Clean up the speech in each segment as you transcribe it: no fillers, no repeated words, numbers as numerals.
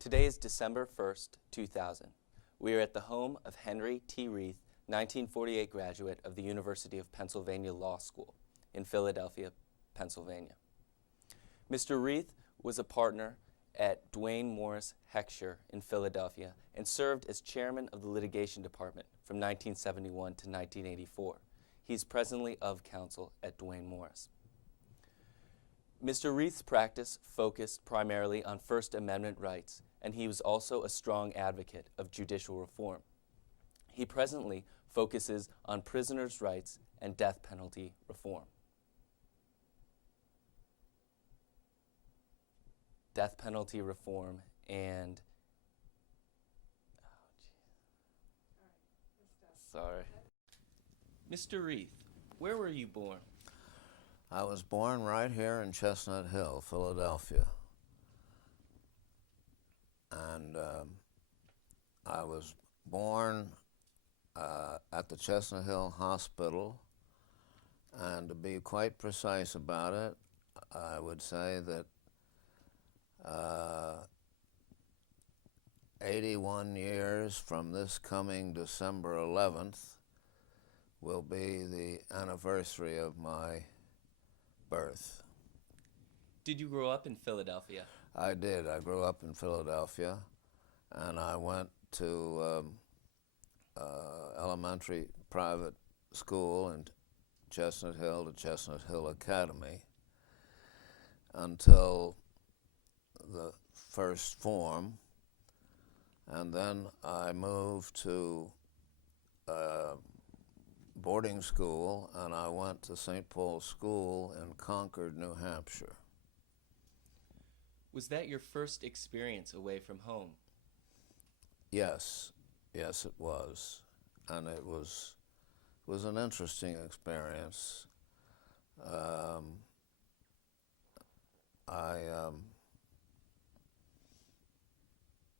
Today is December 1st, 2000. We are at the home of Henry T Reath, 1948 graduate of the University of Pennsylvania Law School in Philadelphia, Pennsylvania. Mr. Reath was a partner at Dwayne Morris Heckscher in Philadelphia and served as chairman of the Litigation Department from 1971 to 1984. He's presently of counsel at Dwayne Morris. Mr. Reath's practice focused primarily on First Amendment rights, and he was also a strong advocate of judicial reform. He presently focuses on prisoners' rights and death penalty reform. Death penalty reform and sorry. Mr. Reath, where were you born? I was born right here in Chestnut Hill, Philadelphia. And I was born at the Chestnut Hill Hospital. And to be quite precise about it, I would say that 81 years from this coming December 11th will be the anniversary of my birth. Did you grow up in Philadelphia? I did. I grew up in Philadelphia, and I went to elementary private school in Chestnut Hill, the Chestnut Hill Academy, until the first form, and then I moved to boarding school, and I went to St. Paul's School in Concord, New Hampshire. Was that your first experience away from home? Yes, it was, and it was an interesting experience.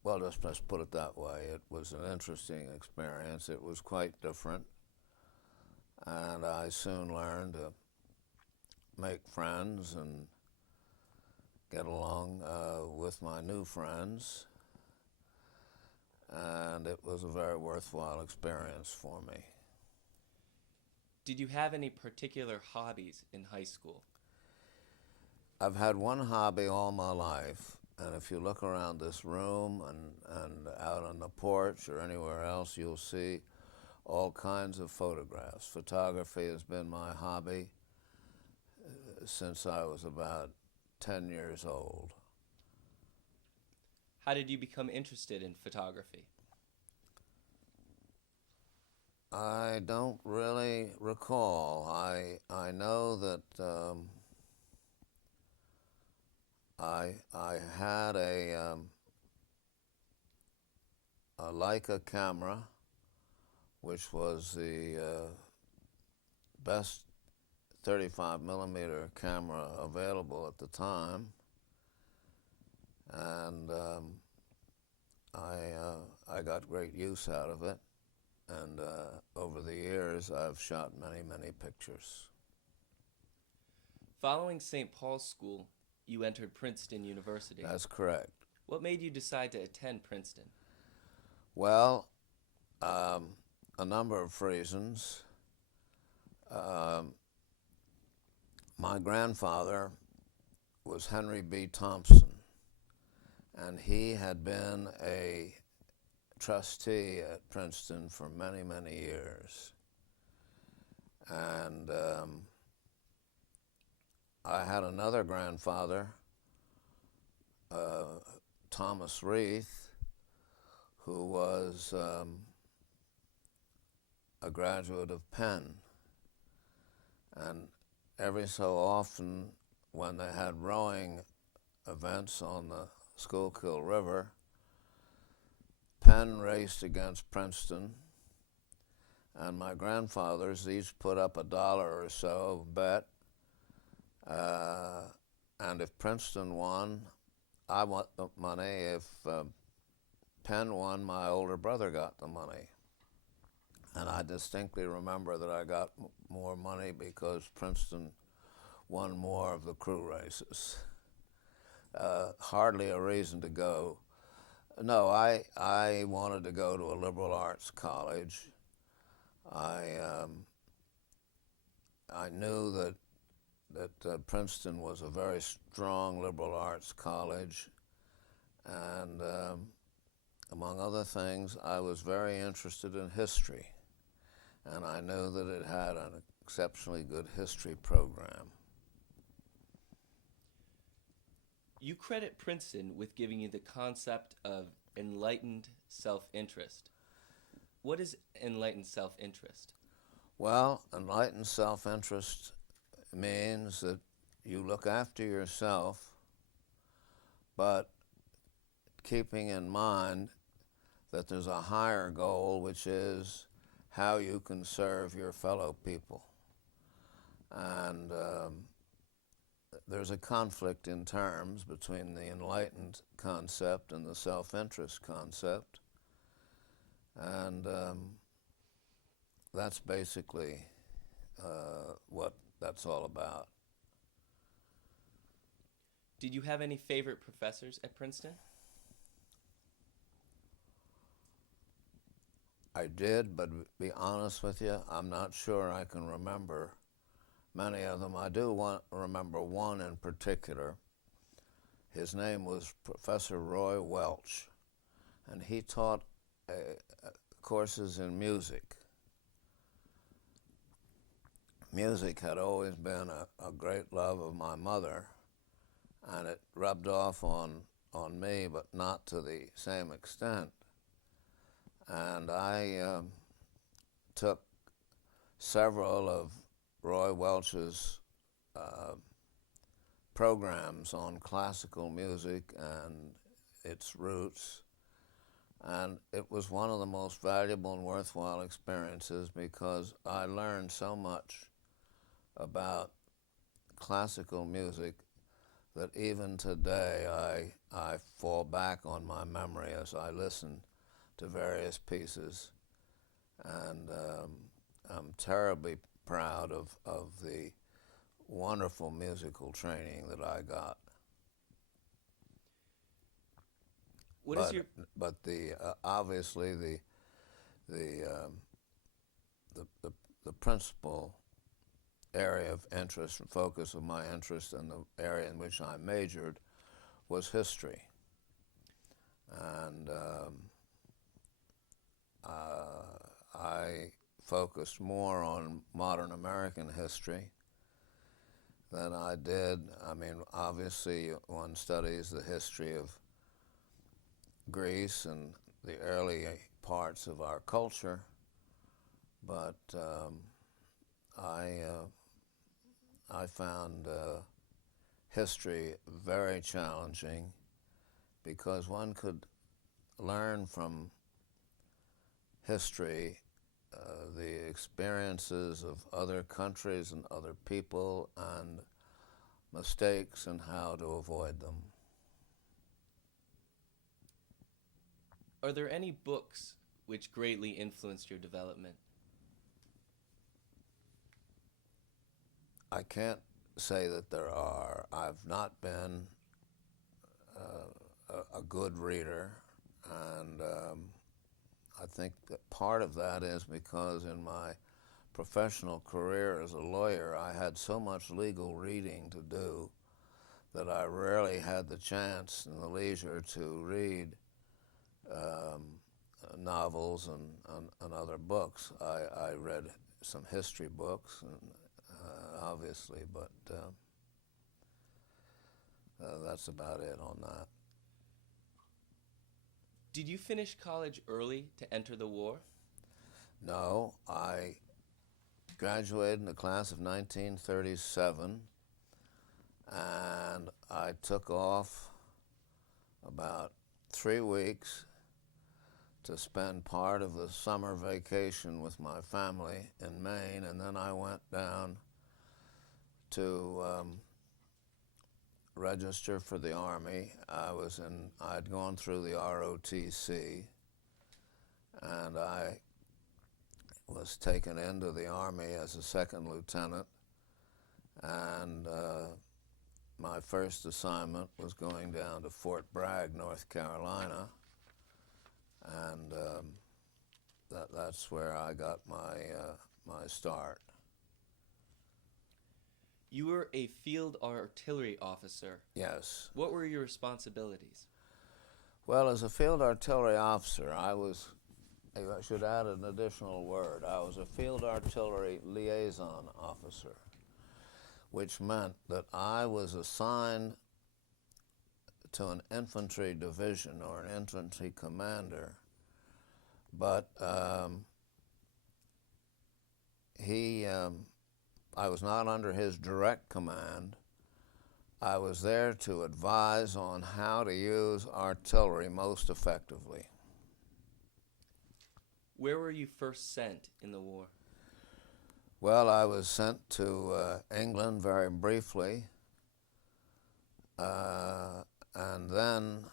Well, let's put it that way. It was an interesting experience. It was quite different, and I soon learned to make friends and get along with my new friends, and it was a very worthwhile experience for me. Did you have any particular hobbies in high school? I've had one hobby all my life, and if you look around this room and out on the porch or anywhere else, you'll see all kinds of photographs. Photography has been my hobby since I was about 10 years old. How did you become interested in photography? I don't really recall. I know that I had a Leica camera, which was the best 35 millimeter camera available at the time, and I got great use out of it, and over the years I've shot many pictures. Following St. Paul's School, you entered Princeton University. That's correct. What made you decide to attend Princeton? Well, a number of reasons. My grandfather was Henry B. Thompson, and he had been a trustee at Princeton for many years. And I had another grandfather, Thomas Reath, who was a graduate of Penn. And every so often, when they had rowing events on the Schuylkill River, Penn raced against Princeton, and my grandfathers each put up $1 or so bet, and if Princeton won, I want the money. If Penn won, my older brother got the money. And I distinctly remember that I got more money because Princeton won more of the crew races. Hardly a reason to go, No, I wanted to go to a liberal arts college. I knew that Princeton was a very strong liberal arts college, and among other things, I was very interested in history, and I knew that it had an exceptionally good history program. You credit Princeton with giving you the concept of enlightened self-interest. What is enlightened self-interest? Well, enlightened self-interest means that you look after yourself, but keeping in mind that there's a higher goal, which is how you can serve your fellow people. And there's a conflict in terms between the enlightened concept and the self-interest concept. And that's basically what that's all about. Did you have any favorite professors at Princeton? I did, but to be honest with you, I'm not sure I can remember many of them. I do remember one in particular. His name was Professor Roy Welch, and he taught courses in music. Music had always been a great love of my mother, and it rubbed off on me, but not to the same extent. And I took several of Roy Welch's programs on classical music and its roots, and it was one of the most valuable and worthwhile experiences because I learned so much about classical music that even today I fall back on my memory as I listen to various pieces, and I'm terribly proud of the wonderful musical training that I got. But obviously the principal area of interest and focus of my interest and the area in which I majored was history, and I focused more on modern American history than I did. I mean, obviously one studies the history of Greece and the early parts of our culture, but I found history very challenging because one could learn from history the experiences of other countries and other people and mistakes and how to avoid them. Are there any books which greatly influenced your development? I can't say that there are. I've not been a good reader, and I think that part of that is because in my professional career as a lawyer, I had so much legal reading to do that I rarely had the chance and the leisure to read novels and other books. I read some history books, obviously, but that's about it on that. Did you finish college early to enter the war? No, I graduated in the class of 1937, and I took off about 3 weeks to spend part of the summer vacation with my family in Maine, and then I went down to register for the Army. I'd gone through the ROTC, and I was taken into the Army as a second lieutenant, and my first assignment was going down to Fort Bragg, North Carolina, and that's where I got my start. You were a field artillery officer. Yes. What were your responsibilities? Well, as a field artillery officer, I should add an additional word. I was a field artillery liaison officer, which meant that I was assigned to an infantry division or an infantry commander, but I was not under his direct command. I was there to advise on how to use artillery most effectively. Where were you first sent in the war? Well, I was sent to England very briefly, and then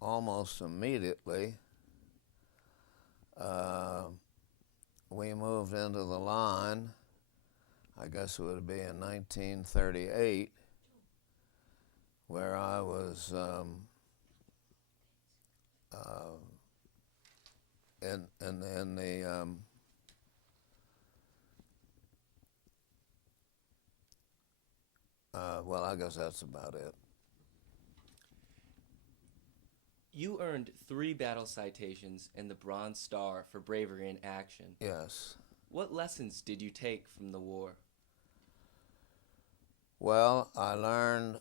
almost immediately we moved into the line. I guess it would be in 1938, where I was in the well, I guess that's about it. You earned 3 battle citations and the Bronze Star for bravery in action. Yes. What lessons did you take from the war? Well, I learned,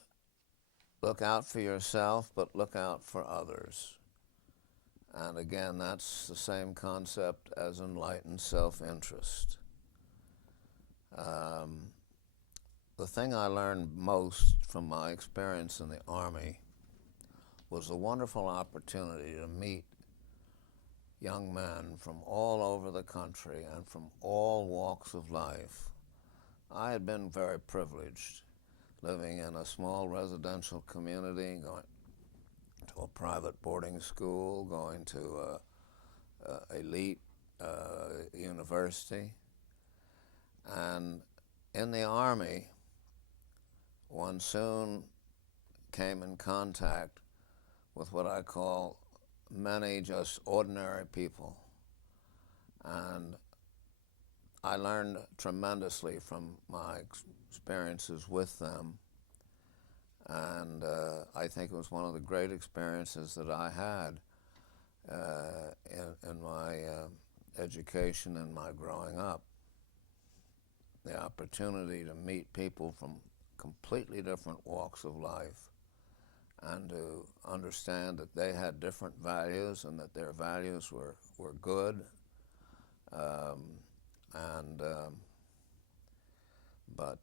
look out for yourself, but look out for others. And again, that's the same concept as enlightened self-interest. The thing I learned most from my experience in the Army was the wonderful opportunity to meet young men from all over the country and from all walks of life. I had been very privileged, living in a small residential community, going to a private boarding school, going to an elite university. And in the Army, one soon came in contact with what I call many just ordinary people. And I learned tremendously from my experiences with them. And I think it was one of the great experiences that I had in my education and my growing up. The opportunity to meet people from completely different walks of life and to understand that they had different values and that their values were good. But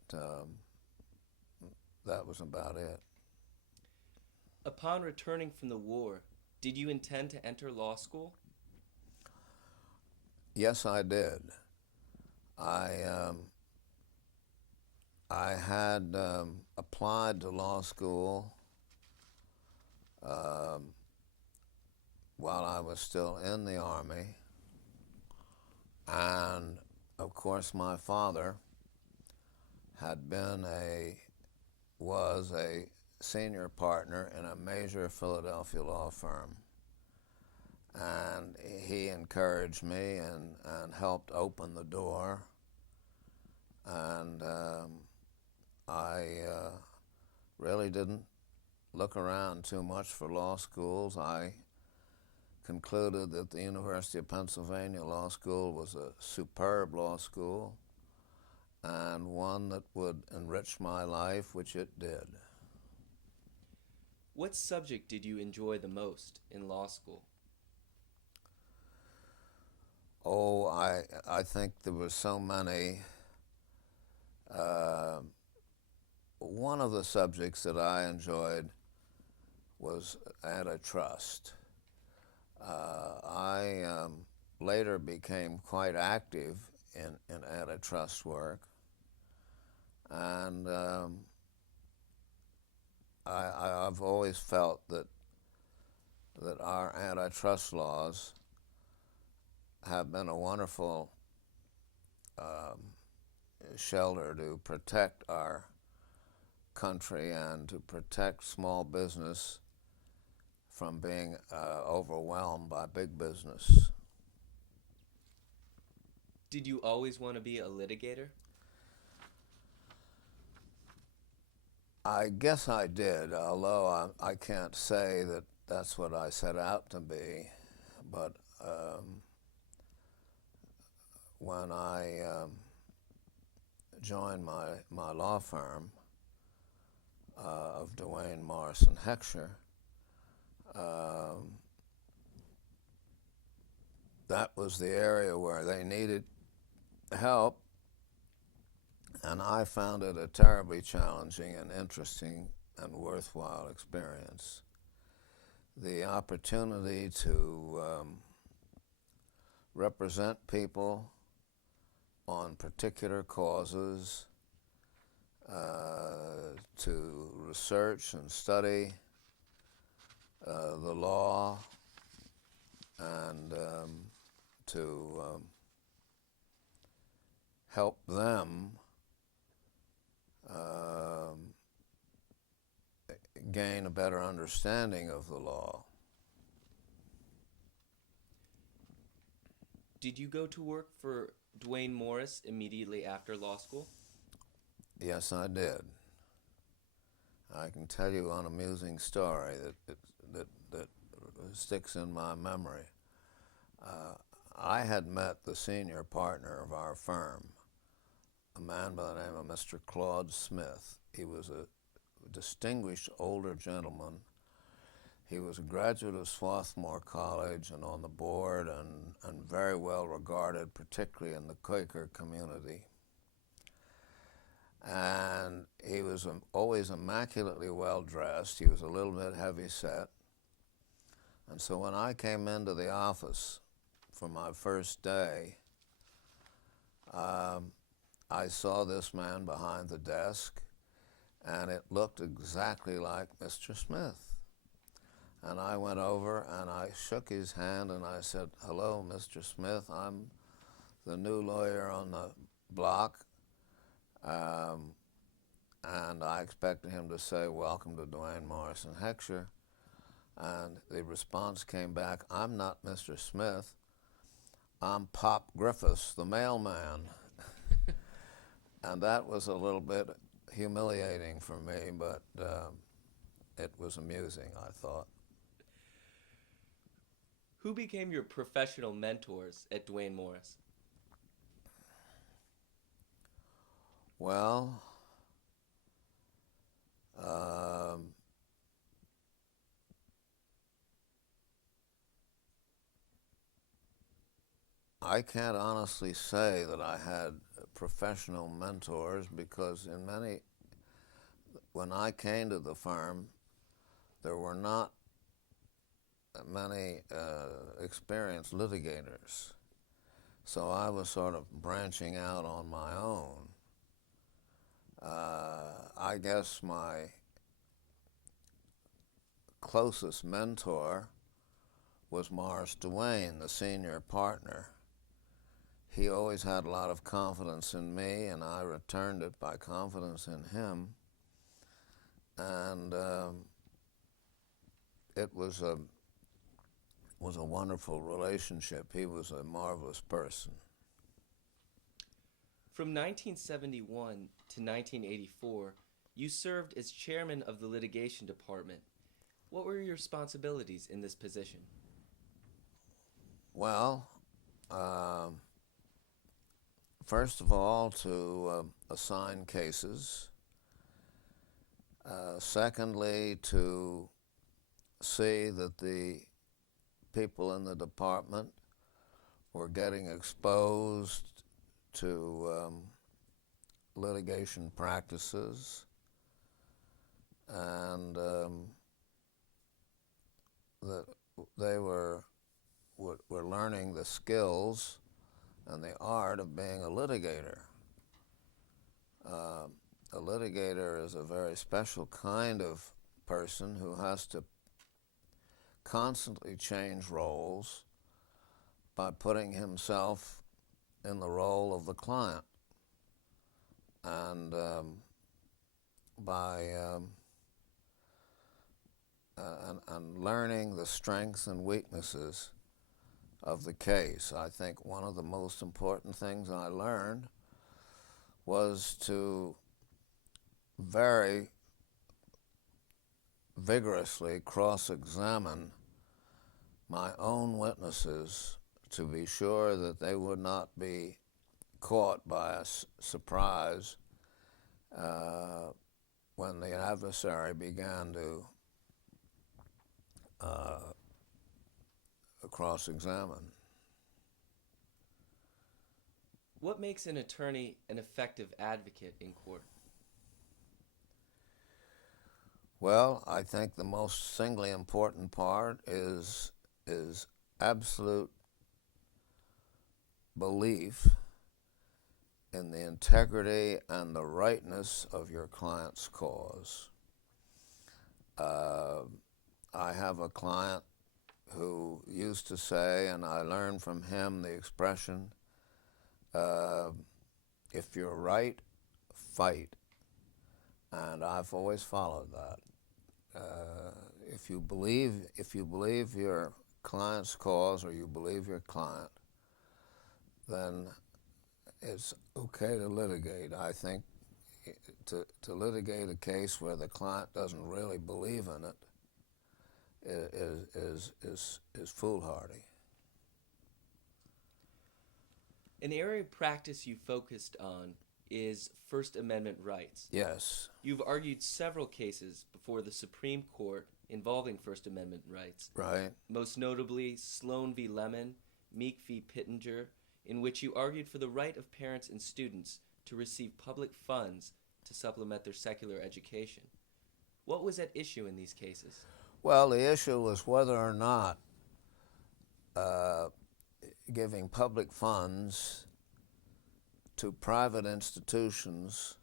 that was about it. Upon returning from the war, did you intend to enter law school? Yes, I did. I had applied to law school while I was still in the Army, and of course my father was a senior partner in a major Philadelphia law firm, and he encouraged me and helped open the door, and I really didn't look around too much for law schools. I concluded that the University of Pennsylvania Law School was a superb law school and one that would enrich my life, which it did. What subject did you enjoy the most in law school? Oh, I think there were so many. One of the subjects that I enjoyed was antitrust. I later became quite active in antitrust work, and I've always felt that our antitrust laws have been a wonderful shelter to protect our country and to protect small business from being overwhelmed by big business. Did you always want to be a litigator? I guess I did, although I can't say that that's what I set out to be. But when I joined my law firm of Dwayne, Morris, and Heckscher, that was the area where they needed help, and I found it a terribly challenging and interesting and worthwhile experience. The opportunity to represent people on particular causes, to research and study the law, and to help them gain a better understanding of the law. Did you go to work for Dwayne Morris immediately after law school? Yes, I did. I can tell you an amusing story that sticks in my memory. I had met the senior partner of our firm, a man by the name of Mr. Claude Smith. He was a distinguished older gentleman. He was a graduate of Swarthmore College and on the board and very well regarded, particularly in the Quaker community. And he was always immaculately well dressed. He was a little bit heavy set. And so when I came into the office for my first day, I saw this man behind the desk, and it looked exactly like Mr. Smith. And I went over and I shook his hand and I said, "Hello, Mr. Smith. I'm the new lawyer on the block." And I expected him to say, "Welcome to Dwayne, Morris, and Heckscher." And the response came back, "I'm not Mr. Smith. I'm Pop Griffiths, the mailman." And that was a little bit humiliating for me, but it was amusing, I thought. Who became your professional mentors at Dwayne Morris? Well, I can't honestly say that I had professional mentors because when I came to the firm, there were not many experienced litigators. So I was sort of branching out on my own. I guess my closest mentor was Morris Dwayne, the senior partner. He always had a lot of confidence in me, and I returned it by confidence in him. And it was a wonderful relationship. He was a marvelous person. From 1971 to 1984, you served as chairman of the litigation department. What were your responsibilities in this position? Well, first of all, to assign cases. Secondly, to see that the people in the department were getting exposed to litigation practices, and that they were learning the skills and the art of being a litigator. A litigator is a very special kind of person who has to constantly change roles by putting himself in the role of the client, and by and learning the strengths and weaknesses of the case. I think one of the most important things I learned was to very vigorously cross-examine my own witnesses to be sure that they would not be caught by a surprise when the adversary began to cross-examine. What makes an attorney an effective advocate in court? Well, I think the most singly important part is absolute belief in the integrity and the rightness of your client's cause. I have a client who used to say, and I learned from him the expression, if you're right, fight. And I've always followed that. If you believe your client's cause or you believe your client, then it's okay to litigate. I think to litigate a case where the client doesn't really believe in it is foolhardy. An area of practice you focused on is First Amendment rights. Yes. You've argued several cases before the Supreme Court involving First Amendment rights. Right. Most notably, Sloan v. Lemon, Meek v. Pittenger, in which you argued for the right of parents and students to receive public funds to supplement their secular education. What was at issue in these cases? Well, the issue was whether or not giving public funds to private institutions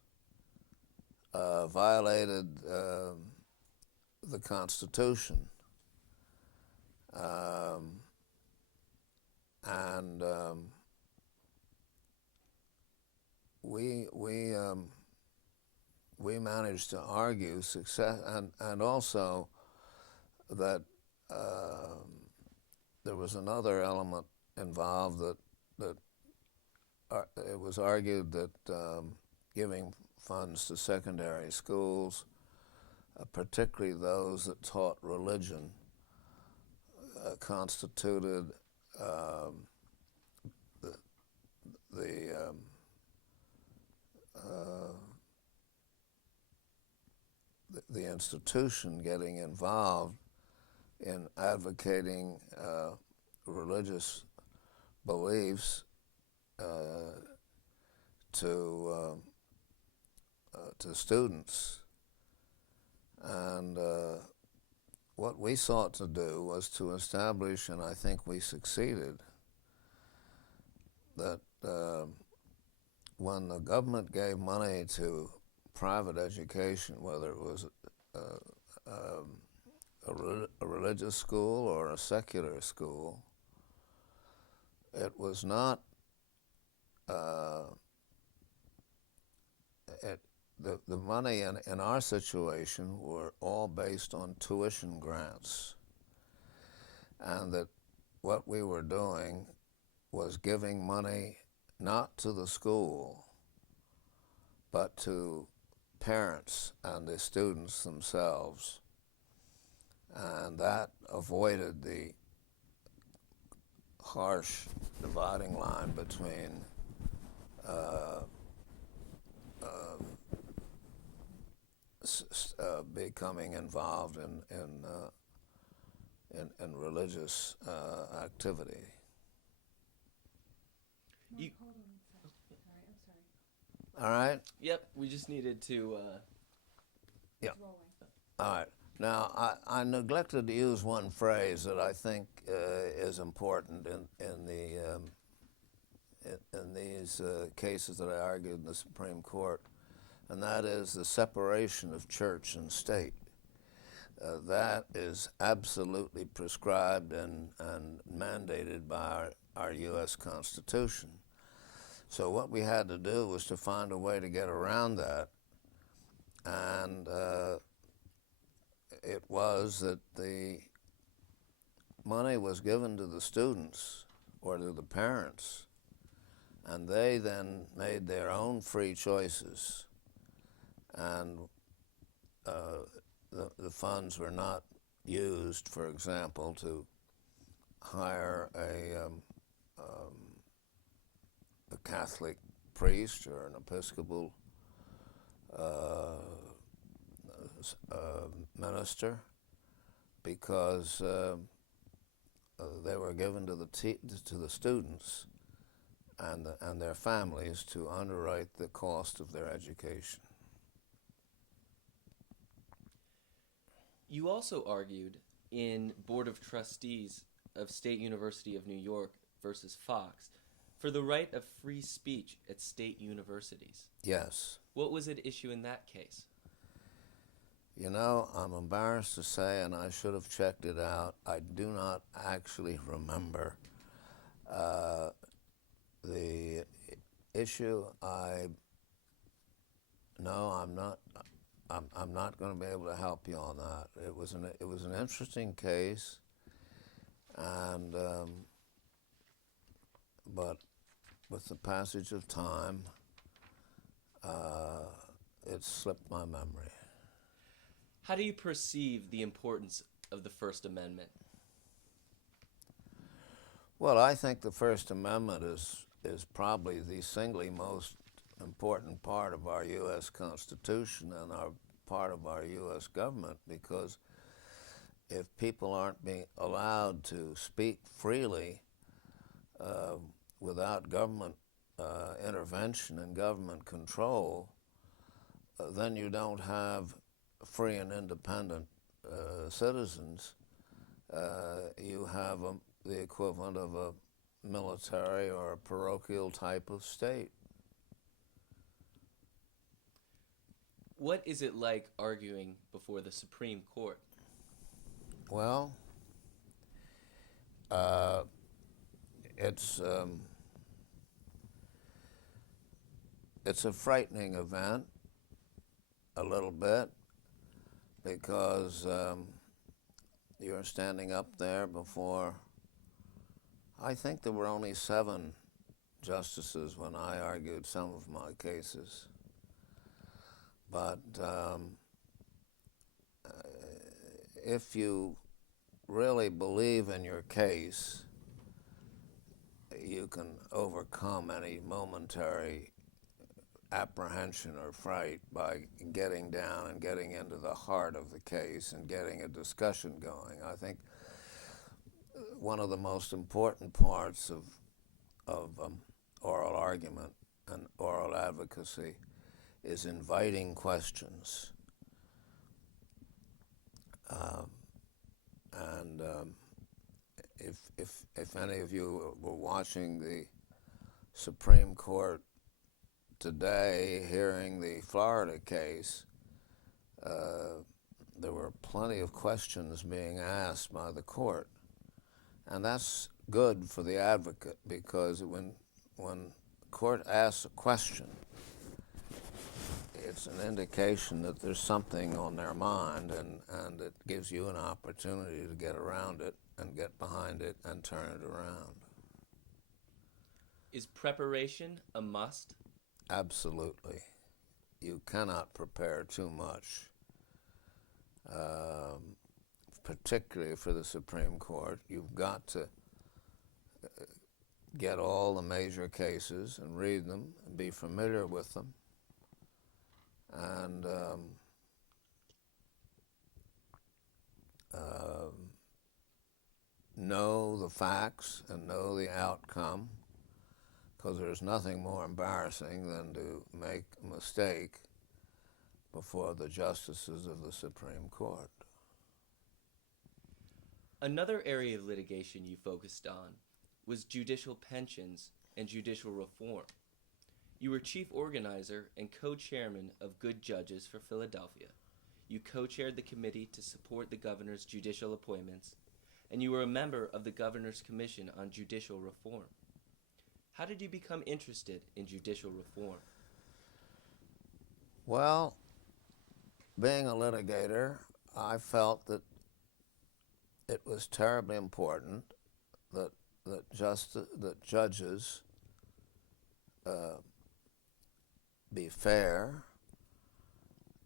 violated the Constitution. We managed to argue success, and also that there was another element involved that it was argued that giving funds to secondary schools, particularly those that taught religion, constituted the institution getting involved in advocating religious beliefs to students. And what we sought to do was to establish, and I think we succeeded, that when the government gave money to private education, whether it was a religious school or a secular school, it was not the money in our situation were all based on tuition grants, and that what we were doing was giving money not to the school but to parents and the students themselves, and that avoided the harsh dividing line between becoming involved in religious activity. Hold on a second. I'm sorry. All right? Yep, we just needed to... Yeah. It's rolling. All right. Now, I neglected to use one phrase that I think is important in these cases that I argued in the Supreme Court, and that is the separation of church and state. That is absolutely prescribed and mandated by our U.S. Constitution. So what we had to do was to find a way to get around that, and it was that the money was given to the students or to the parents, and they then made their own free choices, and the funds were not used, for example, to hire a Catholic priest or an Episcopal minister, because they were given to the students and their families to underwrite the cost of their education. You also argued in Board of Trustees of State University of New York versus Fox for the right of free speech at state universities. Yes. What was at issue in that case? You know, I'm embarrassed to say, and I should have checked it out, I do not actually remember the issue. I'm not going to be able to help you on that. It was an interesting case, and but with the passage of time, it slipped my memory. How do you perceive the importance of the First Amendment? Well, I think the First Amendment is probably the singly most important part of our U.S. Constitution and part of our U.S. government, because if people aren't being allowed to speak freely without government intervention and government control, then you don't have free and independent citizens. You have the equivalent of a military or a parochial type of state. What is it like arguing before the Supreme Court? Well, it's a frightening event, a little bit, because you're standing up there before, I think there were only 7 justices when I argued some of my cases. But if you really believe in your case, you can overcome any momentary apprehension or fright by getting down and getting into the heart of the case and getting a discussion going. I think one of the most important parts of oral argument and oral advocacy is inviting questions. If any of you were watching the Supreme Court today, hearing the Florida case, there were plenty of questions being asked by the court. And that's good for the advocate, because when the court asks a question, it's an indication that there's something on their mind, and it gives you an opportunity to get around it and get behind it and turn it around. Is preparation a must? Absolutely. You cannot prepare too much, particularly for the Supreme Court. You've got to get all the major cases and read them and be familiar with them, and know the facts and know the outcome, because there's nothing more embarrassing than to make a mistake before the justices of the Supreme Court. Another area of litigation you focused on was judicial pensions and judicial reform. You were chief organizer and co-chairman of Good Judges for Philadelphia. You co-chaired the committee to support the governor's judicial appointments, and you were a member of the Governor's Commission on Judicial Reform. How did you become interested in judicial reform? Well, being a litigator, I felt that it was terribly important that judges be fair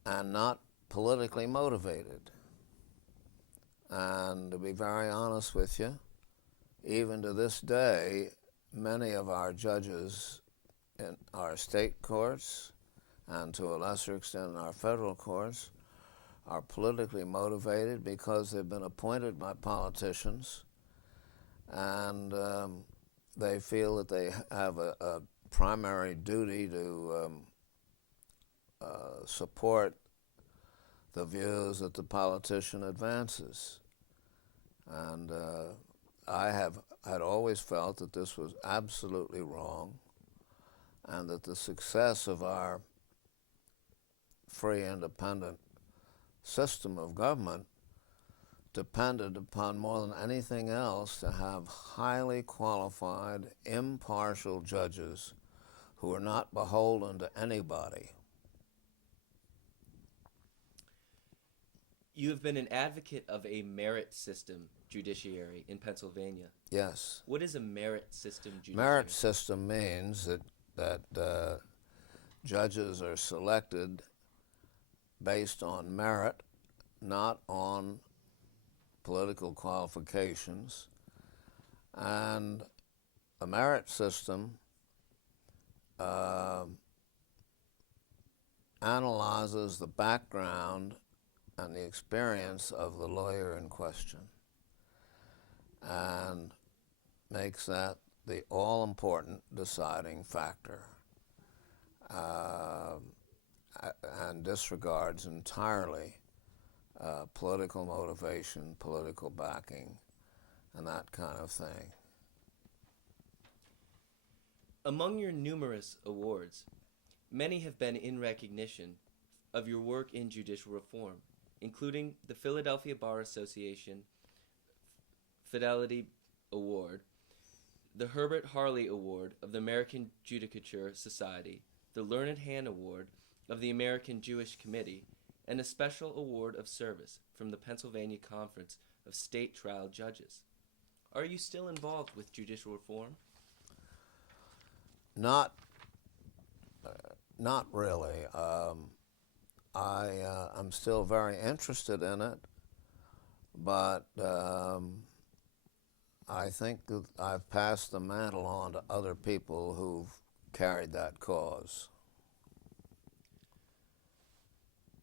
and not politically motivated. And to be very honest with you, even to this day, many of our judges in our state courts and to a lesser extent in our federal courts are politically motivated because they've been appointed by politicians, and they feel that they have a primary duty to support the views that the politician advances. And I had always felt that this was absolutely wrong, and that the success of our free, independent system of government depended upon, more than anything else, to have highly qualified, impartial judges who are not beholden to anybody. You have been an advocate of a merit system judiciary in Pennsylvania. Yes. What is a merit system judiciary? Merit system means that judges are selected based on merit, not on political qualifications. And a merit system analyzes the background and the experience of the lawyer in question and makes that the all-important deciding factor, and disregards entirely political motivation, political backing, and that kind of thing. Among your numerous awards, many have been in recognition of your work in judicial reform, including the Philadelphia Bar Association Fidelity Award, the Herbert Harley Award of the American Judicature Society, the Learned Hand Award of the American Jewish Committee, and a special award of service from the Pennsylvania Conference of State Trial Judges. Are you still involved with judicial reform? Not really. I'm still very interested in it, but I think that I've passed the mantle on to other people who've carried that cause.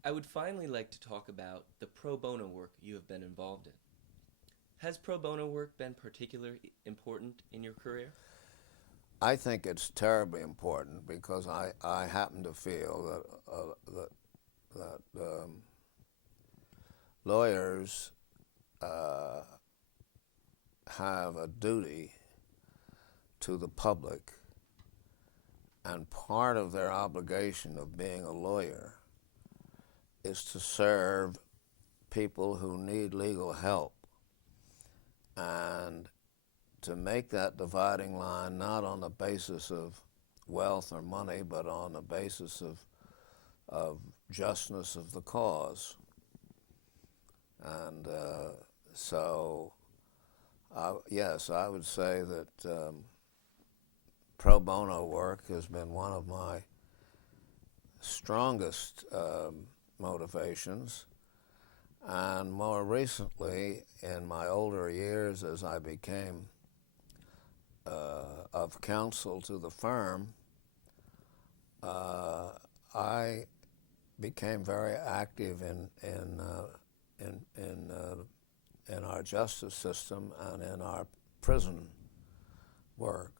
I would finally like to talk about the pro bono work you have been involved in. Has pro bono work been particularly important in your career? I think it's terribly important because I happen to feel that lawyers have a duty to the public, and part of their obligation of being a lawyer is to serve people who need legal help, and to make that dividing line not on the basis of wealth or money, but on the basis of justness of the cause. And yes, I would say that pro bono work has been one of my strongest motivations. And more recently, in my older years, as I became of counsel to the firm, I became very active in our justice system and in our prison work.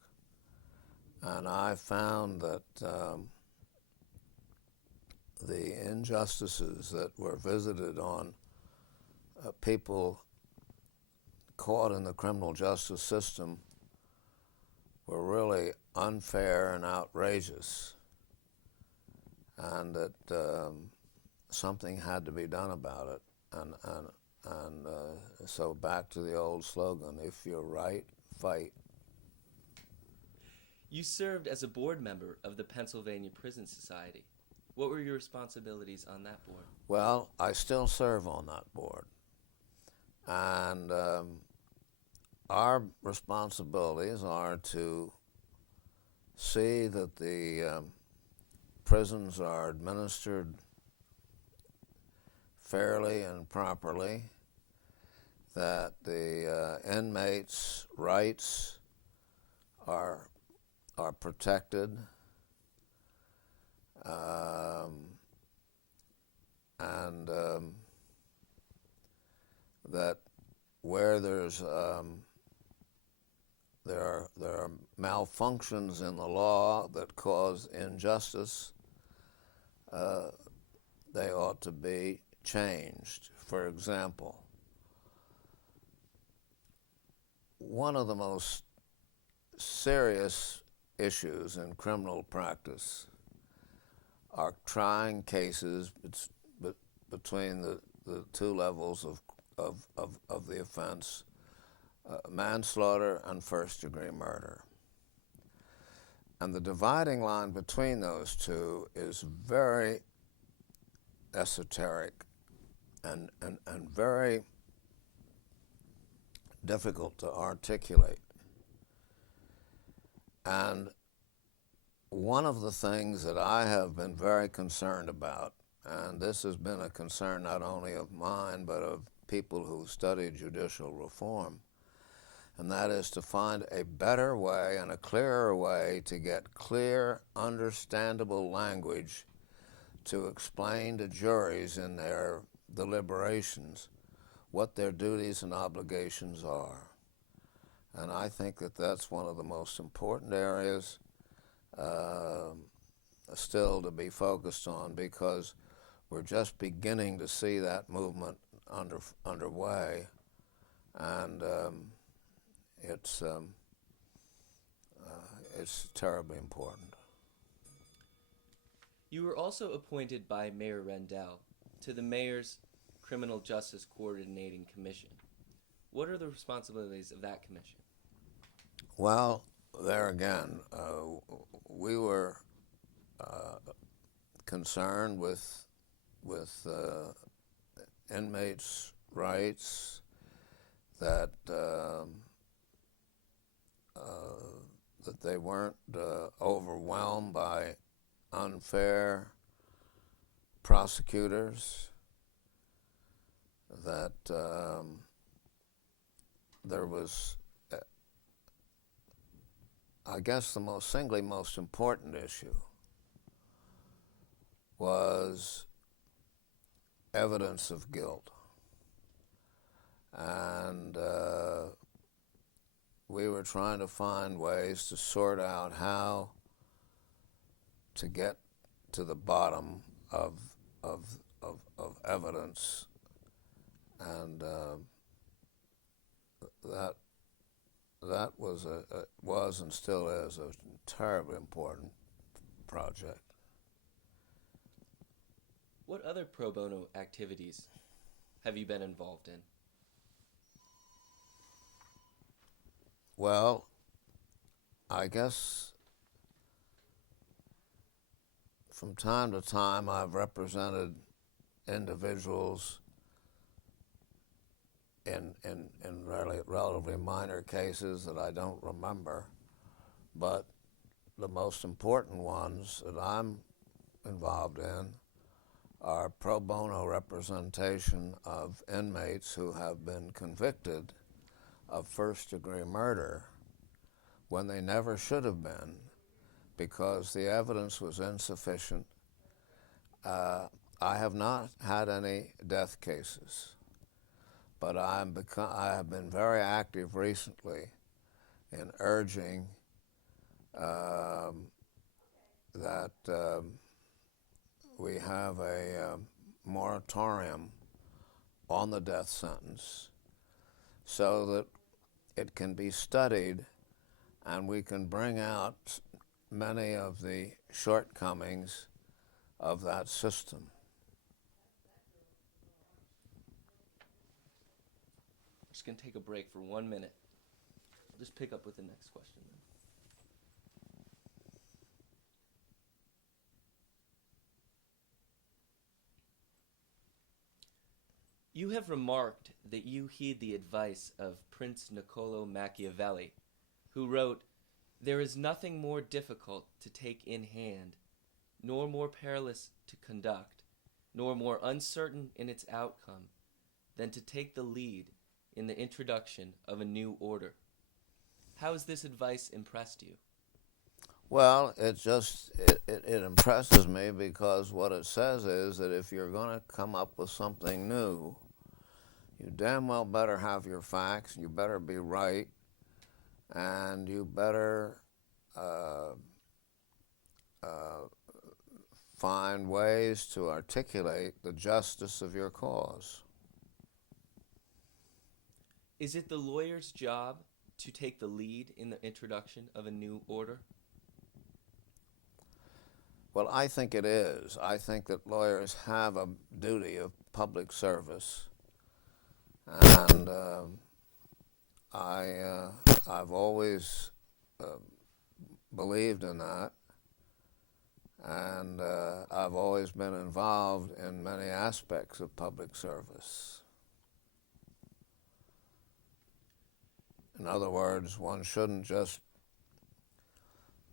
And I found that the injustices that were visited on people caught in the criminal justice system were really unfair and outrageous, and that something had to be done about it. And so back to the old slogan, if you're right, fight. You served as a board member of the Pennsylvania Prison Society. What were your responsibilities on that board? Well, I still serve on that board. And our responsibilities are to see that the prisons are administered fairly and properly, that the inmates' rights are protected, and that where there are malfunctions in the law that cause injustice, they ought to be changed. For example, one of the most serious issues in criminal practice are trying cases between the two levels of the offense, manslaughter and first-degree murder. And the dividing line between those two is very esoteric and very difficult to articulate. And one of the things that I have been very concerned about, and this has been a concern not only of mine but of people who study judicial reform, and that is to find a better way and a clearer way to get clear, understandable language to explain to juries in their deliberations what their duties and obligations are. And I think that that's one of the most important areas still to be focused on, because we're just beginning to see that movement underway, and it's terribly important. You were also appointed by Mayor Rendell to the Mayor's Criminal Justice Coordinating Commission. What are the responsibilities of that commission? Well, there again, we were concerned with inmates' rights, that they weren't overwhelmed by unfair prosecutors, that there was, I guess, the singly most important issue was evidence of guilt. And we were trying to find ways to sort out how to get to the bottom of evidence, and that was and still is a terribly important project. What other pro bono activities have you been involved in? Well, I guess from time to time I've represented individuals in relatively minor cases that I don't remember, but the most important ones that I'm involved in are pro bono representation of inmates who have been convicted of first-degree murder when they never should have been, because the evidence was insufficient. I have not had any death cases, but I have been very active recently in urging that we have a moratorium on the death sentence so that it can be studied and we can bring out many of the shortcomings of that system. We're just going to take a break for 1 minute. I'll just pick up with the next question then. You have remarked that you heed the advice of Prince Niccolo Machiavelli, who wrote, "There is nothing more difficult to take in hand, nor more perilous to conduct, nor more uncertain in its outcome, than to take the lead in the introduction of a new order." How has this advice impressed you? Well, it impresses me because what it says is that if you're going to come up with something new, you damn well better have your facts, you better be right, and you better find ways to articulate the justice of your cause. Is it the lawyer's job to take the lead in the introduction of a new order? Well, I think it is. I think that lawyers have a duty of public service, and I've always believed in that, and I've always been involved in many aspects of public service. In other words, one shouldn't just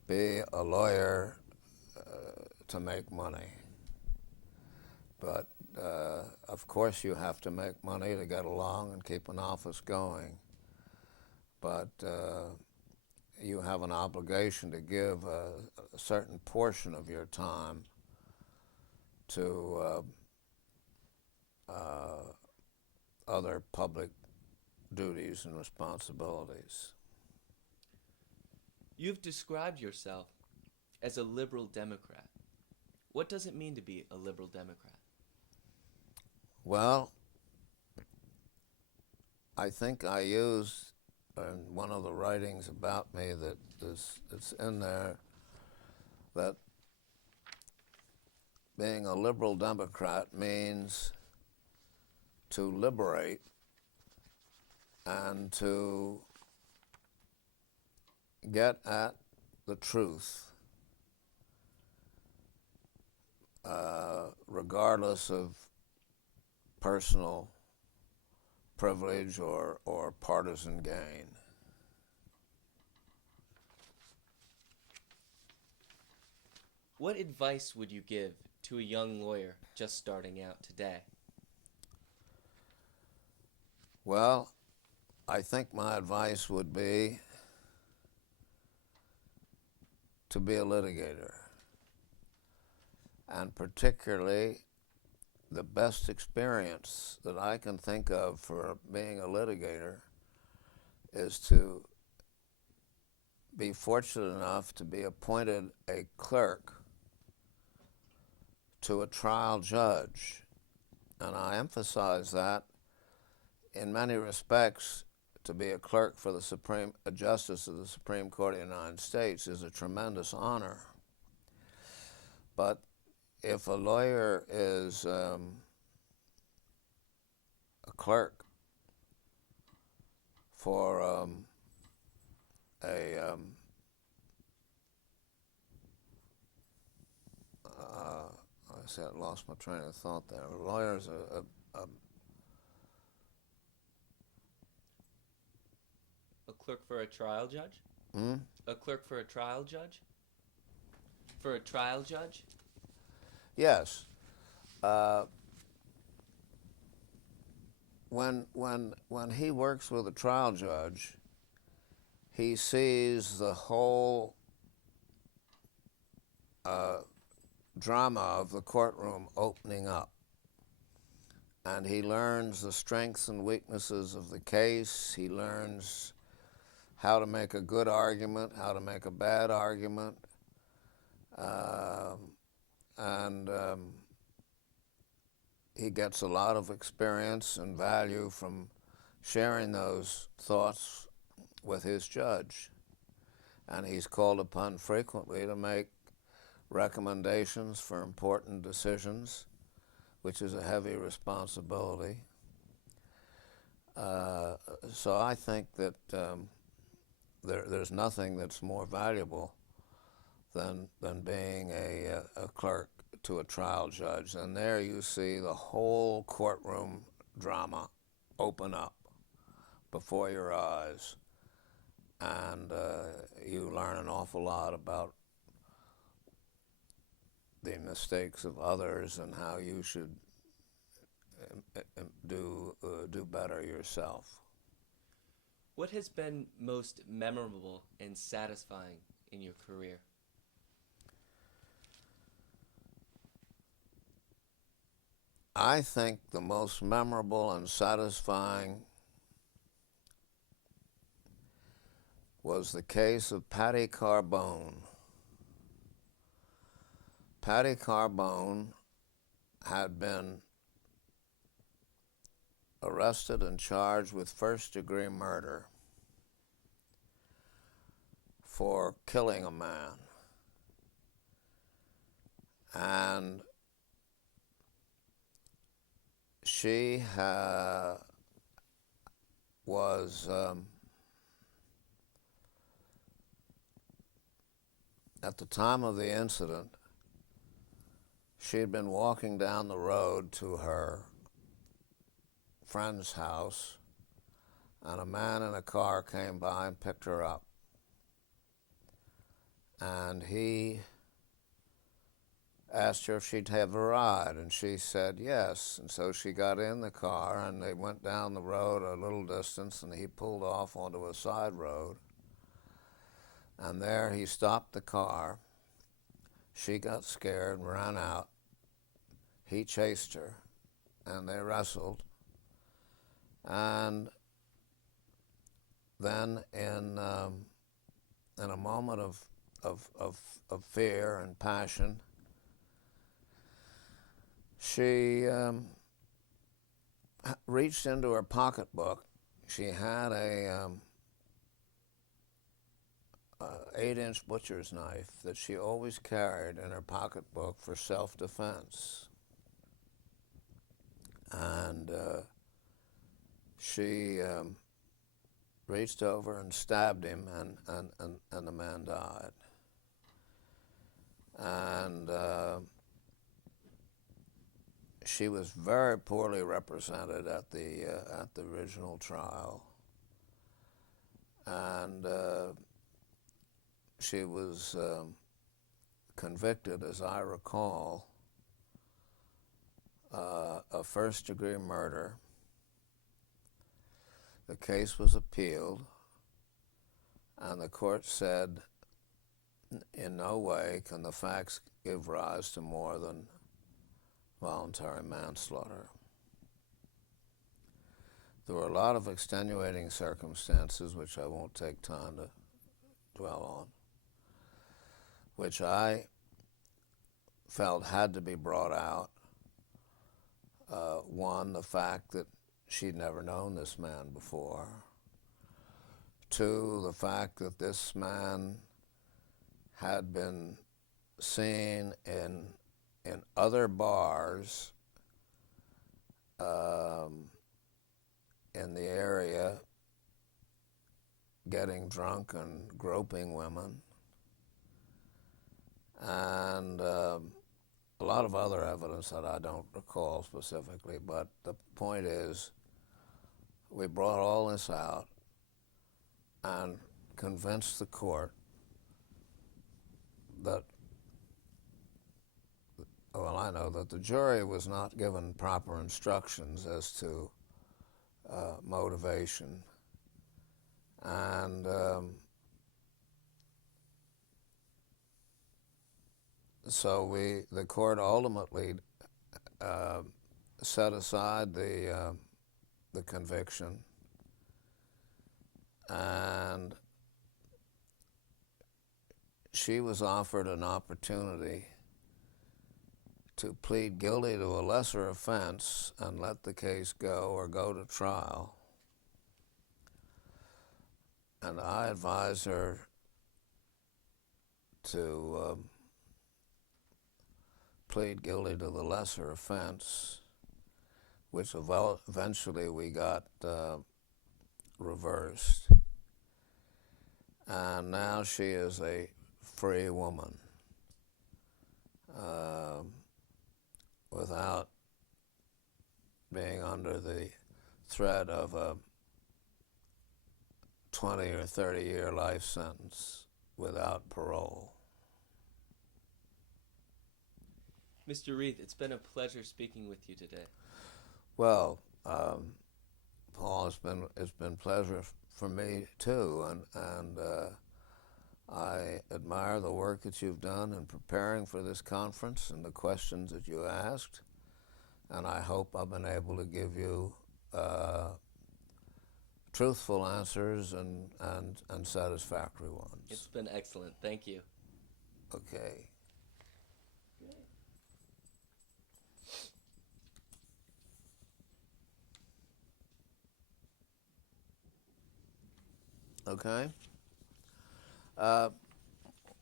be a lawyer to make money. But of course you have to make money to get along and keep an office going. But you have an obligation to give a certain portion of your time to other public duties and responsibilities. You've described yourself as a liberal Democrat. What does it mean to be a liberal Democrat? Well, I think I used in one of the writings about me that it's in there that being a liberal Democrat means to liberate and to get at the truth, regardless of personal privilege or partisan gain. What advice would you give to a young lawyer just starting out today? Well, I think my advice would be to be a litigator. And particularly, the best experience that I can think of for being a litigator is to be fortunate enough to be appointed a clerk to a trial judge. And I emphasize that in many respects, to be a clerk for a justice of the Supreme Court of the United States is a tremendous honor. But if a lawyer is a clerk for I lost my train of thought there. A lawyer is A clerk for a trial judge? Hmm? A clerk for a trial judge? For a trial judge? Yes. When he works with a trial judge, he sees the whole drama of the courtroom opening up. And he learns the strengths and weaknesses of the case. He learns how to make a good argument, how to make a bad argument. And he gets a lot of experience and value from sharing those thoughts with his judge. And he's called upon frequently to make recommendations for important decisions, which is a heavy responsibility. So I think that there's nothing that's more valuable than being a clerk to a trial judge. And there you see the whole courtroom drama open up before your eyes, and you learn an awful lot about the mistakes of others and how you should do better yourself. What has been most memorable and satisfying in your career? I think the most memorable and satisfying was the case of Patti Carbone. Patti Carbone had been arrested and charged with first-degree murder for killing a man. And she was at the time of the incident, she had been walking down the road to her friend's house, and a man in a car came by and picked her up. And he asked her if she'd have a ride, and she said yes. And so she got in the car, and they went down the road a little distance, and he pulled off onto a side road. And there he stopped the car. She got scared and ran out. He chased her, and they wrestled. And then in a moment of fear and passion, she reached into her pocketbook. She had a 8-inch butcher's knife that she always carried in her pocketbook for self-defense. And she reached over and stabbed him, and the man died. And she was very poorly represented at the original trial, and she was convicted, as I recall, of first-degree murder. The case was appealed, and the court said, in no way can the facts give rise to more than voluntary manslaughter. There were a lot of extenuating circumstances, which I won't take time to dwell on, which I felt had to be brought out. One, the fact that she'd never known this man before. Two, the fact that this man had been seen in other bars in the area getting drunk and groping women, and a lot of other evidence that I don't recall specifically, but the point is, we brought all this out and convinced the court that, well, I know that the jury was not given proper instructions as to motivation, and so the court ultimately set aside the conviction, and she was offered an opportunity to plead guilty to a lesser offense and let the case go or go to trial. And I advised her to plead guilty to the lesser offense, which eventually we got reversed. And now she is a free woman without being under the threat of a 20 or 30-year life sentence without parole. Mr. Reath, it's been a pleasure speaking with you today. Well, Paul, it's been pleasure for me too, and I admire the work that you've done in preparing for this conference and the questions that you asked, and I hope I've been able to give you truthful answers and satisfactory ones. It's been excellent. Thank you. Okay. Okay.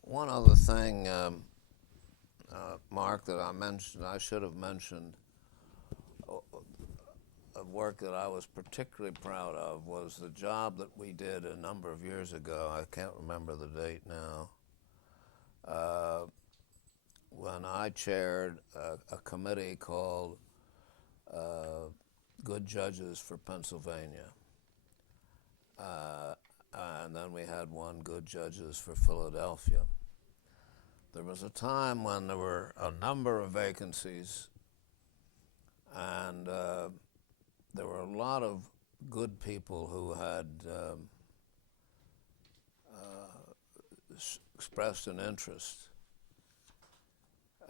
One other thing, Mark, that I should have mentioned, of work that I was particularly proud of was the job that we did a number of years ago. I can't remember the date now. When I chaired a committee called Good Judges for Pennsylvania. And then we had one Good Judges for Philadelphia. There was a time when there were a number of vacancies, and there were a lot of good people who had expressed an interest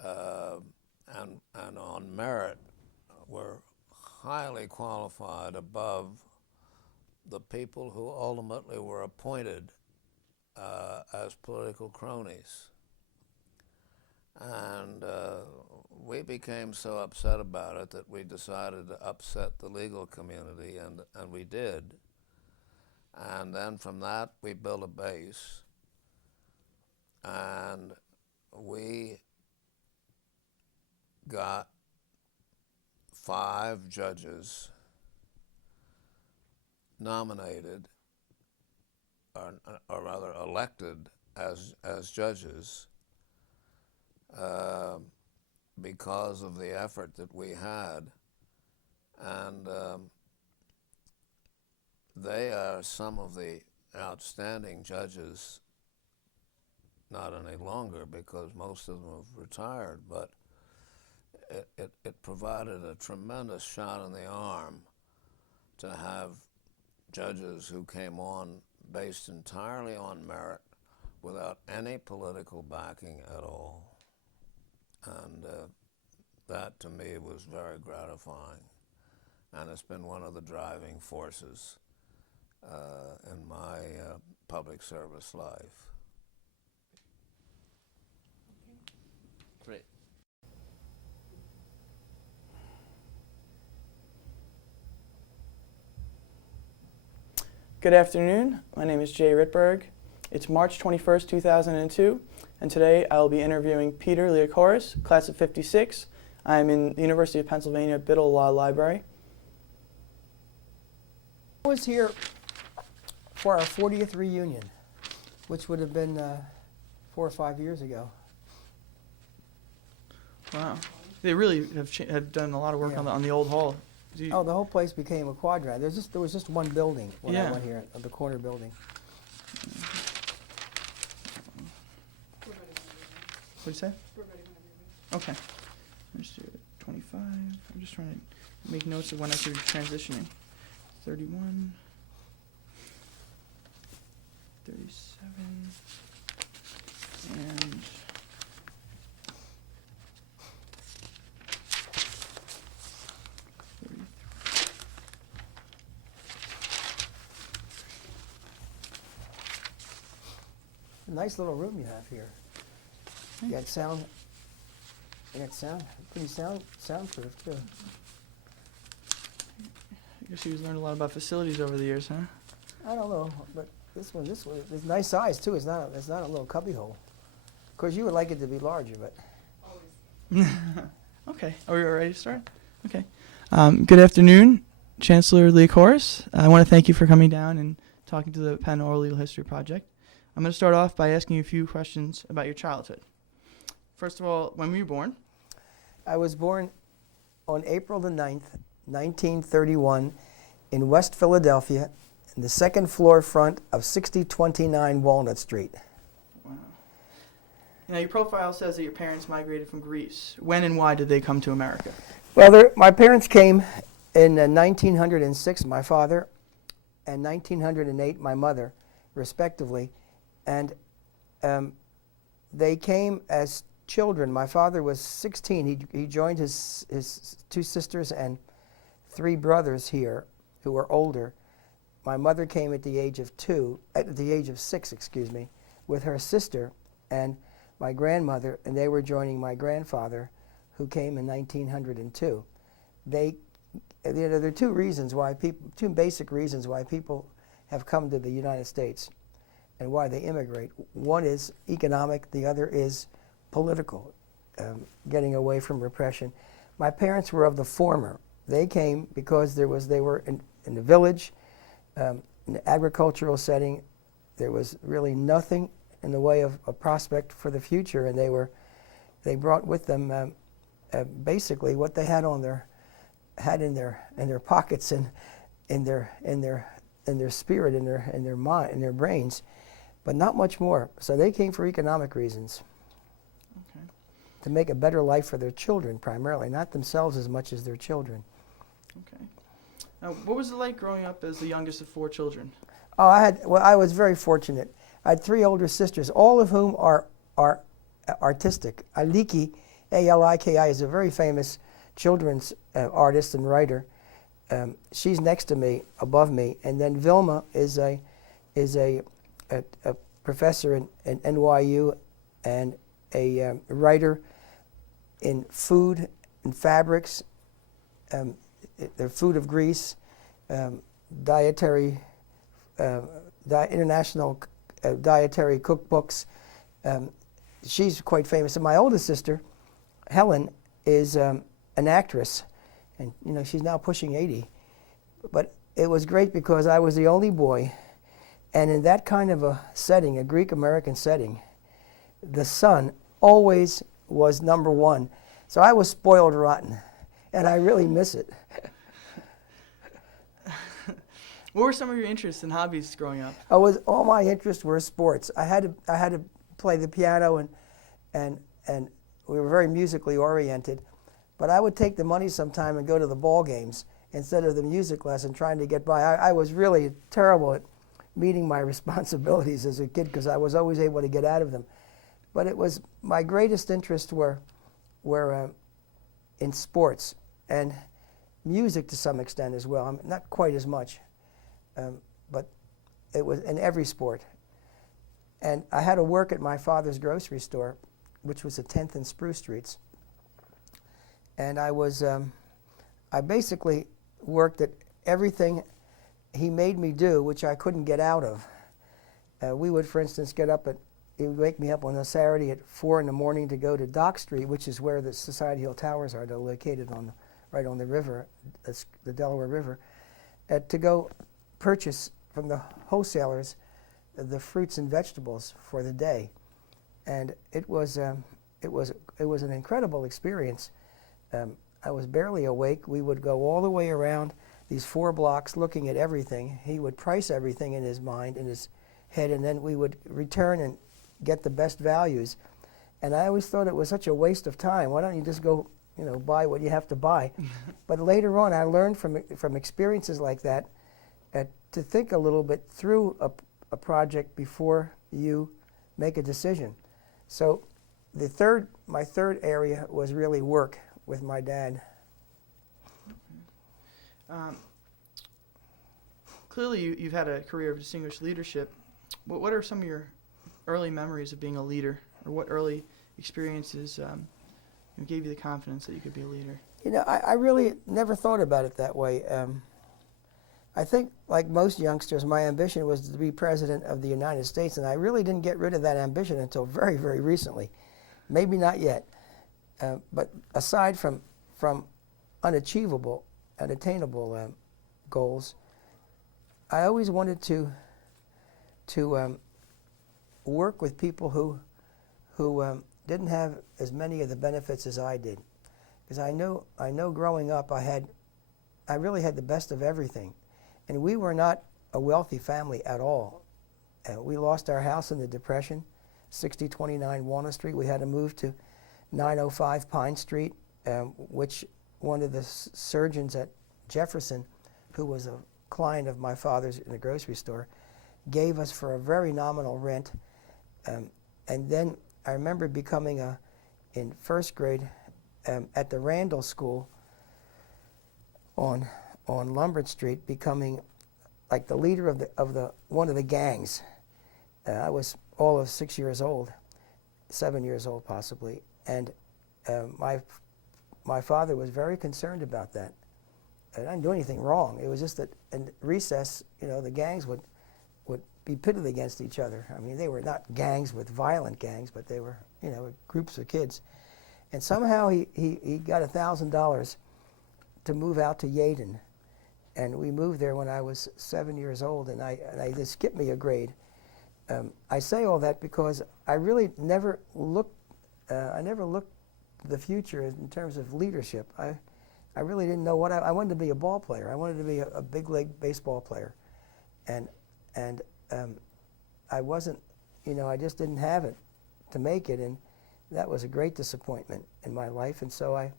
and on merit were highly qualified above the people who ultimately were appointed as political cronies. And we became so upset about it that we decided to upset the legal community, and we did. And then from that, we built a base, and we got 5 judges nominated, or rather elected as judges because of the effort that we had. And they are some of the outstanding judges, not any longer because most of them have retired, but it provided a tremendous shot in the arm to have judges who came on based entirely on merit without any political backing at all. And that to me was very gratifying. And it's been one of the driving forces in my public service life. Great. Good afternoon. My name is Jay Rittberg. It's March 21st, 2002, and today I will be interviewing Peter Leocoris, class of 56. I'm in the University of Pennsylvania Biddle Law Library. I was here for our 40th reunion, which would have been 4 or 5 years ago. Wow. They really have done a lot of work on the old hall. Oh, the whole place became a quadrangle. There was just one building when I Yeah. went here, the corner building. What'd you say? Okay. Let's do 25. I'm just trying to make notes of when I should be transitioning. 31. 37. And... Nice little room you have here. You got sound. Pretty soundproof too. I guess you've learned a lot about facilities over the years, huh? I don't know, but this one, it's nice size too. It's not a little cubby hole. Of course, you would like it to be larger, but. Okay. Are we ready to start? Okay. Good afternoon, Chancellor Leocoris. I want to thank you for coming down and talking to the Penn Oral Legal History Project. I'm going to start off by asking you a few questions about your childhood. First of all, when were you born? I was born on April the 9th, 1931, in West Philadelphia, in the second floor front of 6029 Walnut Street. Wow. Now, your profile says that your parents migrated from Greece. When and why did they come to America? Well, my parents came in 1906, my father, and 1908, my mother, respectively. And they came as children. My father was 16. He joined his two sisters and three brothers here who were older. My mother came at the age of 6, excuse me, with her sister and my grandmother, and they were joining my grandfather, who came in 1902. There are two basic reasons why people have come to the United States and why they immigrate. One is economic, the other is political, getting away from repression. My parents were of the former. They came because they were in the village, in an agricultural setting. There was really nothing in the way of a prospect for the future, and they brought with them basically what they had in their pockets and in their spirit, in their mind, in their brains, but not much more. So they came for economic reasons. Okay. To make a better life for their children, primarily, not themselves as much as their children. Okay. Now, what was it like growing up as the youngest of 4 children? Oh, I was very fortunate. I had 3 older sisters, all of whom are artistic. Aliki, A-L-I-K-I, is a very famous children's artist and writer. She's next to me, above me, and then Vilma is a professor in NYU and a writer in food and fabrics, the food of Greece, dietary, international dietary cookbooks. She's quite famous. And my oldest sister, Helen, is an actress, and she's now pushing 80. But it was great because I was the only boy, and in that kind of a setting, a Greek-American setting, the son always was number 1. So I was spoiled rotten, and I really miss it. What were some of your interests and hobbies growing up? All my interests were sports. I had to play the piano, and we were very musically oriented. But I would take the money sometime and go to the ball games instead of the music lesson, trying to get by. I was really terrible at meeting my responsibilities as a kid because I was always able to get out of them. But it was my greatest interests were in sports and music to some extent as well. Not quite as much, but it was in every sport. And I had to work at my father's grocery store, which was at 10th and Spruce Streets. And I basically worked at everything he made me do, which I couldn't get out of. We would, for instance, he would wake me up on a Saturday at 4 in the morning to go to Dock Street, which is where the Society Hill Towers are. They're located right on the river, that's the Delaware River, to go purchase from the wholesalers the fruits and vegetables for the day. And it was an incredible experience. I was barely awake. We would go all the way around these 4 blocks looking at everything. He would price everything in his mind, in his head, and then we would return and get the best values. And I always thought it was such a waste of time. Why don't you just go, buy what you have to buy? But later on, I learned from experiences like that to think a little bit through a project before you make a decision. So my third area was really work with my dad. Clearly, you've had a career of distinguished leadership. What are some of your early memories of being a leader, or what early experiences gave you the confidence that you could be a leader? I really never thought about it that way. I think, like most youngsters, my ambition was to be president of the United States, and I really didn't get rid of that ambition until very, very recently. Maybe not yet. But aside from unachievable, unattainable goals, I always wanted to work with people who didn't have as many of the benefits as I did. Because I know growing up I had I really had the best of everything. And we were not a wealthy family at all. We lost our house in the Depression, 6029 Walnut Street. We had to move to 905 Pine Street, which one of the surgeons at Jefferson, who was a client of my father's in the grocery store, gave us for a very nominal rent. And then I remember becoming in first grade at the Randall School on Lombard Street, becoming like the leader of the one of the gangs. I was all of 6 years old, 7 years old possibly, and my father was very concerned about that. I didn't do anything wrong. It was just that in recess, the gangs would be pitted against each other. I mean, they were not gangs with violent gangs, but they were, groups of kids. And somehow he got $1,000 to move out to Yeadon. And we moved there when I was 7 years old, and they skipped me a grade. I say all that because I really never looked the future in terms of leadership. I really didn't know what I wanted to be a ball player. I wanted to be a big league baseball player, and I wasn't, I just didn't have it to make it, and that was a great disappointment in my life. And so I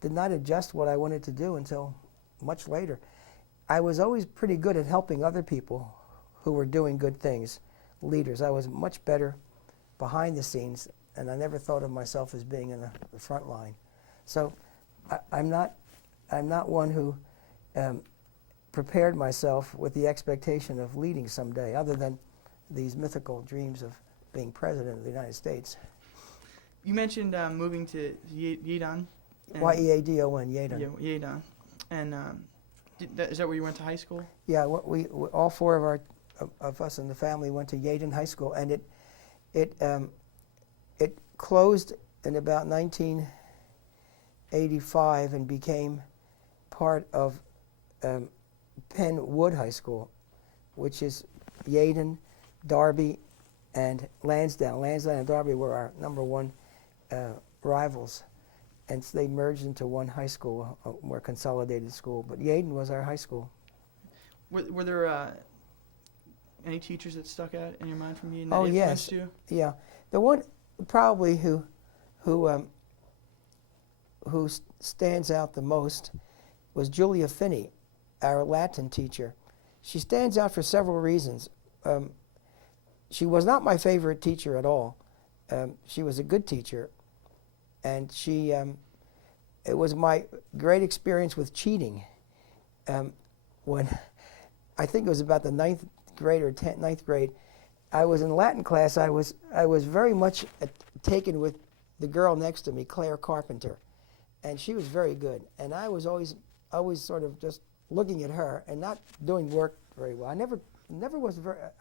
did not adjust what I wanted to do until much later. I was always pretty good at helping other people who were doing good things, leaders. I was much better behind the scenes, and I never thought of myself as being in the front line. So I'm not one who prepared myself with the expectation of leading someday, other than these mythical dreams of being president of the United States. You mentioned moving to Yeadon. Y-E-A-D-O-N, Yeadon. Yeah, Yeadon. And is that where you went to high school? Yeah, we all four of us in the family went to Yeadon High School, and it closed in about 1985 and became part of Penn Wood High School, which is Yeadon, Darby, and Lansdowne. Lansdowne and Darby were our number one rivals, and so they merged into one high school, a more consolidated school. But Yeadon was our high school. Were there any teachers that stuck out in your mind from Yeadon? Oh, that yes. influenced you? Yeah, the one probably who stands out the most was Julia Finney, our Latin teacher. She stands out for several reasons. She was not my favorite teacher at all. She was a good teacher, and it was my great experience with cheating. When I think it was about the ninth grade, I was in Latin class. I was very much taken with the girl next to me, Claire Carpenter, and she was very good. And I was always sort of just looking at her and not doing work very well. I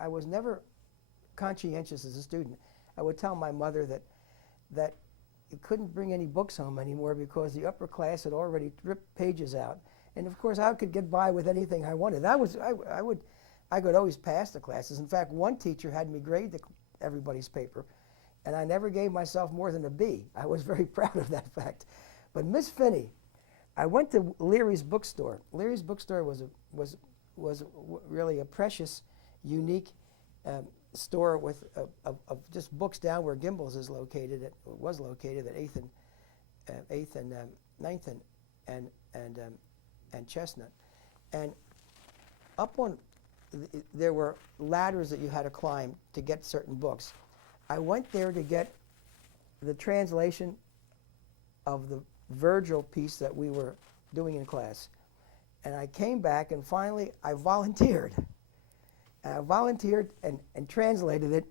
was never conscientious as a student. I would tell my mother that you couldn't bring any books home anymore because the upper class had already ripped pages out. And of course, I could get by with anything I wanted. I could always pass the classes. In fact, one teacher had me grade everybody's paper, and I never gave myself more than a B. I was very proud of that fact. But Miss Finney, I went to Leary's bookstore. Leary's bookstore was really a precious, unique store with of just books down where Gimbel's was located at 8th and 9th and Chestnut. And up on, there were ladders that you had to climb to get certain books. I went there to get the translation of the Virgil piece that we were doing in class. And I came back, and finally I volunteered. And I volunteered and translated it,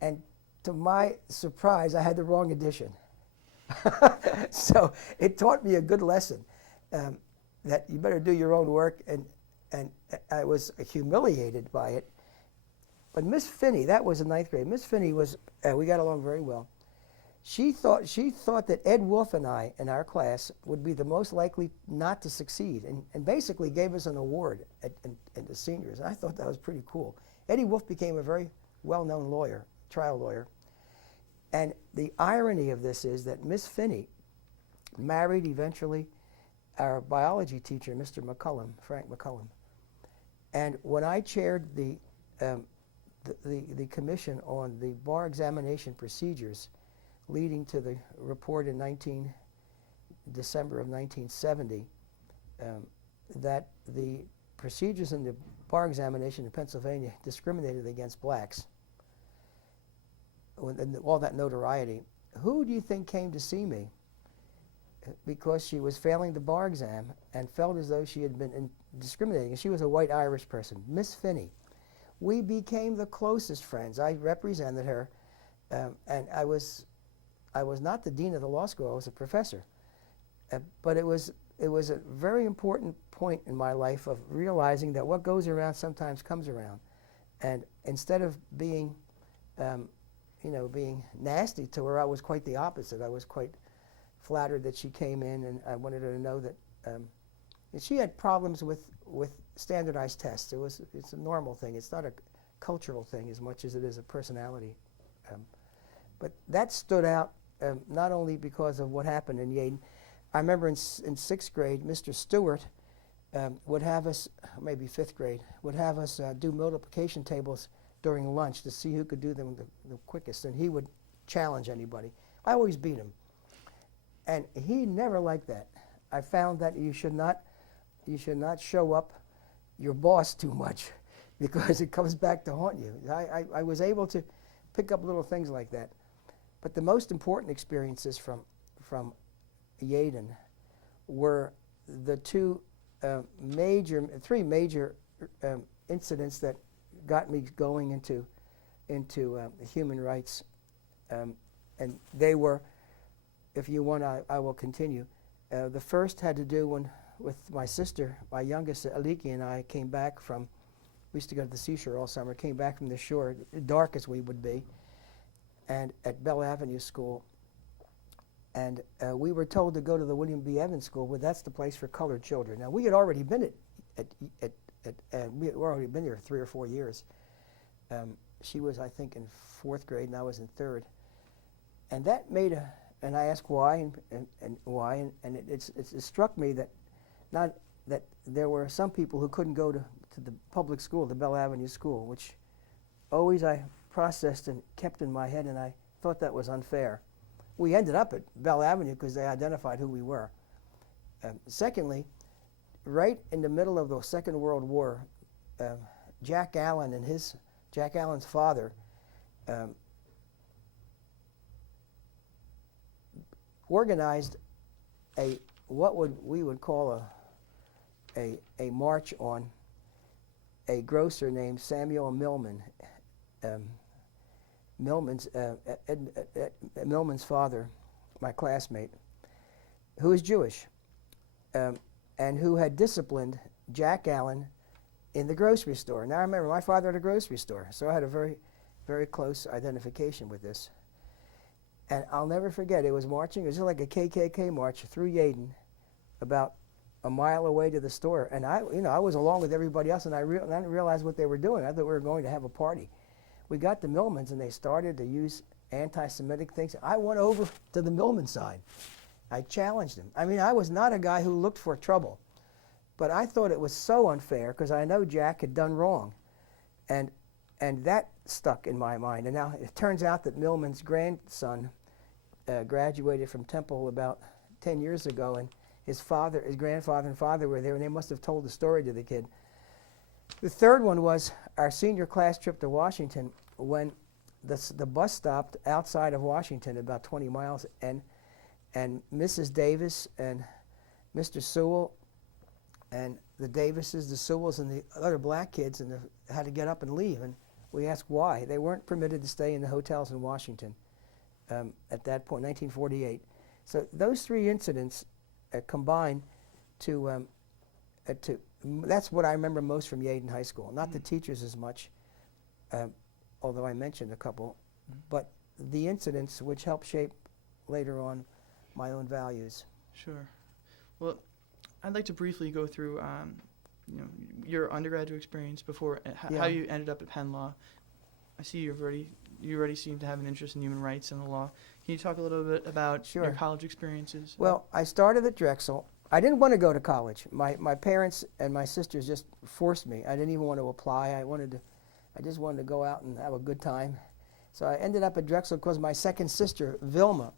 and to my surprise, I had the wrong edition. So it taught me a good lesson, that you better do your own work, and I was humiliated by it. But Miss Finney, that was in 9th grade. Miss Finney was, we got along very well. She thought that Ed Wolf and I in our class would be the most likely not to succeed, and basically gave us an award at the seniors. And I thought that was pretty cool. Eddie Wolf became a very well-known lawyer, trial lawyer. And the irony of this is that Miss Finney married eventually our biology teacher, Mr. McCullum, Frank McCullum. And when I chaired the commission on the bar examination procedures leading to the report in December of 1970, that the procedures in the bar examination in Pennsylvania discriminated against blacks, and all that notoriety, who do you think came to see me? Because she was failing the bar exam and felt as though she had been discriminating. And she was a white Irish person, Miss Finney. We became the closest friends. I represented her, and I was not the dean of the law school. I was a professor. But it was a very important point in my life of realizing that what goes around sometimes comes around. And instead of being, being nasty to her, I was quite the opposite. I was quite flattered that she came in, and I wanted her to know that she had problems with standardized tests. It's a normal thing. It's not a cultural thing as much as it is a personality. But that stood out not only because of what happened in Yeadon. I remember in 6th grade, Mr. Stewart would have us, maybe 5th grade, would have us do multiplication tables during lunch to see who could do them the quickest, and he would challenge anybody. I always beat him. And he never liked that. I found that you should not show up your boss too much because it comes back to haunt you. I was able to pick up little things like that. But the most important experiences from Yeadon were the three major incidents that got me going into human rights, and they were, if you want, I will continue. The first had to do with my sister, my youngest, Aliki, and I came back from, we used to go to the seashore all summer, came back from the shore, dark as we would be, and at Bell Avenue School. And we were told to go to the William B. Evans School, but that's the place for colored children. Now, we had already been we had already been there 3 or 4 years. She was, I think, in 4th grade, and I was in 3rd. And that made and I asked why, and why, and it struck me that that there were some people who couldn't go to the public school, the Bell Avenue School, which always I processed and kept in my head, and I thought that was unfair. We ended up at Bell Avenue because they identified who we were. Secondly, right in the middle of the Second World War, Jack Allen and Jack Allen's father organized what we would call a march on a grocer named Samuel Millman. Millman's father, my classmate, who is Jewish, and who had disciplined Jack Allen in the grocery store. Now I remember my father had a grocery store, so I had a very, very close identification with this. And I'll never forget, it was marching, it was just like a KKK march through Yeadon, about a mile away to the store. And I was along with everybody else, and I didn't realize what they were doing. I thought we were going to have a party. We got the Millmans, and they started to use anti-Semitic things. I went over to the Millman side. I challenged him. I mean, I was not a guy who looked for trouble, but I thought it was so unfair because I know Jack had done wrong, and that stuck in my mind. And now it turns out that Millman's grandson graduated from Temple about 10 years ago, and his grandfather and father were there, and they must have told the story to the kid. The third one was our senior class trip to Washington, when the bus stopped outside of Washington about 20 miles, and Mrs. Davis and Mr. Sewell and the Davises, the Sewells, and the other black kids had to get up and leave. And we asked why. They weren't permitted to stay in the hotels in Washington at that point, 1948. So those three incidents combined to that's what I remember most from Yeadon High School. Not the teachers as much, although I mentioned a couple, but the incidents which helped shape later on my own values. Sure. Well, I'd like to briefly go through your undergraduate experience before how you ended up at Penn Law. I see you already seem to have an interest in human rights and the law. Can you talk a little bit about your college experiences? Well, I started at Drexel, I didn't want to go to college. My parents and my sisters just forced me. I didn't even want to apply. I just wanted to go out and have a good time. So I ended up at Drexel because my second sister, Vilma,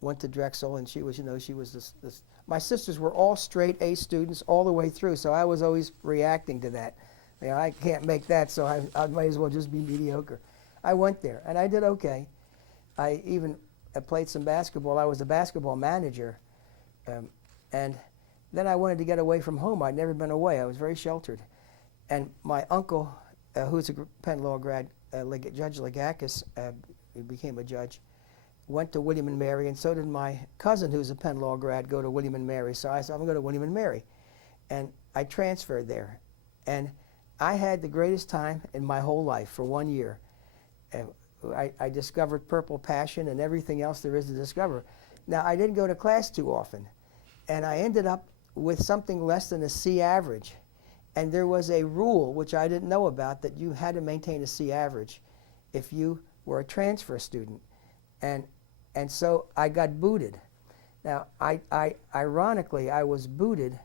went to Drexel, and she was, she was this. My sisters were all straight A students all the way through, so I was always reacting to that. I can't make that, so I might as well just be mediocre. I went there, and I did okay. I even played some basketball. I was a basketball manager, and then I wanted to get away from home. I'd never been away. I was very sheltered. And my uncle, who's a Penn Law grad, Judge Ligakis, he became a judge, went to William and Mary, and so did my cousin, who's a Penn Law grad, go to William and Mary. So I said, I'm going to go to William and Mary. And I transferred there. And I had the greatest time in my whole life for 1 year. I discovered purple passion and everything else there is to discover. Now, I didn't go to class too often, and I ended up with something less than a C average. And there was a rule, which I didn't know about, that you had to maintain a C average if you were a transfer student. And so I got booted. Now, ironically, I was booted.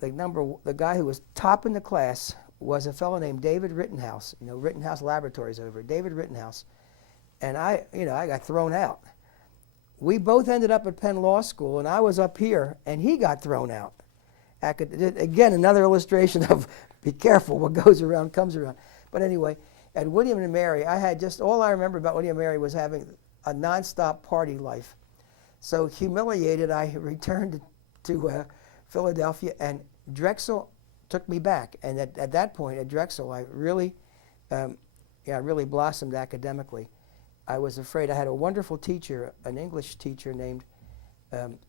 The guy who was top in the class was a fellow named David Rittenhouse, Rittenhouse Laboratories over, David Rittenhouse. And I got thrown out. We both ended up at Penn Law School, and I was up here, and he got thrown out. Again, another illustration of be careful, what goes around comes around. But anyway, at William and Mary, all I remember about William and Mary was having a nonstop party life. So humiliated, I returned to Philadelphia, and Drexel took me back. And at that point at Drexel, I really blossomed academically. I was afraid. I had a wonderful teacher, an English teacher named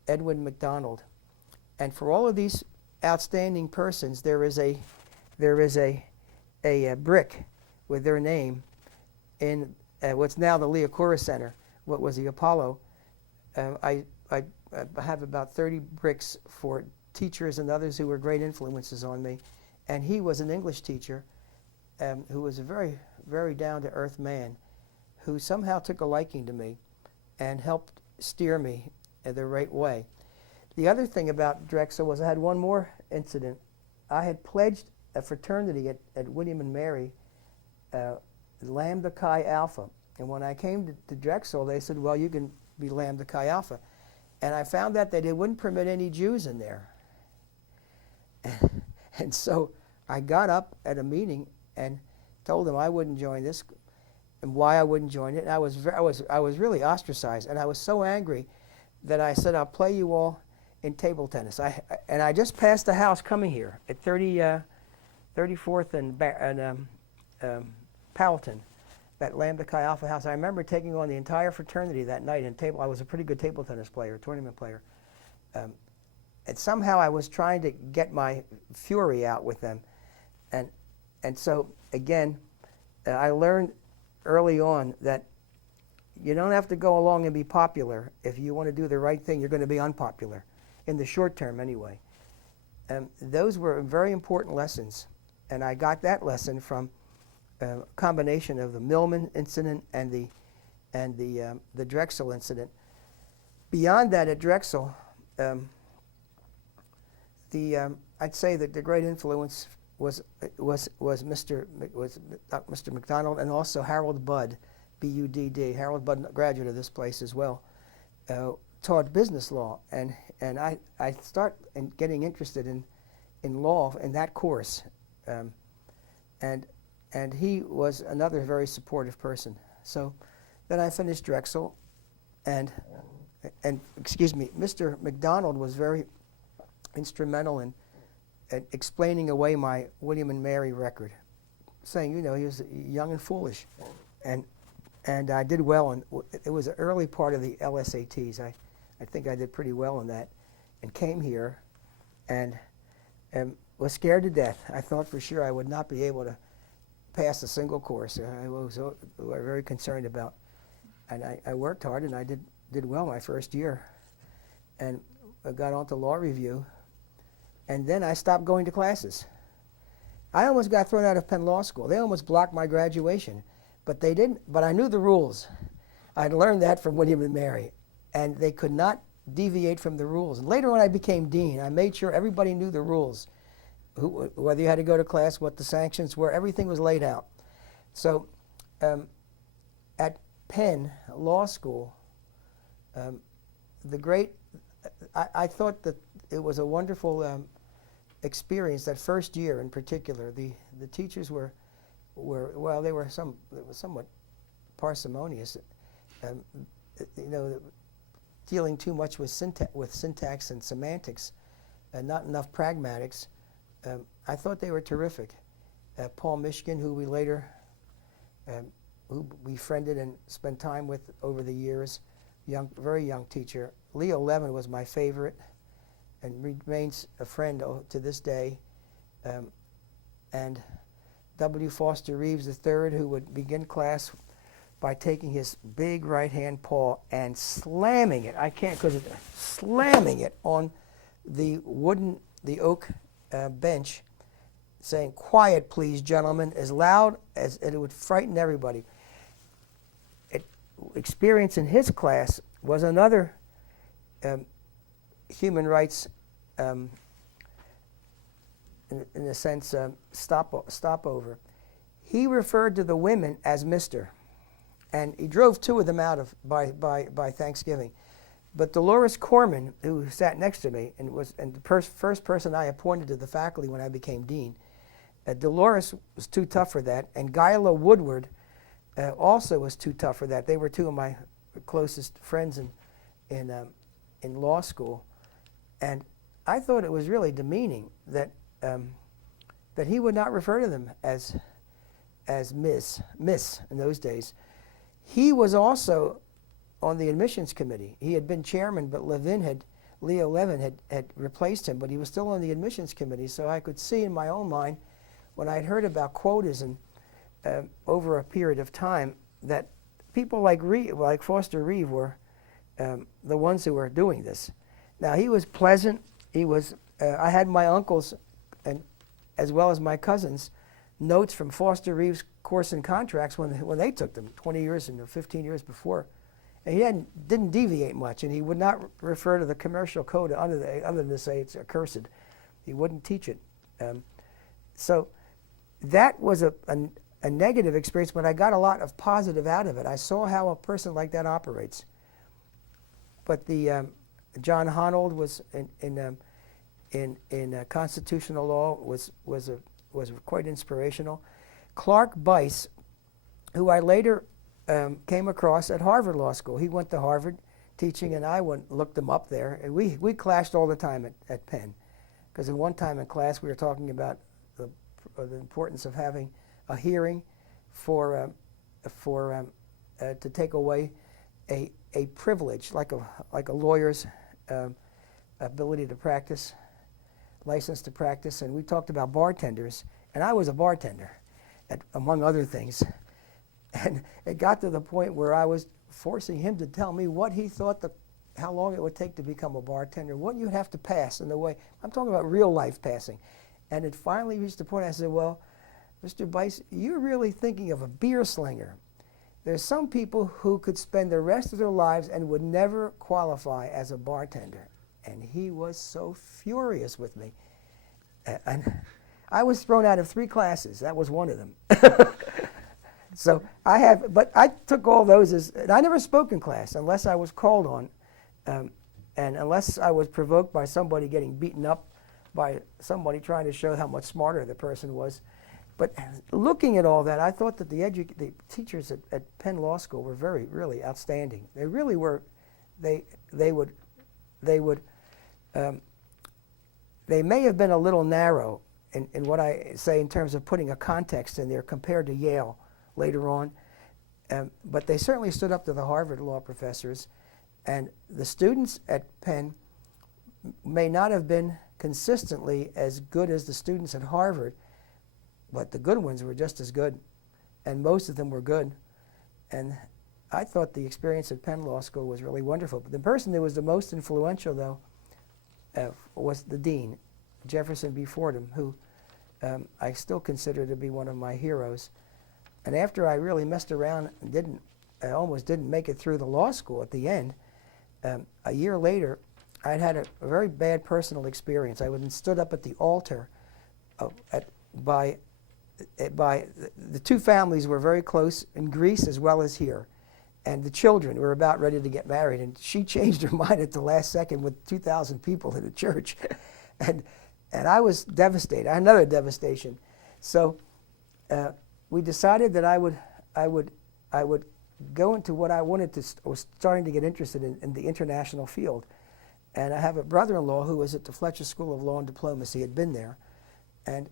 Edwin MacDonald. And for all of these outstanding persons, there is a brick with their name in what's now the Litigation Center, what was the Apollo. I have about 30 bricks for teachers and others who were great influences on me. And he was an English teacher who was a very, very down-to-earth man who somehow took a liking to me and helped steer me in the right way. The other thing about Drexel was I had one more incident. I had pledged a fraternity at William and Mary, Lambda Chi Alpha. And when I came to Drexel, they said, well, you can be Lambda Chi Alpha. And I found that they wouldn't permit any Jews in there. And so I got up at a meeting and told them I wouldn't join this, and why I wouldn't join it. And I was really ostracized, and I was so angry that I said, I'll play you all in table tennis. And I just passed the house coming here at 34th and Powelton, that Lambda Chi Alpha house. I remember taking on the entire fraternity that night in table. I was a pretty good table tennis player, tournament player. And somehow I was trying to get my fury out with them. And so, again, I learned early on that you don't have to go along and be popular. If you want to do the right thing, you're going to be unpopular, in the short term anyway. Those were very important lessons. And I got that lesson from a combination of the Millman incident and the Drexel incident. Beyond that, at Drexel, I'd say that the great influence was Mr. MacDonald, and also Harold Budd, B-U-D-D. Harold Budd, graduate of this place as well, taught business law, and I start getting interested in law in that course, and he was another very supportive person. So then I finished Drexel, and excuse me, Mr. MacDonald was very instrumental in explaining away my William and Mary record, saying, he was young and foolish, and I did well. And it was an early part of the LSATs. I think I did pretty well in that, and came here, and was scared to death. I thought for sure I would not be able to pass a single course. I was very concerned about, and I worked hard, and I did well my first year, and I got onto law review. And then I stopped going to classes. I almost got thrown out of Penn Law School. They almost blocked my graduation, but they didn't. But I knew the rules. I'd learned that from William and Mary, and they could not deviate from the rules. And later when I became dean, I made sure everybody knew the rules, whether you had to go to class, what the sanctions were, everything was laid out. So at Penn Law School, I thought that it was a wonderful experience. That first year in particular, the teachers were well, they were somewhat parsimonious. Dealing too much with syntax and semantics, and not enough pragmatics. I thought they were terrific. Paul Mishkin, who we later who befriended and spent time with over the years, very young teacher. Leo Levin was my favorite and remains a friend to this day. And W. Foster Reeves III, who would begin class by taking his big right-hand paw and slamming it, slamming it on the oak bench, saying, "Quiet, please, gentlemen," as loud as it would frighten everybody. Experience in his class was another human rights, in a sense, stopover. He referred to the women as Mr., and he drove two of them out by Thanksgiving. But Dolores Corman, who sat next to me and was the first person I appointed to the faculty when I became dean, Dolores was too tough for that, and Guyla Woodward also was too tough for that. They were two of my closest friends in law school, and I thought it was really demeaning that he would not refer to them as Miss in those days. He was also on the admissions committee. He had been chairman, but Leo Levin had replaced him, but he was still on the admissions committee. So I could see in my own mind, when I'd heard about quotas and over a period of time, that people like Foster Reeve were the ones who were doing this. Now, he was pleasant. He was. I had my uncles, and as well as my cousins, notes from Foster Reeve's course and contracts when they took them 20 years and 15 years before. And he didn't deviate much, and he would not refer to the commercial code other than to say it's accursed. He wouldn't teach it. So that was a negative experience, but I got a lot of positive out of it. I saw how a person like that operates. But the John Honold was in constitutional law was quite inspirational. Clark Bice, who I later came across at Harvard Law School. He went to Harvard teaching, and I looked him up there. And we clashed all the time at Penn, because in one time in class we were talking about the importance of having a hearing to take away a privilege, like a lawyer's ability to practice, license to practice. And we talked about bartenders, and I was a bartender, among other things. And it got to the point where I was forcing him to tell me what he thought how long it would take to become a bartender, what you'd have to pass in the way. I'm talking about real life passing. And it finally reached the point I said, well, Mr. Bice, you're really thinking of a beer slinger. There's some people who could spend the rest of their lives and would never qualify as a bartender. And he was so furious with me. And I was thrown out of 3 classes. That was one of them. So but I took all those and I never spoke in class unless I was called on, and unless I was provoked by somebody getting beaten up by somebody trying to show how much smarter the person was. But looking at all that, I thought that the teachers at Penn Law School were really outstanding. They really were. They may have been a little narrow in what I say in terms of putting a context in there compared to Yale later on, but they certainly stood up to the Harvard law professors, and the students at Penn may not have been consistently as good as the students at Harvard, but the good ones were just as good, and most of them were good. And I thought the experience at Penn Law School was really wonderful. But the person that was the most influential, though, was the dean, Jefferson B. Fordham, who I still consider to be one of my heroes. And after I really messed around and I almost didn't make it through the law school at the end, a year later, I'd had a very bad personal experience. I had been stood up at the altar by the two families were very close in Greece as well as here. And the children were about ready to get married. And she changed her mind at the last second with 2,000 people in the church. and I was devastated. I had another devastation. So we decided that I would go into what I wanted to, was starting to get interested in the international field. And I have a brother-in-law who was at the Fletcher School of Law and Diplomacy, had been there. And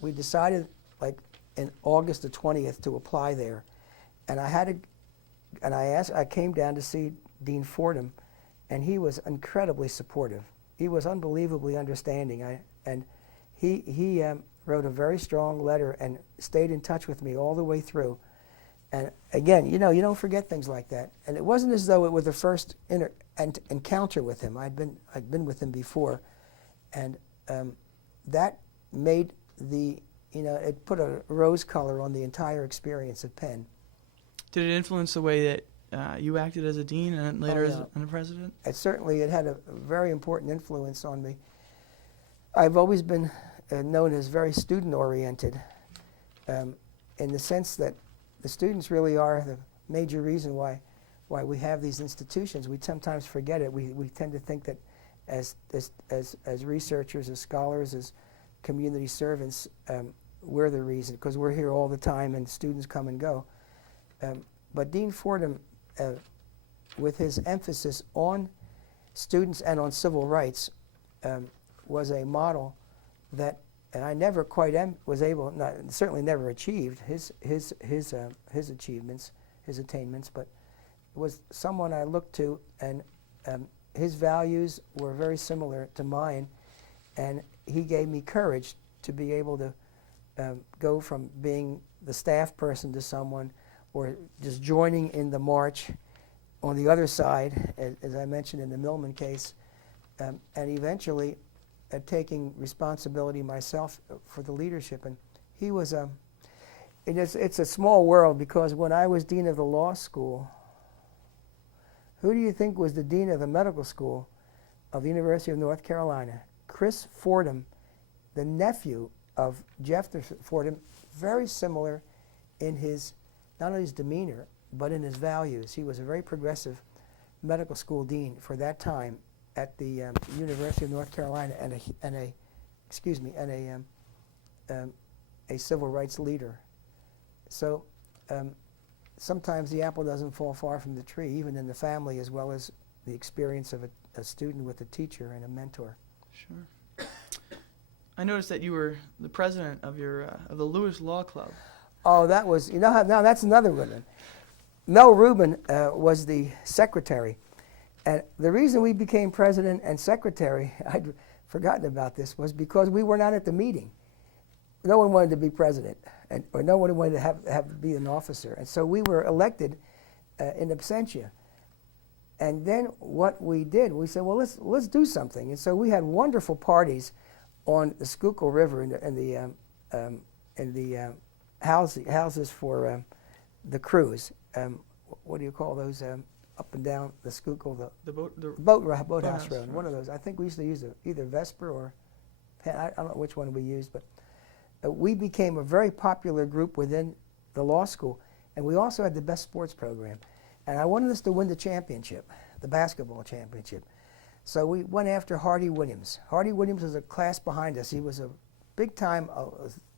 we decided, like, in August the 20th to apply there. And I came down to see Dean Fordham, and he was incredibly supportive. He was unbelievably understanding. He wrote a very strong letter and stayed in touch with me all the way through. And again, you don't forget things like that. And it wasn't as though it was the first encounter with him. I'd been with him before, and that made it put a rose color on the entire experience at Penn. Did it influence the way that you acted as a dean and later as a president? It had a very important influence on me. I've always been known as very student-oriented, in the sense that the students really are the major reason why we have these institutions. We sometimes forget it. We tend to think that as researchers, as scholars, as community servants, we're the reason, because we're here all the time and students come and go. But Dean Fordham, with his emphasis on students and on civil rights, was a model that I never quite was able, certainly never achieved his achievements, his attainments, but was someone I looked to, and his values were very similar to mine, and he gave me courage to be able to go from being the staff person to someone, or just joining in the march on the other side, as I mentioned in the Millman case, and eventually taking responsibility myself for the leadership. And he was it's a small world, because when I was dean of the law school, who do you think was the dean of the medical school of the University of North Carolina? Chris Fordham, the nephew of Jeff Fordham, very similar in his, not only his demeanor, but in his values. He was a very progressive medical school dean for that time at the University of North Carolina, and a civil rights leader. So sometimes the apple doesn't fall far from the tree, even in the family, as well as the experience of a student with a teacher and a mentor. Sure. I noticed that you were the president of the Lewis Law Club. Oh, that was, now that's another one. Mel Rubin was the secretary. And the reason we became president and secretary, I'd forgotten about this, was because we were not at the meeting. No one wanted to be president, or no one wanted to have be an officer. And so we were elected in absentia. And then what we did, we said, well, let's do something. And so we had wonderful parties on the Schuylkill River in the houses for the crews. What do you call those? Up and down the Schuylkill, the boathouse road. Right. One of those. I think we used to use either Vesper or Penn. I don't know which one we used, but we became a very popular group within the law school, and we also had the best sports program. And I wanted us to win the championship, the basketball championship. So we went after Hardy Williams. Hardy Williams was a class behind us. He was a big-time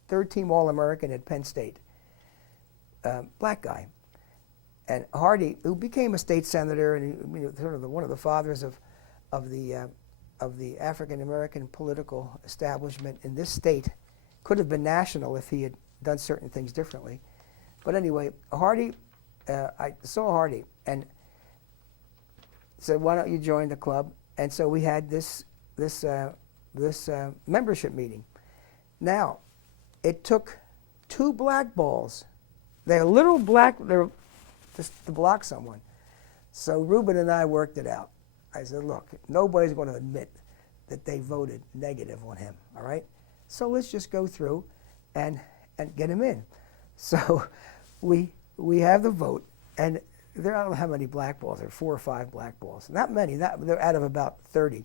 third-team All-American at Penn State, black guy. And Hardy, who became a state senator and sort of one of the fathers of the African-American political establishment in this state, could have been national if he had done certain things differently. But anyway, Hardy, I saw Hardy and said, "Why don't you join the club?" And so we had this membership meeting. Now, it took 2 blackballs. They're little black. They're just to block someone. So Rubin and I worked it out. I said, look, nobody's going to admit that they voted negative on him, all right? So let's just go through and get him in. So we have the vote, and there, I don't know how many blackballs. There are 4 or 5 blackballs. Not many. They're out of about 30.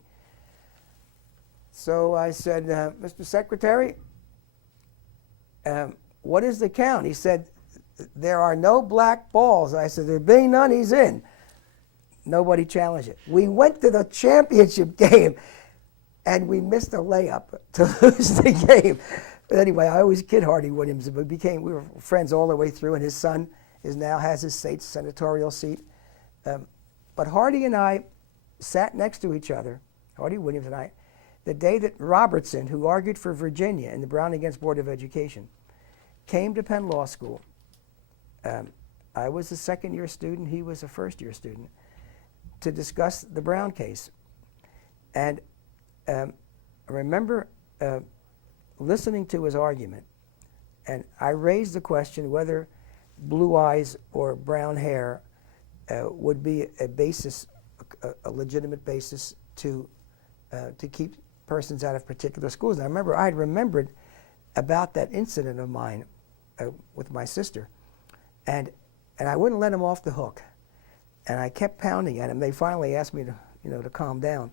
So I said, Mr. Secretary, what is the count? He said, there are no black balls. I said, there being none, he's in. Nobody challenged it. We went to the championship game, and we missed a layup to lose the game. But anyway, I always kid Hardy Williams. We were friends all the way through, and his son now has his state senatorial seat. But Hardy and I sat next to each other, Hardy Williams and I, the day that Robertson, who argued for Virginia in the Brown against Board of Education, came to Penn Law School. I was a second-year student. He was a first-year student, to discuss the Brown case. And I remember listening to his argument, and I raised the question whether blue eyes or brown hair would be a basis, a legitimate basis to keep persons out of particular schools. And I remember I had remembered about that incident of mine with my sister, and I wouldn't let him off the hook, and I kept pounding at him. They finally asked me to calm down,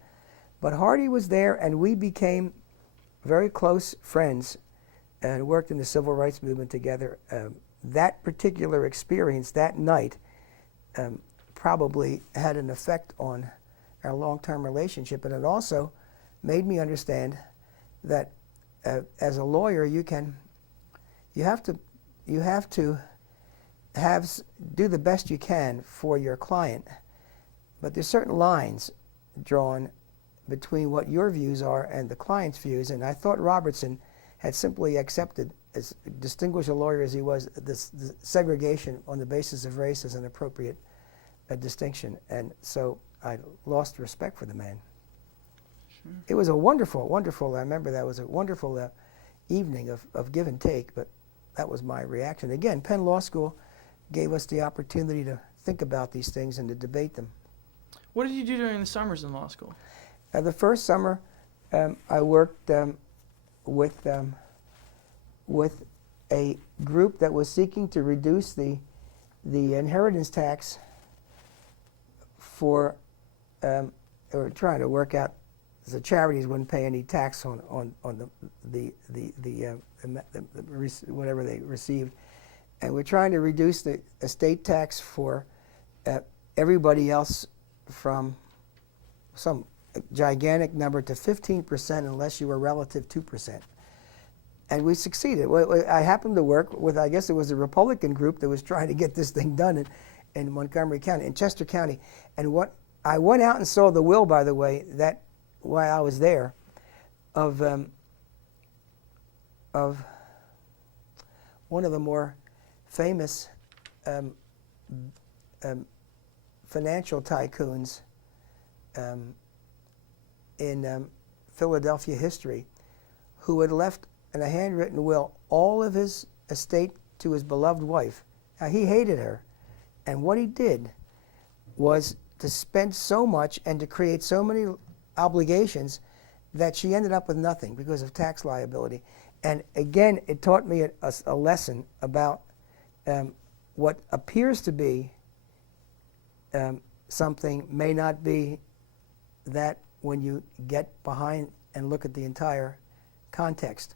but Hardy was there, and we became very close friends and worked in the civil rights movement together. That particular experience that night probably had an effect on our long-term relationship, and it also made me understand that as a lawyer, you have to do the best you can for your client, but there's certain lines drawn between what your views are and the client's views, and I thought Robertson had simply accepted, as distinguished a lawyer as he was, this segregation on the basis of race as an appropriate distinction, and so I lost respect for the man. Sure. It was a wonderful, I remember that was a wonderful evening of give and take, but that was my reaction. Again, Penn Law School gave us the opportunity to think about these things and to debate them. What did you do during the summers in law school? The first summer, I worked with a group that was seeking to reduce the inheritance tax for, or trying to work out, the charities wouldn't pay any tax on whatever they received, and we're trying to reduce the estate tax for everybody else from some gigantic number to 15% unless you were relative 2%. And we succeeded. I happened to work with, I guess it was a Republican group that was trying to get this thing done in Montgomery County, in Chester County. And I went out and saw the will, by the way, that while I was there, of one of the more famous financial tycoons in Philadelphia history, who had left in a handwritten will all of his estate to his beloved wife. Now, he hated her, and what he did was to spend so much and to create so many obligations that she ended up with nothing because of tax liability. And again, it taught me a lesson about what appears to be something may not be that when you get behind and look at the entire context.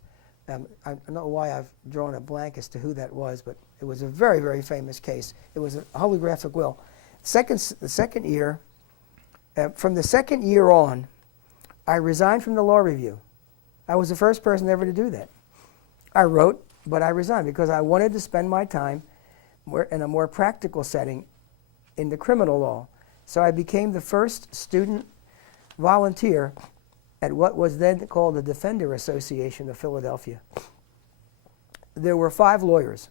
I don't know why I've drawn a blank as to who that was, but it was a very, very famous case. It was a holographic will. The second year, from the second year on, I resigned from the law review. I was the first person ever to do that. I wrote, but I resigned because I wanted to spend my time in a more practical setting in the criminal law. So I became the first student volunteer at what was then called the Defender Association of Philadelphia. There were 5 lawyers.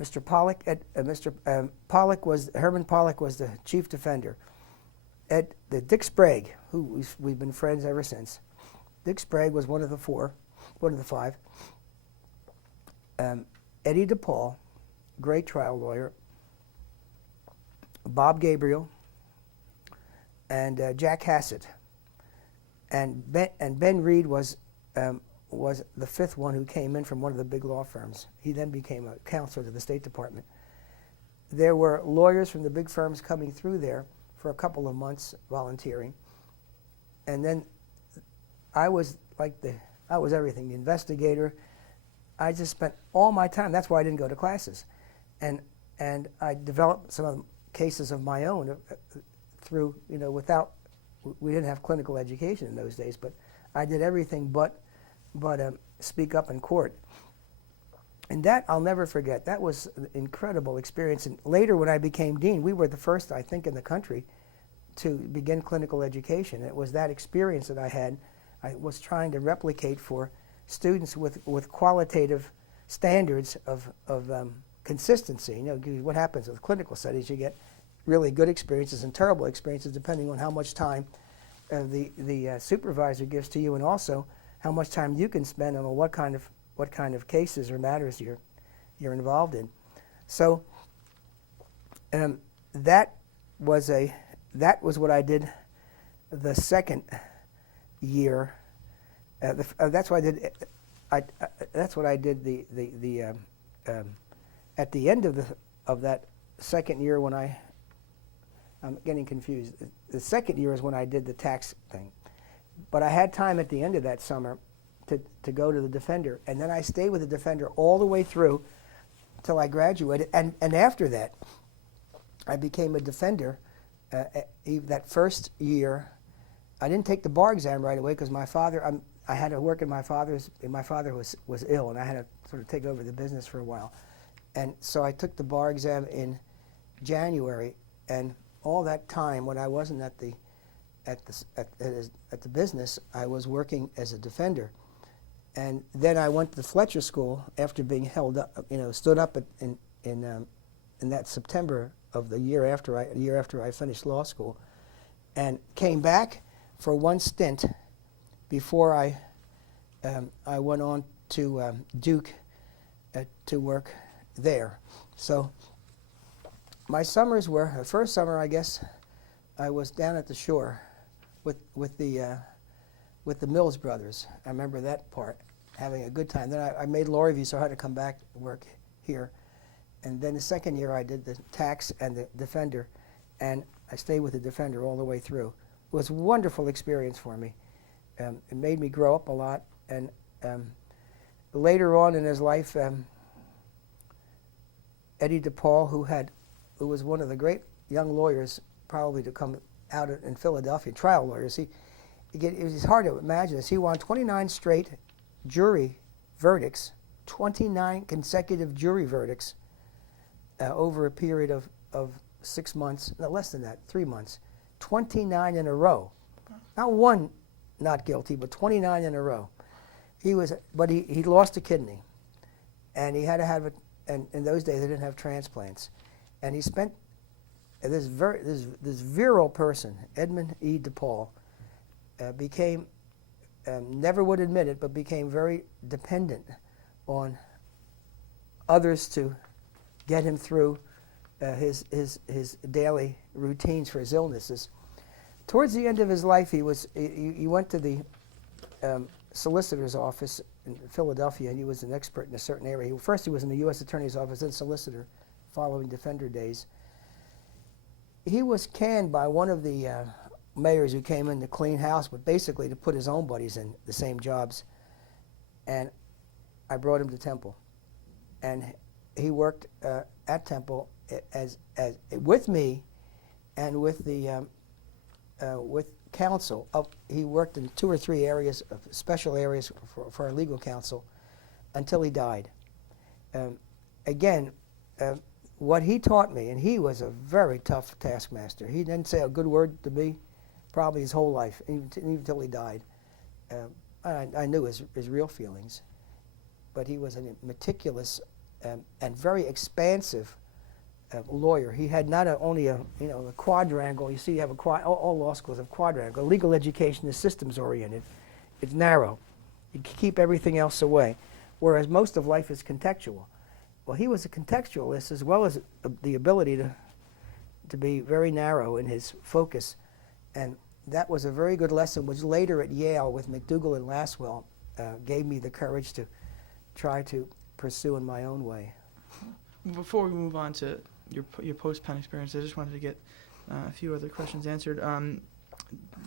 Mr. Pollock, Herman Pollock was the chief defender. Dick Sprague, who we've been friends ever since. Dick Sprague was one of the 5. Eddie DePaul, great trial lawyer. Bob Gabriel, and Jack Hassett. And Ben Reed was the 5th one who came in from one of the big law firms. He then became a counselor to the State Department. there were lawyers from the big firms coming through there for a couple of months volunteering. And then I was everything, the investigator. I just spent all my time. That's why I didn't go to classes. And I developed some of the cases of my own through, without, we didn't have clinical education in those days, but I did everything but speak up in court. And that I'll never forget. That was an incredible experience. And later when I became dean, we were the first, I think, in the country to begin clinical education. It was that experience that I had. I was trying to replicate for students with qualitative standards of consistency. What happens with clinical studies, you get really good experiences and terrible experiences depending on how much time the supervisor gives to you, and also how much time you can spend on what kind of cases or matters you're involved in. So that was what I did the second year. That's what I did. That's what I did at the end of that second year when I'm getting confused. The second year is when I did the tax thing. But I had time at the end of that summer to go to the Defender. And then I stayed with the Defender all the way through till I graduated. And after that, I became a Defender. That first year, I didn't take the bar exam right away because my father, I had to work in my father was ill, and I had to sort of take over the business for a while. And so I took the bar exam in January, and all that time when I wasn't at the business, I was working as a Defender. And then I went to the Fletcher School after being held up, stood up in that September of the year after I finished law school, and came back for one stint before I went on to Duke to work there. So my summers were, the first summer, I guess, I was down at the shore with the Mills brothers. I remember that part, having a good time. Then I made law review, so I had to come back and work here. And then the second year I did the tax and the Defender, and I stayed with the Defender all the way through. It was a wonderful experience for me. It made me grow up a lot. And later on in his life, Eddie DePaul, who was one of the great young lawyers probably to come out in Philadelphia, trial lawyers. It's hard to imagine this. He won 29 straight jury verdicts, 29 consecutive jury verdicts over a period of 6 months, no, less than that, 3 months, 29 in a row. Not one not guilty, but 29 in a row. He lost a kidney, and he had to have it. And in those days, they didn't have transplants, and he spent this virile person, Edmund E. DePaul, became never would admit it, but became very dependent on others to get him through his daily routines for his illnesses. Towards the end of his life, he went to the solicitor's office in Philadelphia, and he was an expert in a certain area. First, he was in the U.S. Attorney's Office, then solicitor, following Defender days. He was canned by one of the mayors who came in to clean house, but basically to put his own buddies in the same jobs. And I brought him to Temple, and he worked at Temple as with me, and with the with counsel. He worked in 2 or 3 areas, special areas for our legal counsel, until he died. Again, what he taught me, and he was a very tough taskmaster. He didn't say a good word to me probably his whole life, even until he died. I knew his real feelings, but he was a meticulous and very expansive lawyer. He had not only a quadrangle. You see, you have all law schools have quadrangle. Legal education is systems oriented. It's narrow. You keep everything else away, whereas most of life is contextual. Well, he was a contextualist as well as the ability to be very narrow in his focus, and that was a very good lesson, which later at Yale with McDougall and Laswell gave me the courage to try to pursue in my own way. Before we move on to your post-Penn experience. I just wanted to get a few other questions answered.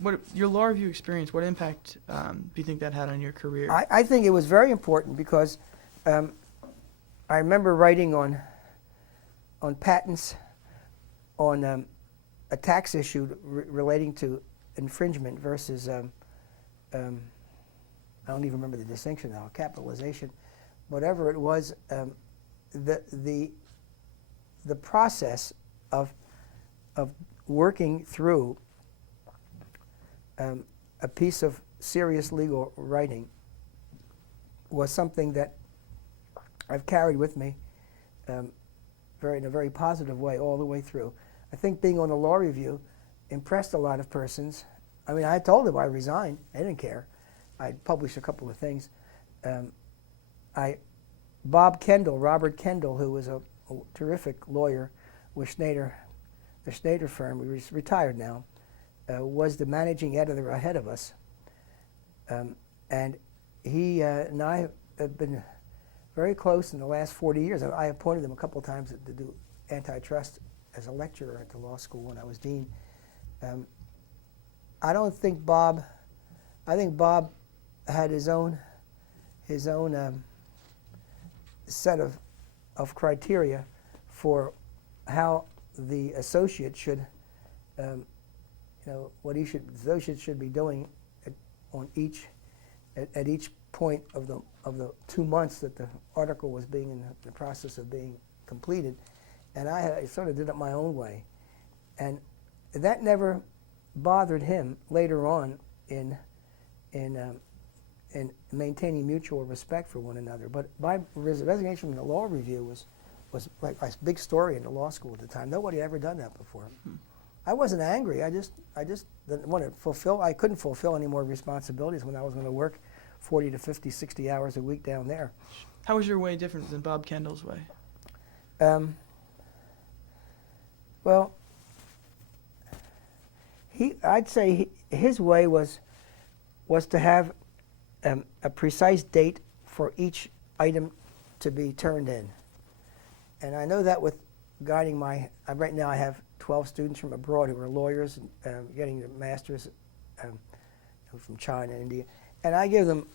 What your law review experience? What impact do you think that had on your career? I think it was very important because I remember writing on patents, on a tax issue relating to infringement versus I don't even remember the distinction now, capitalization, whatever it was. The process of working through a piece of serious legal writing was something that I've carried with me in a very positive way all the way through. I think being on the law review impressed a lot of persons. I mean, I told them I resigned. They didn't care. I published a couple of things. Robert Kendall, who was a terrific lawyer with the Schneider firm, he's retired now, was the managing editor ahead of us. And he and I have been very close in the last 40 years. I appointed him a couple of times to do antitrust as a lecturer at the law school when I was dean. I think Bob had his own set of criteria for how the associate should, what the associate should be doing at each point of the 2 months that the article was being in the process of being completed, and I sort of did it my own way, and that never bothered him later on in maintaining mutual respect for one another. But my resignation from the law review was like a big story in the law school at the time. Nobody had ever done that before. I wasn't angry. I just didn't want to fulfill. I couldn't fulfill any more responsibilities when I was going to work 40 to 50, 60 hours a week down there. How was your way different than Bob Kendall's way? Well, I'd say his way was to have a precise date for each item to be turned in. And I know that with guiding right now I have 12 students from abroad who are lawyers, getting their masters from China and India. And I give them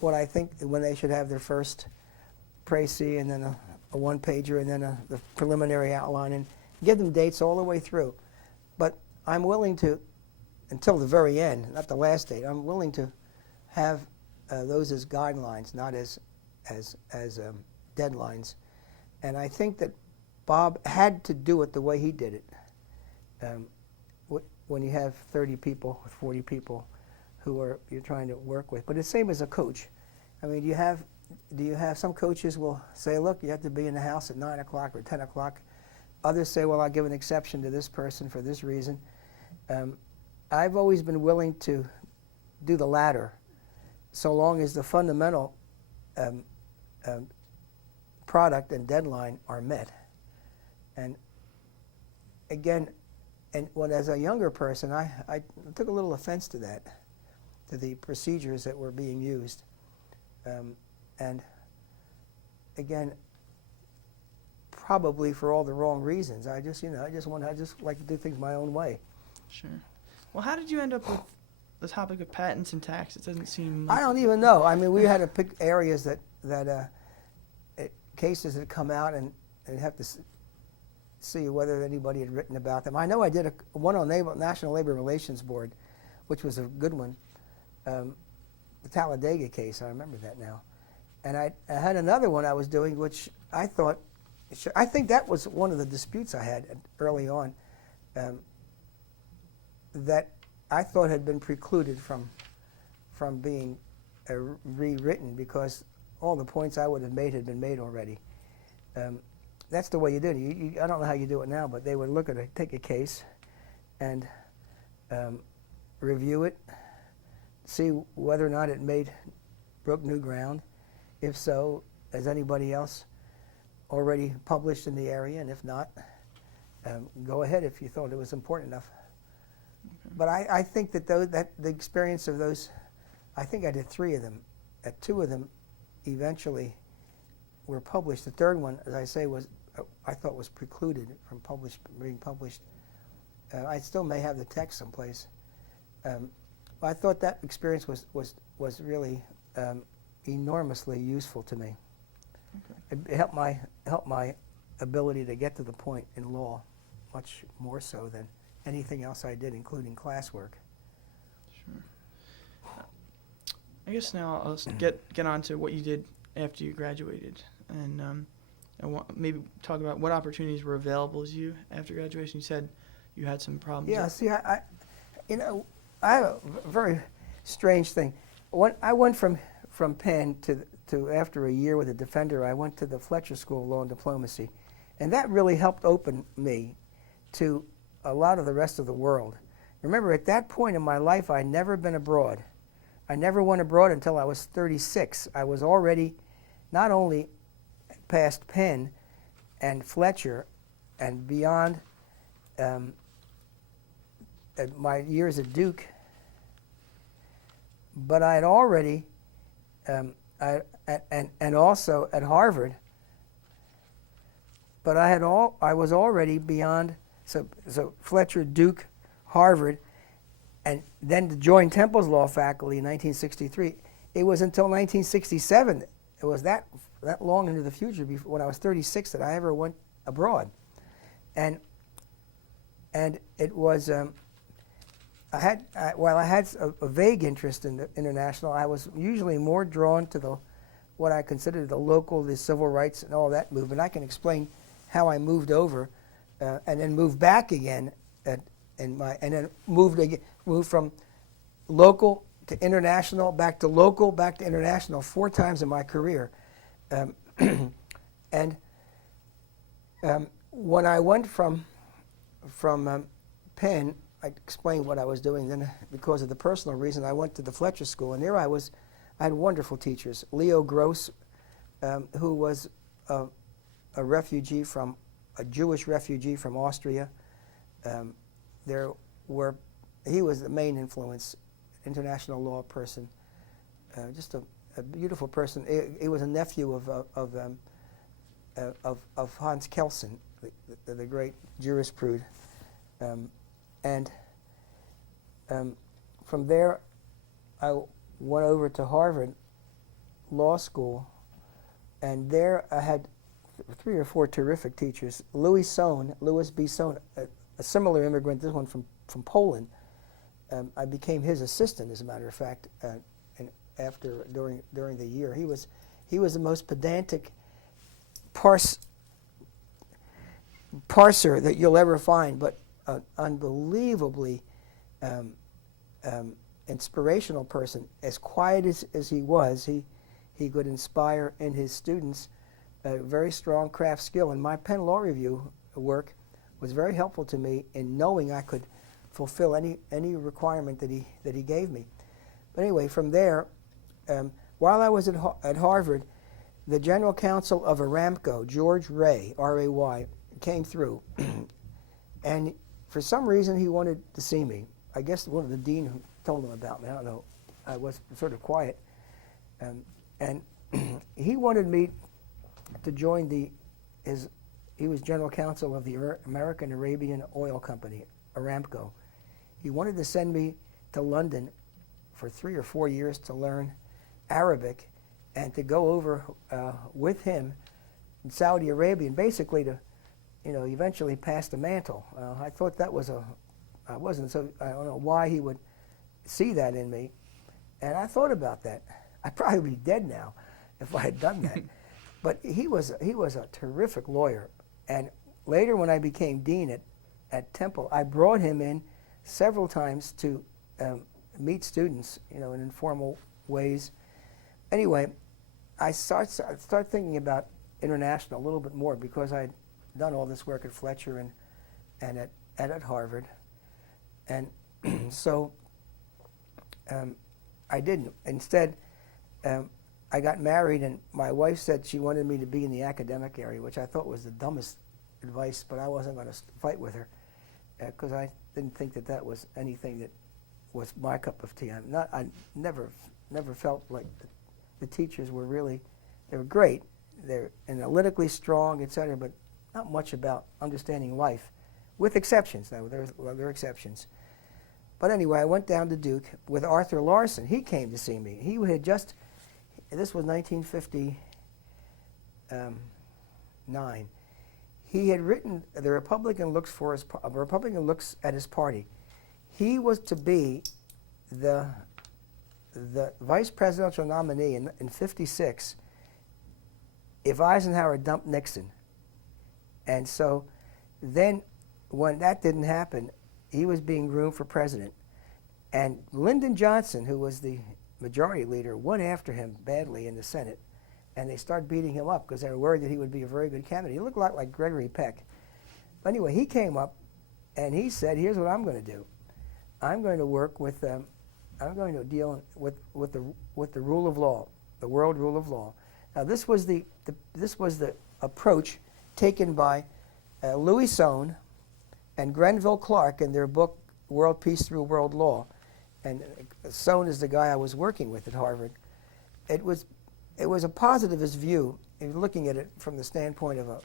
what I think when they should have their first précis and then a one-pager and then the preliminary outline, and give them dates all the way through. But I'm willing to, until the very end, not the last date, I'm willing to have those as guidelines, not as deadlines. And I think that Bob had to do it the way he did it. When you have 30 people or 40 people who you're trying to work with. But it's the same as a coach. I mean, do you have some coaches will say, look, you have to be in the house at 9 o'clock or 10 o'clock. Others say, well, I'll give an exception to this person for this reason. I've always been willing to do the latter, so long as the fundamental product and deadline are met. And again, as a younger person, I took a little offense to that, to the procedures that were being used. And again, probably for all the wrong reasons. I just like to do things my own way. Sure. Well, how did you end up with the topic of patents and tax? It doesn't seem like I don't even know. I mean, we had to pick areas that cases had come out and have to see whether anybody had written about them. I know I did one on National Labor Relations Board, which was a good one. The Talladega case, I remember that now. And I had another one I was doing, which I think that was one of the disputes I had early on, that I thought had been precluded from being rewritten because all the points I would have made had been made already. That's the way you did it. I don't know how you do it now, but they would take a case and review it, see whether or not it broke new ground. If so, has anybody else already published in the area? And if not, go ahead if you thought it was important enough. Okay. But I think that the experience of those, I think I did 3 of them. 2 of them eventually were published. The third one, as I say, I thought was precluded from being published. I still may have the text someplace. I thought that experience was really enormously useful to me. Okay. It helped my ability to get to the point in law much more so than anything else I did, including classwork. Sure. I guess now I'll get on to what you did after you graduated, and maybe talk about what opportunities were available to you after graduation. You said you had some problems. Yeah, see, I have a very strange thing. I went from Penn to after a year with a defender, I went to the Fletcher School of Law and Diplomacy, and that really helped open me to a lot of the rest of the world. Remember, at that point in my life, I'd never been abroad. I never went abroad until I was 36. I was already not only past Penn and Fletcher and beyond at my years at Duke, but I had already, and also at Harvard, but I was already beyond, so Fletcher, Duke, Harvard, and then to join Temple's law faculty in 1963. It was until 1967, it was that long into the future, before, when I was 36, that I ever went abroad. And it was, while I had a vague interest in the international, I was usually more drawn to what I considered the civil rights and all that movement. I can explain how I moved over and then moved back again, and then moved from local to international, back to local, back to international 4 times in my career. And when I went from Penn, I explained what I was doing. Then, because of the personal reason, I went to the Fletcher School, and there I had wonderful teachers. Leo Gross, who was a Jewish refugee from Austria. He was the main influence, international law person, just a beautiful person. He was a nephew of Hans Kelsen, the great jurisprudent. And from there, I went over to Harvard Law School, and there I had 3 or 4 terrific teachers. Louis B. Sohn, a similar immigrant, this one from Poland. I became his assistant, as a matter of fact, during the year. He was the most pedantic parser that you'll ever find, but an unbelievably inspirational person. As quiet as he was, he could inspire in his students a very strong craft skill. And my Penn Law Review work was very helpful to me in knowing I could fulfill any requirement that he gave me. But anyway, from there, while I was at Harvard, the general counsel of Aramco, George Ray, R-A-Y, came through, and for some reason he wanted to see me. I guess one of the dean who told him about me. I don't know. I was sort of quiet, and he wanted me to join he was general counsel of the American Arabian Oil Company, Aramco. He wanted to send me to London for 3 or 4 years to learn Arabic and to go over with him in Saudi Arabia, and basically to, eventually pass the mantle. I thought that was I don't know why he would see that in me. And I thought about that. I'd probably be dead now if I had done that. But he was a terrific lawyer. And later, when I became dean at Temple, I brought him in several times to meet students, in informal ways. Anyway, I start thinking about international a little bit more because I'd done all this work at Fletcher and at Harvard. And so I didn't. Instead, I got married, and my wife said she wanted me to be in the academic area, which I thought was the dumbest advice, but I wasn't going to fight with her because I didn't think that was anything that was my cup of tea. I never felt like the teachers were really, they were great. They're analytically strong, etc., but not much about understanding life, with exceptions. Now, there are exceptions. But anyway, I went down to Duke with Arthur Larson. He came to see me. He had just, this was 1959. He had written, "The Republican looks for his, a Republican looks at his party." He was to be the vice presidential nominee in 56 if Eisenhower dumped Nixon. And so then when that didn't happen, he was being groomed for president. And Lyndon Johnson, who was the majority leader, went after him badly in the Senate. And they started beating him up because they were worried that he would be a very good candidate. He looked a lot like Gregory Peck. But anyway, he came up and he said, "Here's what I'm going to do. I'm going to work with, I'm going to deal with the rule of law, the world rule of law." Now this was the approach taken by Louis Sohn and Grenville Clark in their book World Peace Through World Law. And Sohn is the guy I was working with at Harvard. It was a positivist view, looking at it from the standpoint of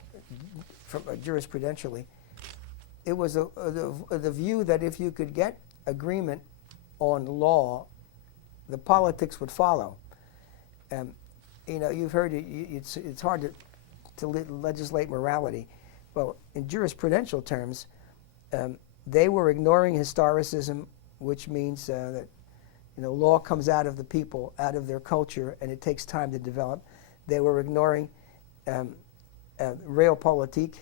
jurisprudentially. It was the view that if you could get agreement on law, the politics would follow. You know, you've heard it's hard to legislate morality. Well, in jurisprudential terms, they were ignoring historicism, which means that law comes out of the people, out of their culture, and it takes time to develop. They were ignoring realpolitik.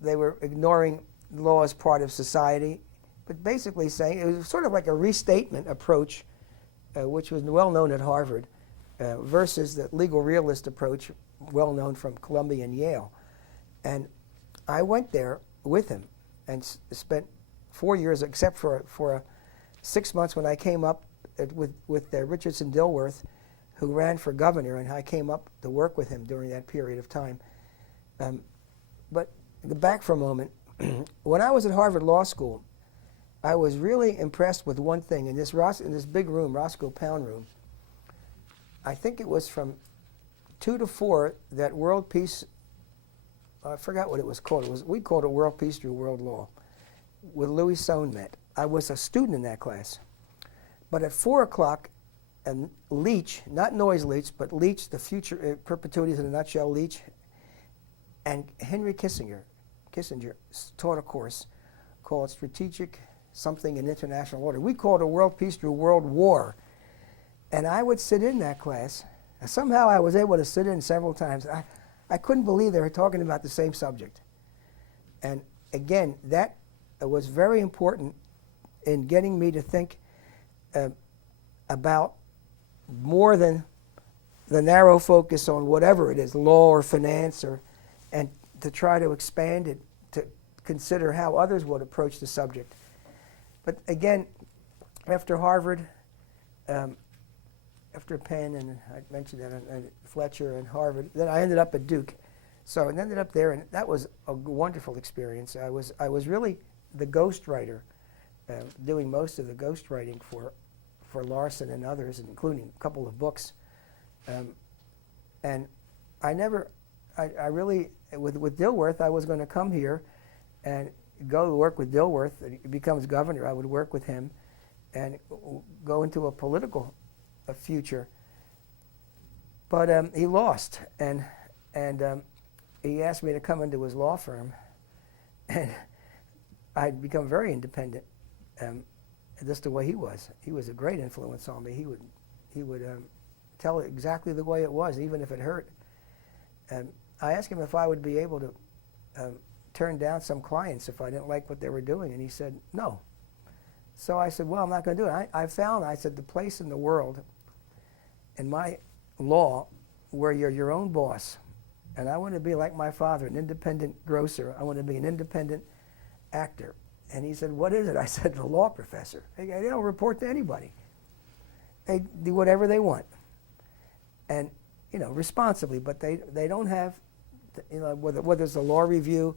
They were ignoring law as part of society, but basically saying it was sort of like a restatement approach, which was well known at Harvard, versus the legal realist approach, well known from Columbia and Yale. And I went there with him and spent 4 years, except for 6 months when I came up with Richardson Dilworth, who ran for governor, and I came up to work with him during that period of time. But back for a moment, when I was at Harvard Law School, I was really impressed with one thing in this big room, Roscoe Pound room. I think it was from 2 to 4 that World Peace. I forgot what it was called. We called it World Peace Through World Law, with Louis Sohn met. I was a student in that class. But at 4 o'clock, and Leach, not Noyes Leach, but Leach, the future perpetuities in a nutshell, Leach, and Henry Kissinger taught a course called Strategic Something in International Order. We called it World Peace Through World War. And I would sit in that class. And somehow I was able to sit in several times. I couldn't believe they were talking about the same subject. And again, that was very important in getting me to think about more than the narrow focus on whatever it is, law or finance, and to try to expand it, to consider how others would approach the subject. But again, after Harvard, after Penn, and I mentioned that, and Fletcher and Harvard, then I ended up at Duke. So I ended up there, and that was a wonderful experience. I was really the ghostwriter, doing most of the ghostwriting for Larson and others, including a couple of books. And I really, with Dilworth, I was going to come here and go work with Dilworth. He becomes governor. I would work with him and go into a political future. But he lost, and he asked me to come into his law firm, and I'd become very independent. Just the way he was. He was a great influence on me. He would tell it exactly the way it was, even if it hurt. I asked him if I would be able to turn down some clients if I didn't like what they were doing, and he said no. So I said, well, I'm not going to do it. I said, the place in the world, in my law, where you're your own boss, and I want to be like my father, an independent grocer. I want to be an independent actor. And he said, what is it? I said, the law professor. They don't report to anybody. They do whatever they want. And, responsibly, but they don't have, whether it's a law review,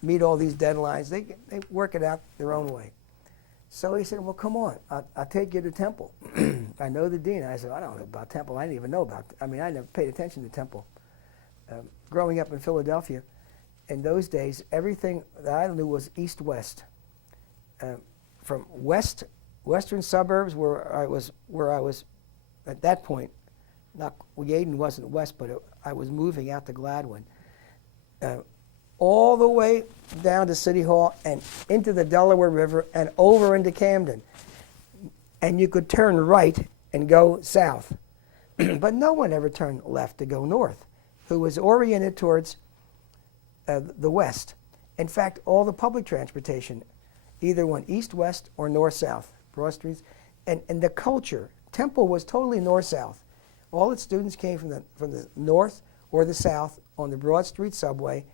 meet all these deadlines, they work it out their own way. So he said, well, come on, I'll take you to Temple. I know the dean. I said, I don't know about Temple. I didn't even know about, I never paid attention to Temple. growing up in Philadelphia, in those days, everything that I knew was east-west. From western suburbs where I was at that point, Yaden wasn't west, but I was moving out to Gladwin, all the way down to City Hall and into the Delaware River and over into Camden. And you could turn right and go south. But no one ever turned left to go north, who was oriented towards the west. In fact, all the public transportation either went east-west or north-south, broad streets. And the culture, Temple was totally north-south. All its students came from the north or the south on the Broad Street subway,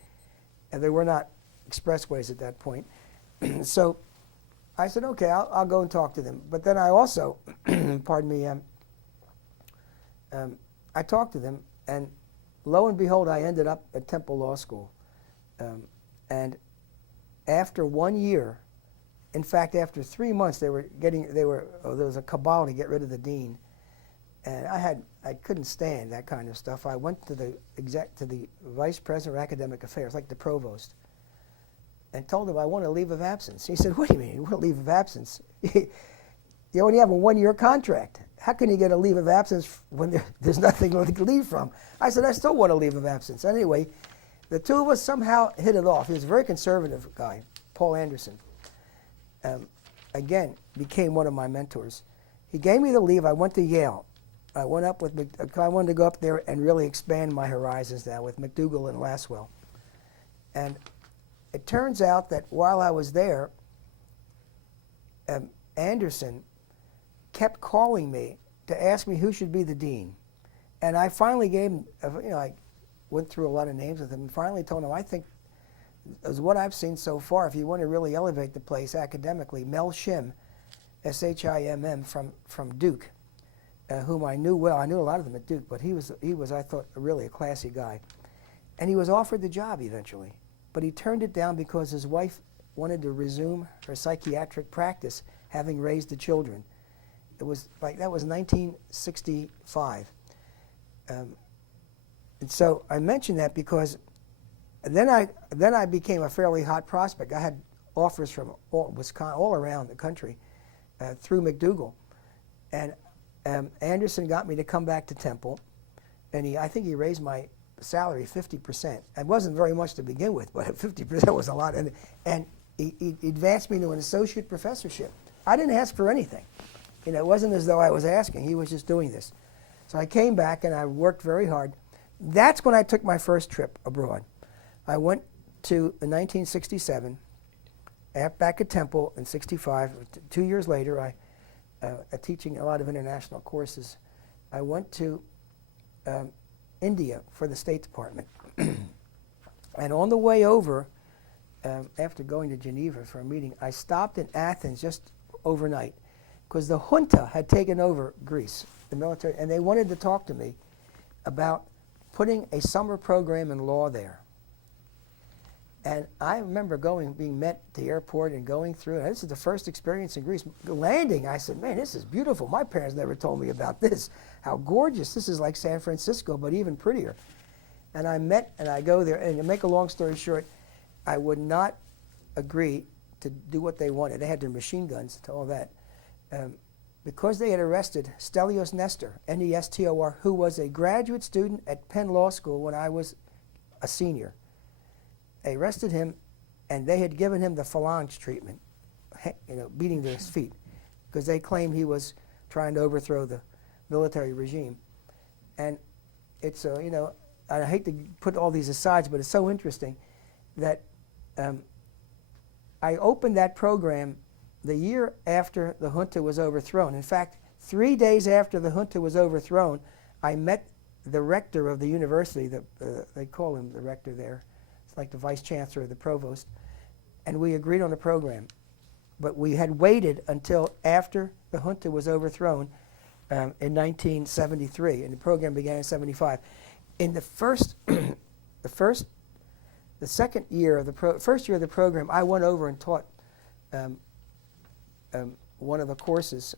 and there were not expressways at that point. So I said, okay, I'll go and talk to them. But then I also, pardon me, I talked to them, and lo and behold, I ended up at Temple Law School. And after 1 year, in fact, after 3 months, there was a cabal to get rid of the dean. And I couldn't stand that kind of stuff. I went to the vice president of academic affairs, like the provost, and told him I want a leave of absence. He said, "What do you mean you want a leave of absence? You only have a 1-year contract. How can you get a leave of absence when there's nothing to leave from?" I said, "I still want a leave of absence." Anyway, the two of us somehow hit it off. He was a very conservative guy, Paul Anderson. Again, became one of my mentors. He gave me the leave. I went to Yale. I went up with, I wanted to go up there and really expand my horizons now with McDougall and Lasswell. And it turns out that while I was there, Anderson kept calling me to ask me who should be the dean. And I finally gave him, I went through a lot of names with him and finally told him, I think, as what I've seen so far, if you want to really elevate the place academically, Mel Shim, S-H-I-M-M, from Duke, whom I knew well. I knew a lot of them at Duke, but he was, I thought, really a classy guy. And he was offered the job eventually, but he turned it down because his wife wanted to resume her psychiatric practice, having raised the children. It was like, that was 1965. And so I mention that because then I became a fairly hot prospect. I had offers from all around the country through McDougall. And Anderson got me to come back to Temple, and I think he raised my salary 50%. It wasn't very much to begin with, but 50% was a lot. And he advanced me to an associate professorship. I didn't ask for anything. It wasn't as though I was asking. He was just doing this. So I came back, and I worked very hard. That's when I took my first trip abroad. I went to, in 1967, back at Temple in 65. 2 years later, teaching a lot of international courses, I went to India for the State Department. And on the way over, after going to Geneva for a meeting, I stopped in Athens just overnight because the junta had taken over Greece, the military, and they wanted to talk to me about putting a summer program in law there. And I remember being met at the airport and going through, and this is the first experience in Greece. Landing, I said, man, this is beautiful. My parents never told me about this. How gorgeous. This is like San Francisco, but even prettier. And I go there, and to make a long story short, I would not agree to do what they wanted. They had their machine guns to all that. Because they had arrested Stelios Nestor, N-E-S-T-O-R, who was a graduate student at Penn Law School when I was a senior. They arrested him, and they had given him the phalange treatment, beating to his feet, because they claimed he was trying to overthrow the military regime. And it's, I hate to put all these asides, but it's so interesting that I opened that program the year after the junta was overthrown. In fact, 3 days after the junta was overthrown, I met the rector of the university. They call him the rector there. It's like the vice chancellor or the provost. And we agreed on a program. But we had waited until after the junta was overthrown in 1973, and the program began in 75. In the first year of the program, I went over and taught one of the courses,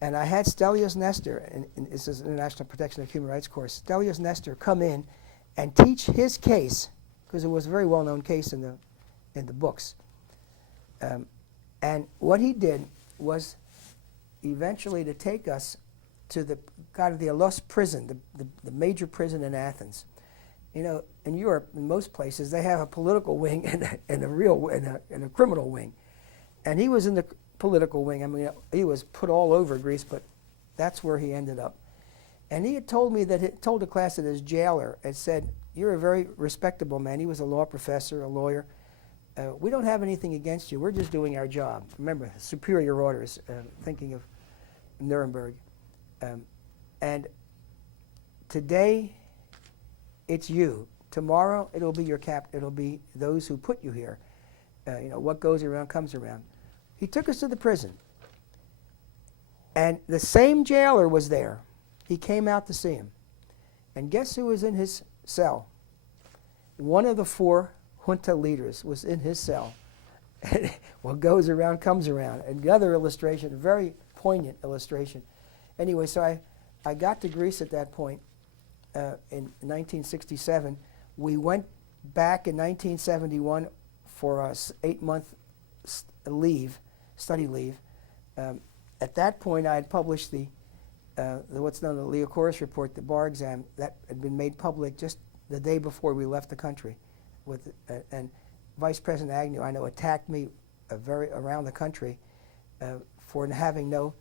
and I had Stelios Nestor, and this is International Protection of Human Rights course, Stelios Nestor come in and teach his case, because it was a very well-known case in the books. And what he did was eventually to take us to the Alos prison, the major prison in Athens. You know, in Europe, in most places, they have a political wing and a criminal wing. And he was in the political wing. I mean, he was put all over Greece, but that's where he ended up. And he had told me that, he told the class that his jailer had said, "You're a very respectable man." He was a law professor, a lawyer. "We don't have anything against you. We're just doing our job." Remember, superior orders, thinking of Nuremberg. And today, it's you. Tomorrow, it'll be your it'll be those who put you here. You know, what goes around comes around. He took us to the prison. And the same jailer was there. He came out to see him. And guess who was in his cell? One of the 4 junta leaders was in his cell. What goes around comes around. Another illustration, a very poignant illustration. Anyway, so I got to Greece at that point in 1967. We went back in 1971 for a 8-month study leave. At that point, I had published the what's known as the Liakoris report, the bar exam, that had been made public just the day before we left the country. And Vice President Agnew, I know, attacked me around the country for having no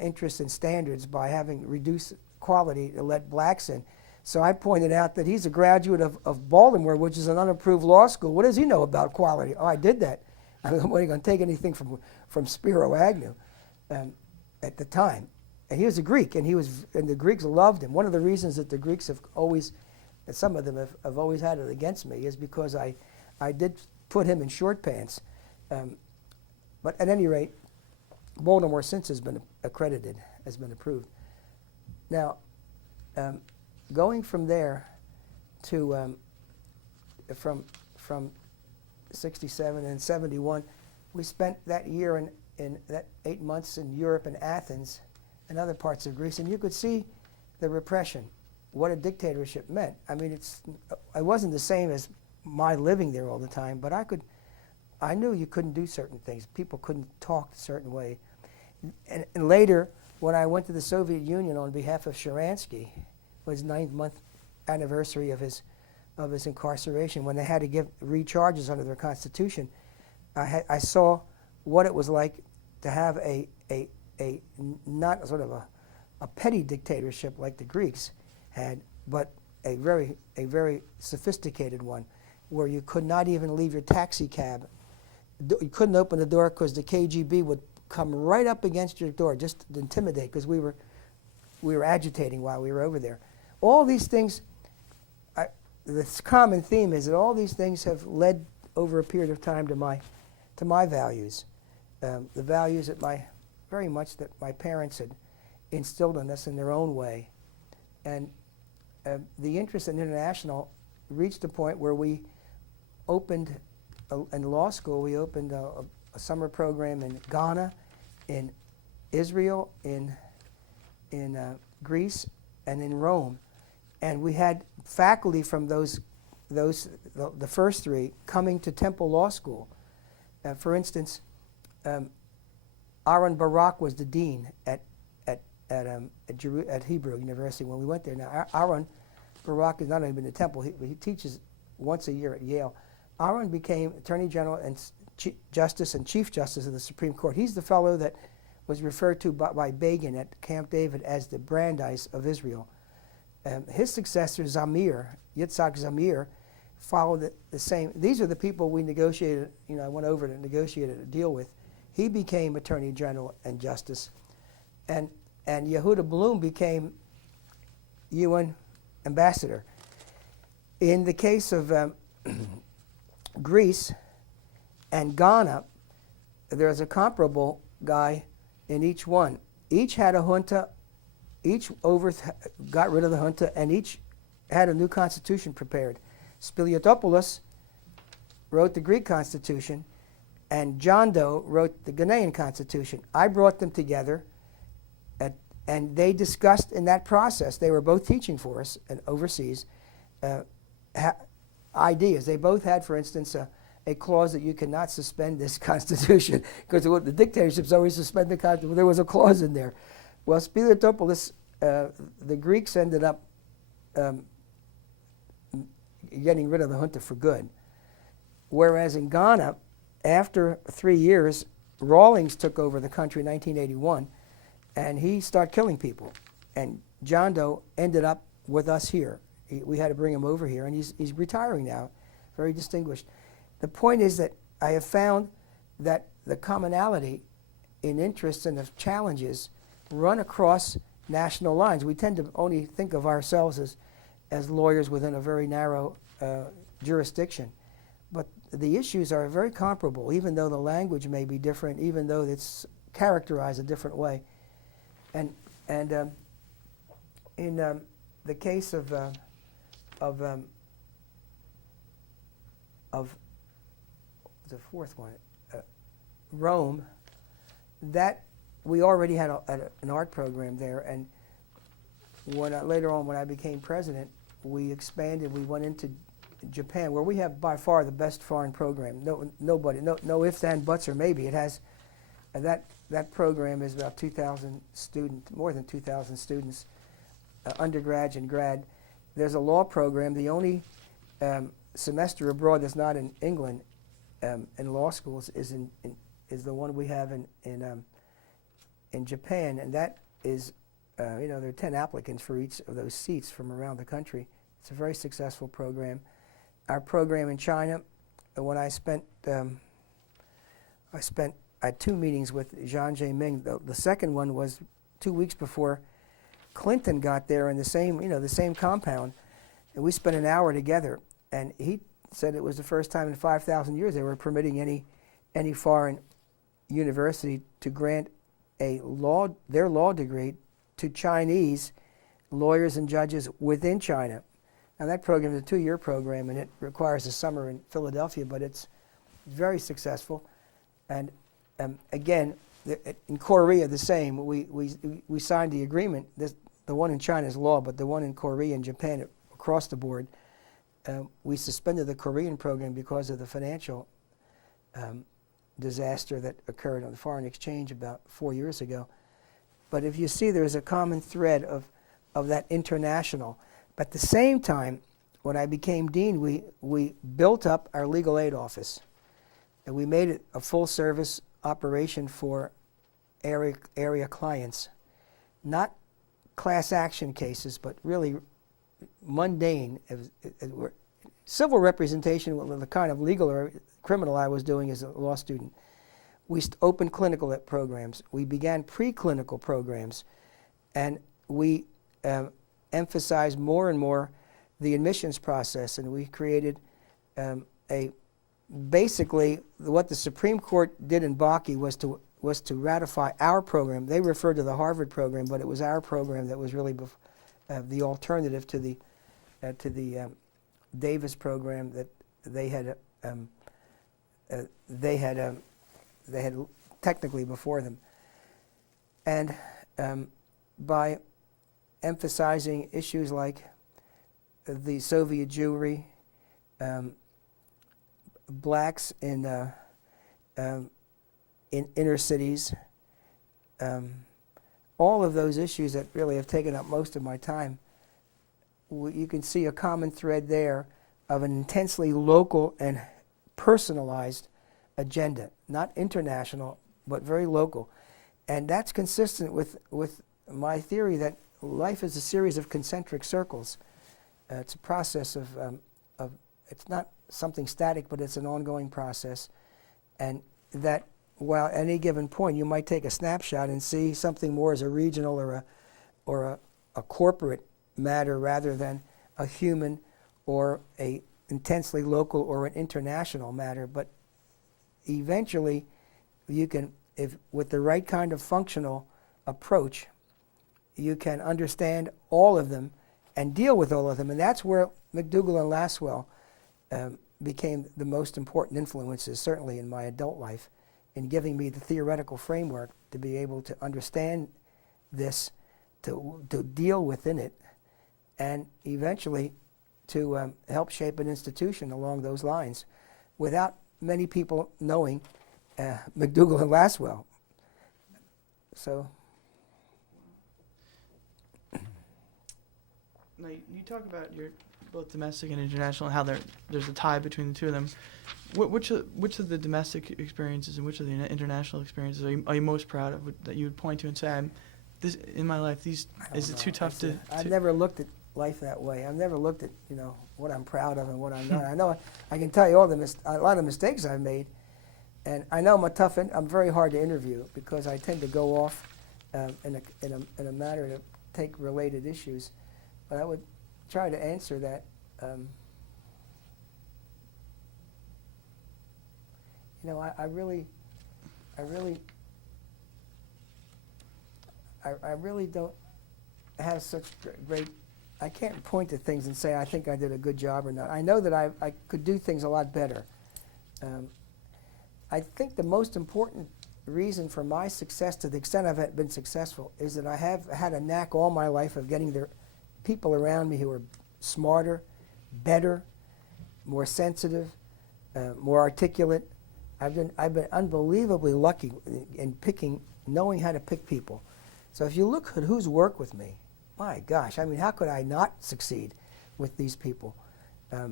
interest in standards by having reduced quality to let blacks in. So I pointed out that he's a graduate of Baltimore, which is an unapproved law school. What does he know about quality? Oh, I did that. I wasn't going to take anything from Spiro Agnew at the time. And he was a Greek, and the Greeks loved him. One of the reasons that the Greeks have always, that some of them have always had it against me, is because I did put him in short pants. But at any rate, Baltimore since has been accredited, has been approved. Now, going from there to from 67 and 71, we spent that year in that 8 months in Europe and Athens and other parts of Greece, and you could see the repression, what a dictatorship meant. I mean, it wasn't the same as my living there all the time, but I knew you couldn't do certain things. People couldn't talk a certain way. And later, when I went to the Soviet Union on behalf of Sharansky, was 9th-month anniversary of his incarceration, when they had to read charges under their constitution, I saw what it was like to have a not sort of a petty dictatorship like the Greeks had, but a very sophisticated one, where you could not even leave your taxi cab. You couldn't open the door because the KGB would come right up against your door just to intimidate, because we were agitating while we were over there. All these things, the common theme is that all these things have led over a period of time to my values, the values that very much that my parents had instilled in us in their own way. And the interest in international reached a point where we opened, in law school, we opened a summer program in Ghana, in Israel, in Greece, and in Rome. And we had faculty from the first 3 coming to Temple Law School. For instance, Aaron Barak was the dean at Hebrew University when we went there. Now, Aaron Barak has not only been to Temple, he teaches once a year at Yale. Aaron became Attorney General and Justice and Chief Justice of the Supreme Court. He's the fellow that was referred to by Begin at Camp David as the Brandeis of Israel. His successor, Yitzhak Zamir, followed the same. These are the people we negotiated, I went over to negotiate a deal with. He became Attorney General and Justice. And Yehuda Blum became UN Ambassador. In the case of Greece and Ghana, there's a comparable guy in each one. Each had a junta, each got rid of the junta, and each had a new constitution prepared. Spiliotopoulos wrote the Greek constitution, and John Doe wrote the Ghanaian constitution. I brought them together, and they discussed in that process. They were both teaching for us and overseas. ideas. They both had, for instance, a clause that you cannot suspend this Constitution because the dictatorships always suspend the Constitution. There was a clause in there. Well, Spiliotopoulos, the Greeks ended up getting rid of the junta for good. Whereas in Ghana, after 3 years, Rawlings took over the country in 1981, and he started killing people. And John Doe ended up with us here. We had to bring him over here, and he's retiring now, very distinguished. The point is that I have found that the commonality in interests and of challenges run across national lines. We tend to only think of ourselves as lawyers within a very narrow jurisdiction. But the issues are very comparable, even though the language may be different, even though it's characterized a different way. And in the case of the fourth one, Rome, that we already had an art program there, and later on when I became president, we expanded. We went into Japan, where we have by far the best foreign program. No ifs, and buts, or maybe. It has that program is about 2,000 students, more than 2,000 students, undergrad and grad. There's a law program. The only semester abroad that's not in England in law schools is the one we have in Japan, and that is there are 10 applicants for each of those seats from around the country. It's a very successful program. Our program in China, when I had 2 meetings with Jiang Zemin. The second one was 2 weeks before Clinton got there in the same compound, and we spent an hour together. And he said it was the first time in 5,000 years they were permitting any foreign university to grant their law degree to Chinese lawyers and judges within China. Now that program is a 2-year program, and it requires a summer in Philadelphia, but it's very successful. And again, in Korea, the same. We signed the agreement. The one in China is law, but the one in Korea and Japan, across the board, we suspended the Korean program because of the financial disaster that occurred on the foreign exchange about 4 years ago. But if you see, there's a common thread of that international. But at the same time, when I became dean, we built up our legal aid office, and we made it a full-service operation for area clients, not class action cases, but really mundane civil representation, the kind of legal or criminal I was doing as a law student. We opened clinical programs. We began preclinical programs, and we emphasized more and more the admissions process, and we created basically what the Supreme Court did in Bakke was to ratify our program. They referred to the Harvard program, but it was our program that was really the alternative to the Davis program that they had technically before them. And by emphasizing issues like the Soviet Jewry, blacks in inner cities, all of those issues that really have taken up most of my time, you can see a common thread there of an intensely local and personalized agenda, not international, but very local. And that's consistent with my theory that life is a series of concentric circles. It's a process of it's not something static, but it's an ongoing process. And that while at any given point you might take a snapshot and see something more as a regional or a corporate matter rather than a human or a intensely local or an international matter, but eventually you can, if with the right kind of functional approach, you can understand all of them and deal with all of them. And that's where McDougall and Lasswell became the most important influences, certainly in my adult life, in giving me the theoretical framework to be able to understand this, to deal within it, and eventually to help shape an institution along those lines without many people knowing McDougall and Lasswell. So. Now, you talk about your both domestic and international and how there's a tie between the two of them. Which of the domestic experiences and which of the international experiences are you most proud of that you would point to and say, this in my life, is it too tough to? I've never looked at life that way. I've never looked at what I'm proud of and what I'm not. I know I can tell you a lot of mistakes I've made, and I know I'm very hard to interview because I tend to go off in a manner to take related issues. But I would try to answer that. I really don't have such great. I can't point to things and say I think I did a good job or not. I know that I could do things a lot better. I think the most important reason for my success, to the extent I've been successful, is that I have had a knack all my life of getting people around me who are smarter, better, more sensitive, more articulate. I've been unbelievably lucky in knowing how to pick people. So if you look at who's worked with me, my gosh, I mean, how could I not succeed with these people? I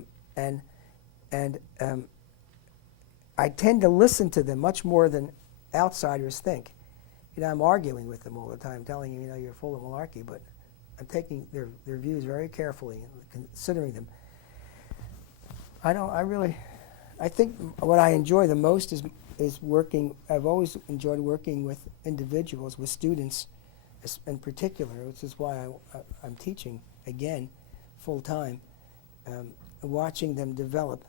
tend to listen to them much more than outsiders think. I'm arguing with them all the time, telling them, you're full of malarkey, but I'm taking their views very carefully and considering them. I think what I enjoy the most is working. I've always enjoyed working with individuals, with students in particular, which is why I'm teaching again full time, watching them develop.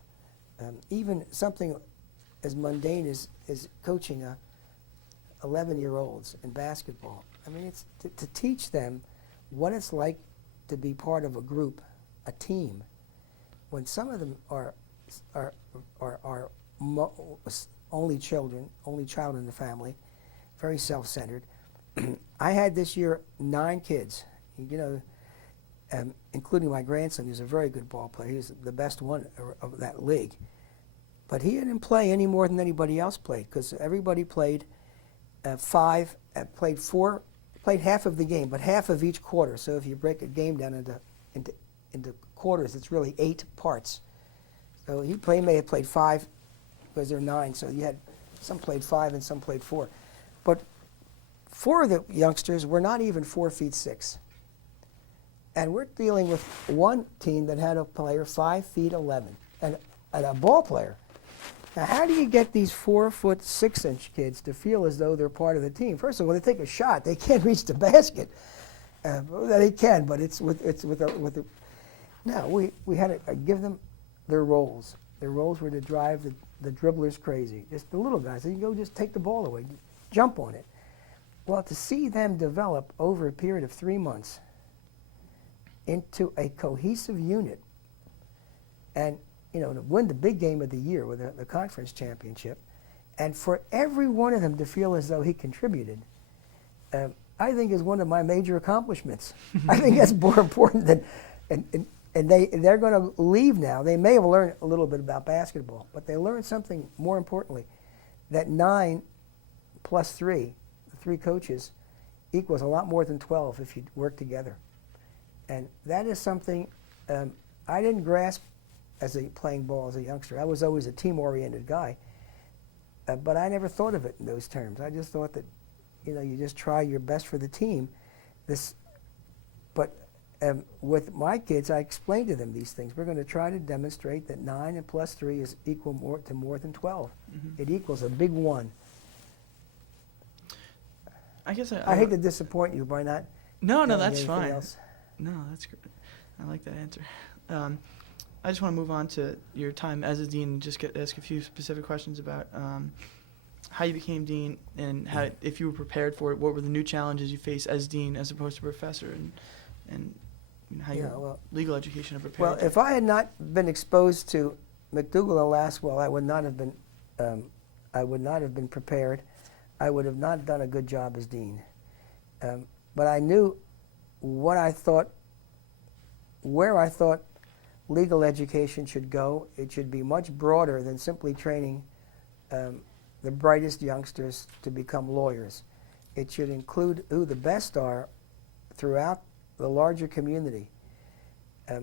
Even something as mundane as coaching 11-year-olds in basketball. I mean, it's to teach them what it's like to be part of a group, a team, when some of them are only child in the family, very self-centered. I had this year 9 kids, including my grandson, who's a very good ball player. He's the best one of that league. But he didn't play any more than anybody else played, because everybody played played half of the game, but half of each quarter. So if you break a game down into quarters, it's really 8 parts. So may have played 5 because there are 9. So you had some played 5 and some played 4. But 4 of the youngsters were not even 4 feet 6. And we're dealing with one team that had a player 5 feet 11 and a ball player. Now, how do you get these 4 foot 6 inch kids to feel as though they're part of the team? First of all, they take a shot. They can't reach the basket. They can, but it's with a. Now we had to give them their roles. Their roles were to drive the dribblers crazy. Just the little guys. They can go just take the ball away, jump on it. Well, to see them develop over a period of 3 months into a cohesive unit, and to win the big game of the year with the conference championship, and for every one of them to feel as though he contributed, I think is one of my major accomplishments. I think that's more important than, and they're going to leave now. They may have learned a little bit about basketball, but they learned something more importantly, that 9 plus 3, the 3 coaches, equals a lot more than 12 if you work together. And that is something I didn't grasp playing ball as a youngster. I was always a team-oriented guy, but I never thought of it in those terms. I just thought that, you just try your best for the team. But with my kids, I explained to them these things. We're going to try to demonstrate that 9 and plus 3 is equal to more than 12. Mm-hmm. It equals a big 1. I guess I hate to disappoint you by not. No, that's fine. Else. No, that's great. I like that answer. I just want to move on to your time as a dean and just ask a few specific questions about how you became dean and how, if you were prepared for it, what were the new challenges you faced as dean as opposed to professor, and how your legal education had prepared. Well, if I had not been exposed to McDougall and Lasswell, I would not have been prepared. I would have not done a good job as dean. But I knew what I thought, where I thought legal education should go. It should be much broader than simply training the brightest youngsters to become lawyers. It should include who the best are throughout the larger community.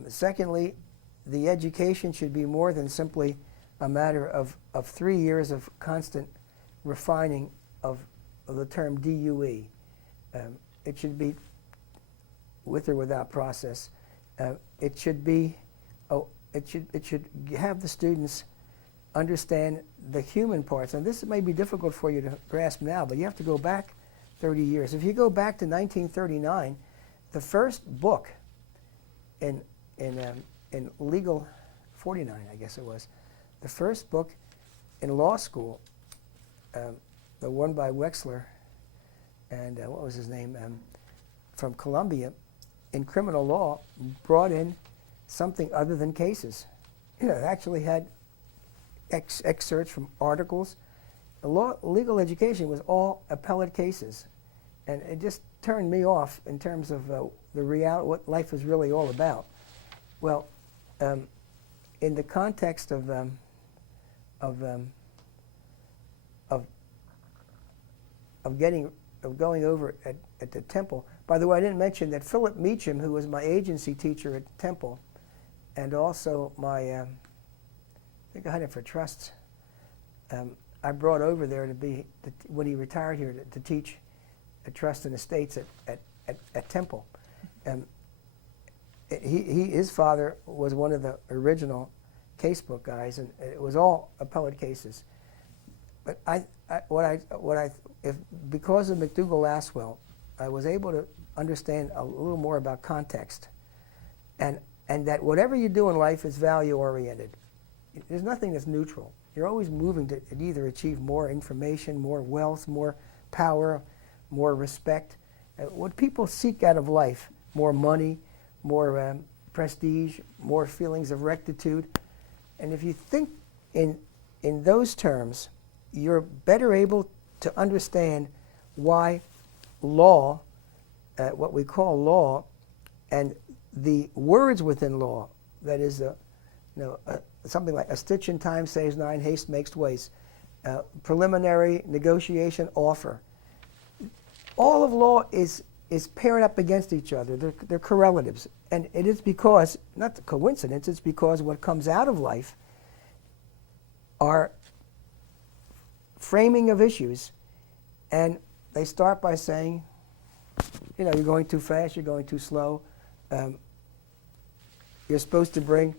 Secondly, the education should be more than simply a matter of 3 years of constant refining of the term DUE. It should be with or without process. It should be, it should have the students understand the human parts. And this may be difficult for you to grasp now, but you have to go back 30 years. If you go back to 1939, the first book in legal, 49 I guess it was, the first book in law school, the one by Wexler and what was his name, from Columbia, in criminal law, brought in something other than cases. You know, it actually had excerpts from articles. The legal education was all appellate cases, and it just turned me off in terms of the reality, what life is really all about. Well, in the context of going over at the Temple. By the way, I didn't mention that Philip Meacham, who was my agency teacher at Temple, and also my, I think I had him for trusts, I brought over there to be, when he retired here, to teach a trust and estates at Temple. His father was one of the original casebook guys, and it was all appellate cases. But because of McDougall-Laswell, I was able to understand a little more about context, and that whatever you do in life is value-oriented. There's nothing that's neutral. You're always moving to either achieve more information, more wealth, more power, more respect. What people seek out of life, more money, more prestige, more feelings of rectitude. And if you think in those terms, you're better able to understand why law, what we call law, and the words within law, that is, something like a stitch in time saves 9, haste makes waste, preliminary negotiation offer. All of law is paired up against each other. They're correlatives. And it is because, not a coincidence, it's because what comes out of life are framing of issues, and they start by saying, you're going too fast, you're going too slow, you're supposed to bring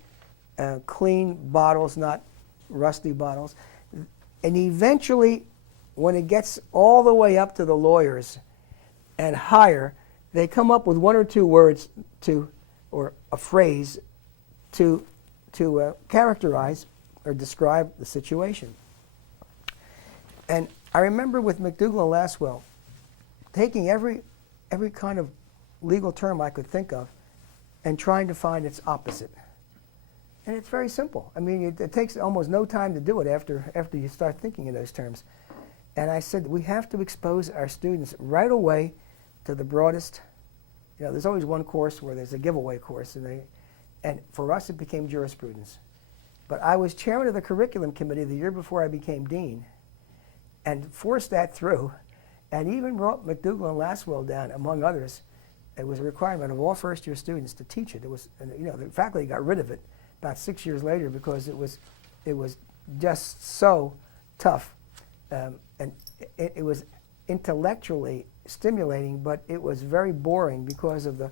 clean bottles, not rusty bottles. And eventually, when it gets all the way up to the lawyers and higher, they come up with 1 or 2 words or a phrase to characterize or describe the situation. And I remember with McDougall-Laswell taking every kind of legal term I could think of and trying to find its opposite. And it's very simple. I mean, it takes almost no time to do it after you start thinking in those terms. And I said, we have to expose our students right away to the broadest. There's always one course where there's a giveaway course, and for us it became jurisprudence. But I was chairman of the curriculum committee the year before I became dean, and forced that through, and even brought McDougall-Laswell down, among others. It was a requirement of all first-year students to teach it. It was, the faculty got rid of it about 6 years later because it was just so tough, and it was intellectually stimulating, but it was very boring because of the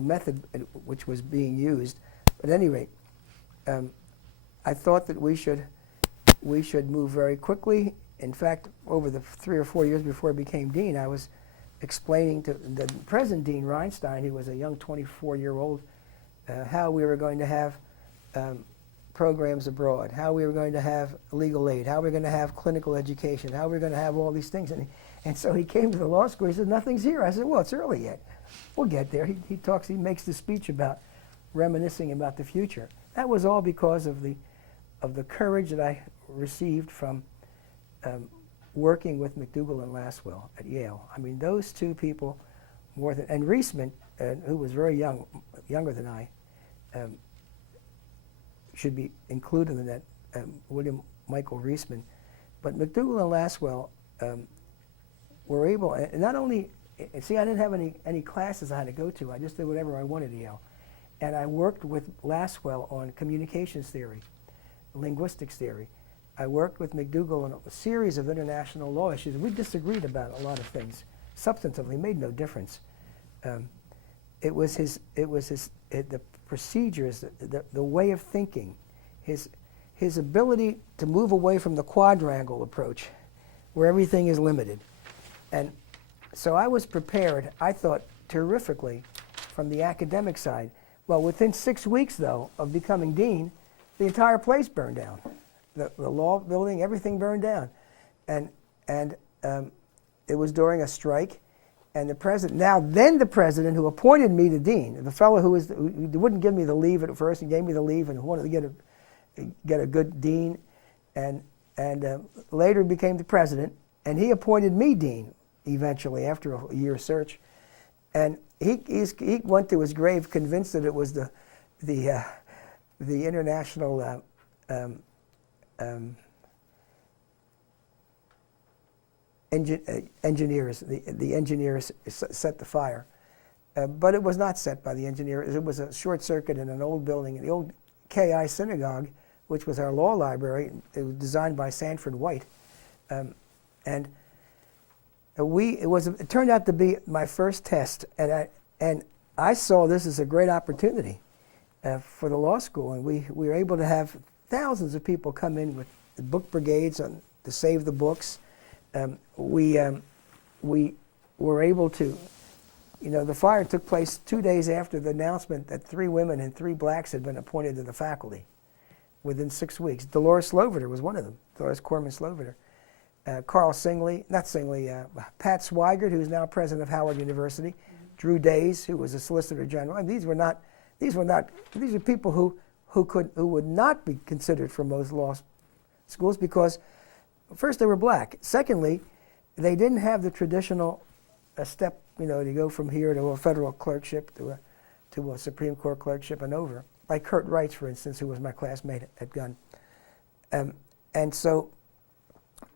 method which was being used. But at any rate, I thought that we should move very quickly. In fact, over the 3 or 4 years before I became dean, I was explaining to the present Dean Reinstein, who was a young 24-year-old, how we were going to have programs abroad, how we were going to have legal aid, how we were going to have clinical education, how we were going to have all these things. And so he came to the law school. He said, nothing's here. I said, well, it's early yet. We'll get there. He makes the speech about reminiscing about the future. That was all because of the courage that I received from working with McDougall and Laswell at Yale. I mean, those two people, and Reisman, who was very young, younger than I, should be included in that, William Michael Reisman. But McDougall and Laswell were able, and not only, see, I didn't have any classes I had to go to. I just did whatever I wanted at Yale. And I worked with Laswell on communications theory, linguistics theory. I worked with McDougall on a series of international law issues. We disagreed about a lot of things. Substantively, made no difference. It was the procedures, the way of thinking, his ability to move away from the quadrangle approach, where everything is limited. And so I was prepared, I thought, terrifically from the academic side. Well, within 6 weeks, though, of becoming dean, the entire place burned down. The law building, everything burned down. And it was during a strike. And the president, then the president who appointed me to dean, the fellow who wouldn't give me the leave at first and gave me the leave and wanted to get a good dean, and later became the president, and he appointed me dean eventually after a year's search. And he went to his grave convinced that it was the international engineers. The engineers set the fire, but it was not set by the engineers. It was a short circuit in an old building, in the old KI synagogue, which was our law library. It was designed by Sanford White, and it turned out to be my first test, and I saw this as a great opportunity for the law school, and we were able to have thousands of people come in with the book brigades to save the books. We were able to, the fire took place 2 days after the announcement that 3 women and 3 blacks had been appointed to the faculty within 6 weeks. Dolores Sloviter was one of them, Dolores Corman Sloviter. Pat Swigert, who's now president of Howard University, Drew Days, who was a solicitor general. And these are people who would not be considered for most law schools because, first, they were black. Secondly, they didn't have the traditional step, to go from here to a federal clerkship to a Supreme Court clerkship and over, like Kurt Reitz, for instance, who was my classmate at Gunn. And so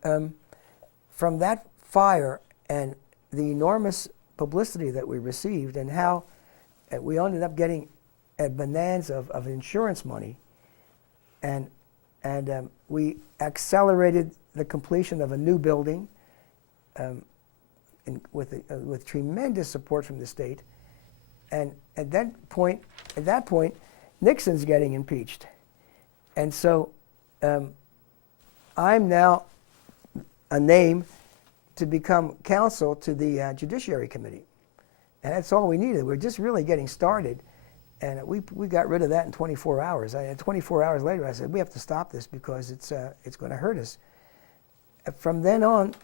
from that fire and the enormous publicity that we received and how we ended up getting a bonanza of insurance money, and we accelerated the completion of a new building with tremendous support from the state. And at that point, Nixon's getting impeached. And so I'm now a name to become counsel to the Judiciary Committee. And that's all we needed. We're just really getting started. And we got rid of that in 24 hours. 24 hours later, I said, we have to stop this because it's going to hurt us. From then on,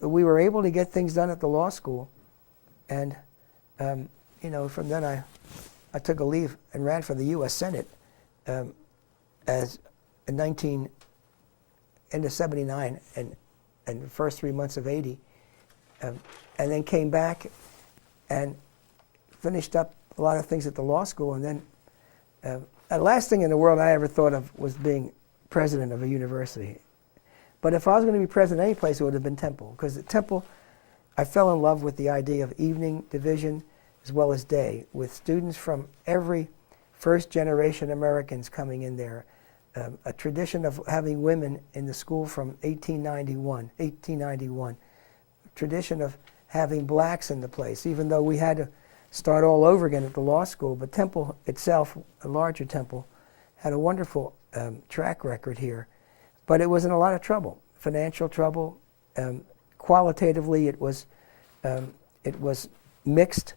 we were able to get things done at the law school. And, from then I took a leave and ran for the U.S. Senate as in end of 79 and the first 3 months of 80. And then came back and finished up a lot of things at the law school. And then the last thing in the world I ever thought of was being president of a university. But if I was going to be president any place, it would have been Temple. Because at Temple, I fell in love with the idea of evening division as well as day, with students from every first-generation Americans coming in there. A tradition of having women in the school from 1891. Tradition of having blacks in the place, even though we had to start all over again at the law school. But Temple itself, a larger Temple, had a wonderful track record here. But it was in a lot of trouble, financial trouble. Qualitatively, it was mixed,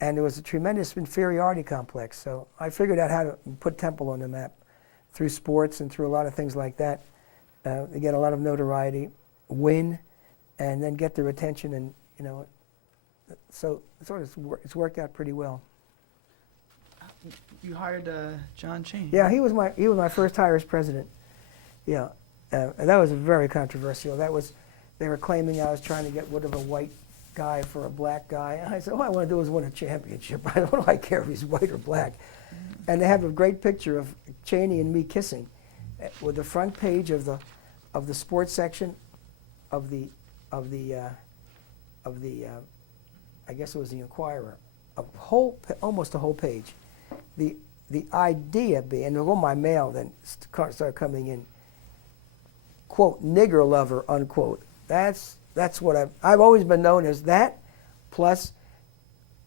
and there was a tremendous inferiority complex. So I figured out how to put Temple on the map through sports and through a lot of things like that. To get a lot of notoriety, win, and then get their attention, and so it's worked out pretty well. You hired John Chain. Yeah, he was my first hire as president. Yeah, and that was very controversial. They were claiming I was trying to get rid of a white guy for a black guy. And I said, all I want to do is win a championship. I don't care if he's white or black. And they have a great picture of Cheney and me kissing, with the front page of the sports section of the I guess it was the Inquirer, almost a whole page. The idea being, and all my mail then started coming in, quote, nigger lover, unquote. That's what I've always been known as that, plus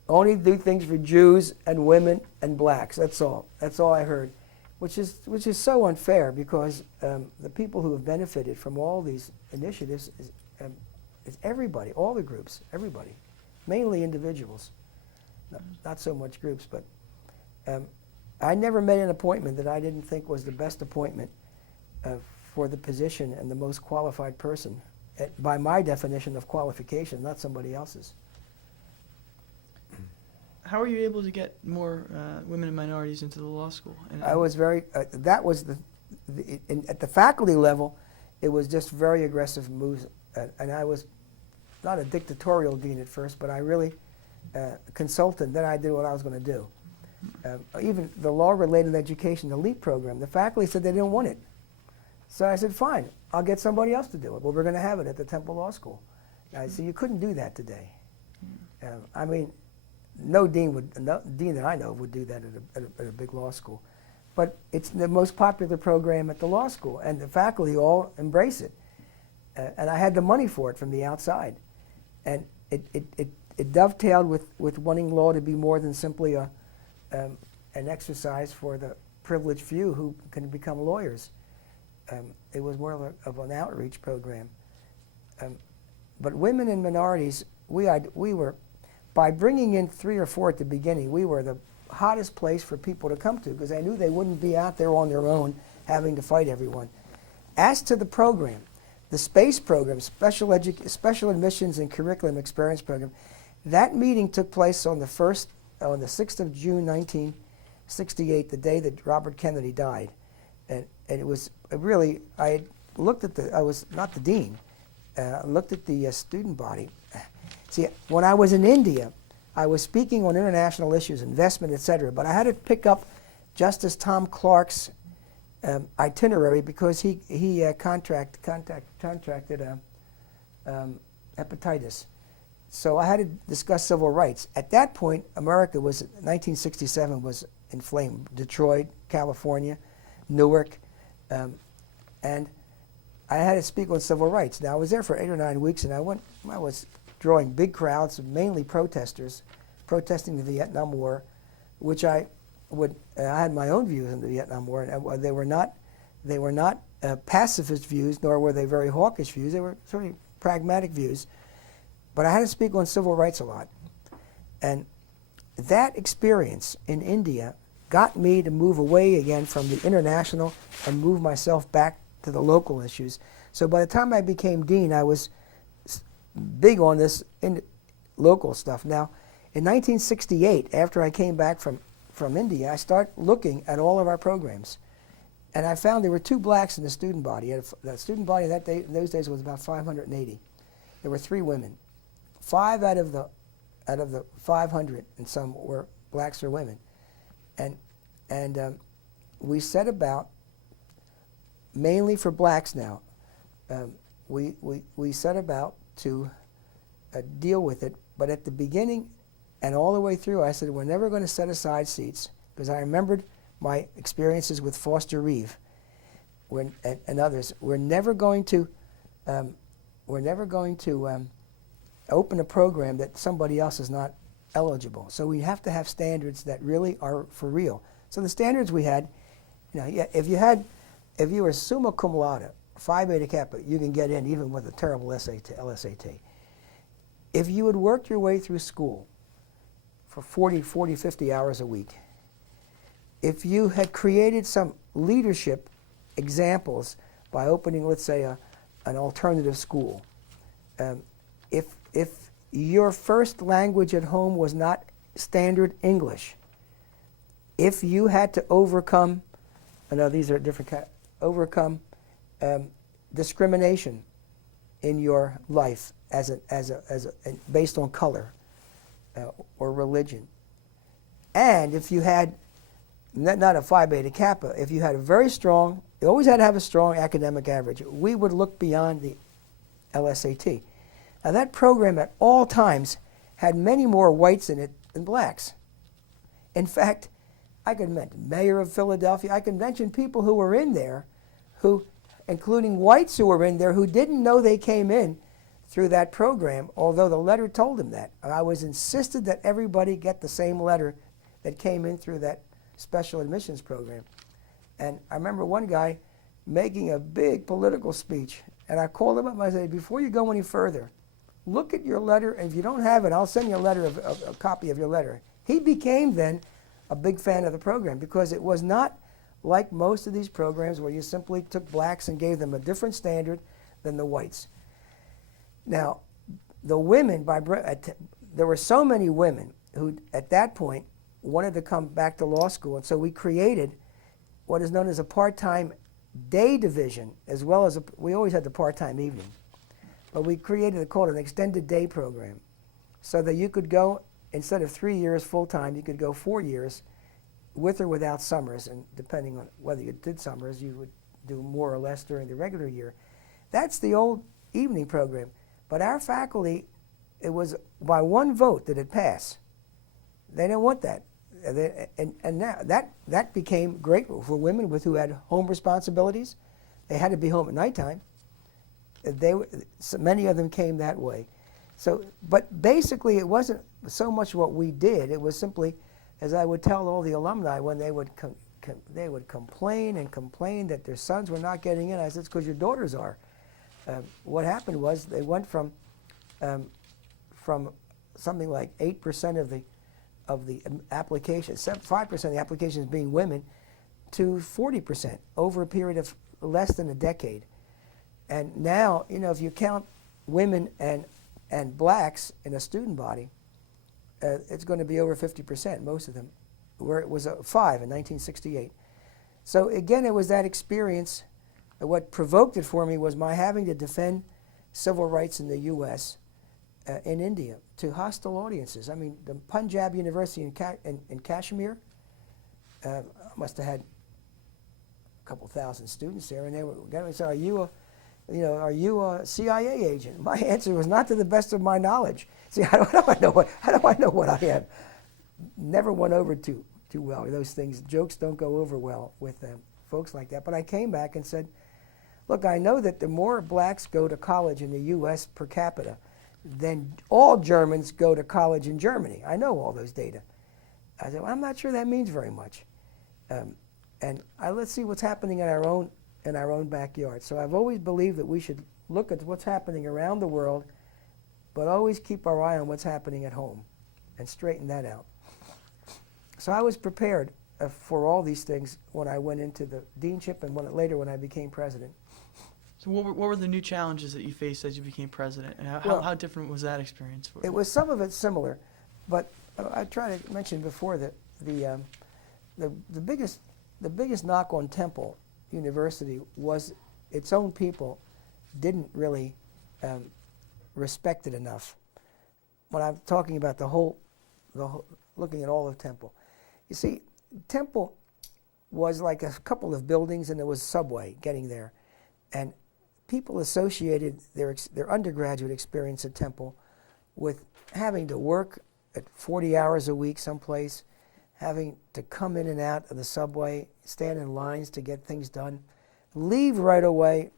only do things for Jews and women and blacks. That's all. That's all I heard, which is so unfair, because the people who have benefited from all these initiatives is everybody, all the groups, everybody, mainly individuals, not so much groups. But I never made an appointment that I didn't think was the best appointment for the position and the most qualified person, by my definition of qualification, not somebody else's. How were you able to get more women and minorities into the law school? I was very, that was at the faculty level, it was just very aggressive moves. And I was not a dictatorial dean at first, but I really consulted. Then I did what I was going to do. Even the law-related education, the LEAP program, the faculty said they didn't want it. So I said, fine, I'll get somebody else to do it. Well, we're going to have it at the Temple Law School. I said, you couldn't do that today. I mean, no dean that I know would do that at a big law school. But it's the most popular program at the law school, and the faculty all embrace it. And I had the money for it from the outside. And it dovetailed with wanting law to be more than simply an exercise for the privileged few who can become lawyers. It was more of an outreach program. But women and minorities, we were, by bringing in 3 or 4 at the beginning, we were the hottest place for people to come to, because I knew they wouldn't be out there on their own having to fight everyone. As to the program, the SPACE program, Special Admissions and Curriculum Experience Program, that meeting took place on the 6th of June, 1968, the day that Robert Kennedy died. And it was really, I looked at I was not the dean, looked at the student body. See, when I was in India, I was speaking on international issues, investment, etc., but I had to pick up Justice Tom Clark's itinerary, because he contracted hepatitis. So I had to discuss civil rights. At that point, America was, 1967 was inflamed. Detroit, California, Newark, and I had to speak on civil rights. Now, I was there for 8 or 9 weeks, and I was drawing big crowds, mainly protesters, protesting the Vietnam War, which I had my own views on the Vietnam War, and they were not pacifist views, nor were they very hawkish views. They were sort of pragmatic views. But I had to speak on civil rights a lot. And that experience in India got me to move away again from the international and move myself back to the local issues. So by the time I became dean, I was big on this local stuff. Now, in 1968, after I came back from India, I started looking at all of our programs. And I found there were 2 blacks in the student body. The student body in those days was about 580. There were 3 women. 5 out of the 500 and some were blacks or women. And we set about, mainly for blacks now, we set about to deal with it. But at the beginning and all the way through, I said, we're never going to set aside seats, because I remembered my experiences with Foster Reeve and others. We're never going to open a program that somebody else is not eligible. So we have to have standards that really are for real. So the standards we had, if you were summa cum laude, Phi Beta Kappa, you can get in even with a terrible LSAT. If you had worked your way through school for 40, 50 hours a week, if you had created some leadership examples by opening, let's say, an alternative school, if your first language at home was not standard English, if you had to overcome, I know these are different overcome discrimination in your life based on color or religion, and if you had not a Phi Beta Kappa, if you had a very strong, you always had to have a strong academic average. We would look beyond the LSAT. Now that program at all times had many more whites in it than blacks. In fact, I could mention Mayor of Philadelphia, I could mention people who were in there, who, including whites who were in there, who didn't know they came in through that program, although the letter told them that. I was insisted that everybody get the same letter that came in through that special admissions program. And I remember one guy making a big political speech, and I called him up and I said, before you go any further, look at your letter, and if you don't have it, I'll send you a copy of your letter. He became then a big fan of the program because it was not like most of these programs where you simply took blacks and gave them a different standard than the whites. Now, the women, there were so many women who at that point wanted to come back to law school, and so we created what is known as a part-time day division, as well as we always had the part-time evening. But we called an extended day program, so that you could go, instead of 3 years full-time, you could go 4 years with or without summers, and depending on whether you did summers, you would do more or less during the regular year. That's the old evening program. But our faculty, it was by one vote that it passed. They didn't want that. And now that became great for women who had home responsibilities. They had to be home at nighttime. So many of them came that way. So, but basically it wasn't so much what we did. It was simply, as I would tell all the alumni when they would complain that their sons were not getting in, I said, it's because your daughters are. What happened was they went from something like 8% of the applications, 5% of the applications being women, to 40% over a period of less than a decade. And now, if you count women and blacks in a student body, it's going to be over 50%, most of them, where it was 5 in 1968. So again, it was that experience. What provoked it for me was my having to defend civil rights in the U.S. In India to hostile audiences. I mean, the Punjab University in Kashmir must have had a couple thousand students there, and they were going to say, are you a CIA agent? My answer was not to the best of my knowledge. See, how do I know what I am? Never went over too well. Those things, jokes don't go over well with folks like that. But I came back and said, look, I know that the more blacks go to college in the U.S. per capita, then all Germans go to college in Germany. I know all those data. I said, well, I'm not sure that means very much. Let's see what's happening in our own backyard. So I've always believed that we should look at what's happening around the world, but always keep our eye on what's happening at home and straighten that out. So I was prepared for all these things when I went into the deanship and later when I became president. So what were the new challenges that you faced as you became president, and how different was that experience for you? It was some of it similar, but I tried to mention before that the biggest knock on Temple University was its own people didn't really respect it enough. When I'm talking about the whole looking at all of Temple, you see, Temple was like a couple of buildings, and there was a subway getting there, and people associated their undergraduate experience at Temple with having to work at 40 hours a week someplace, having to come in and out of the subway, stand in lines to get things done, leave right away,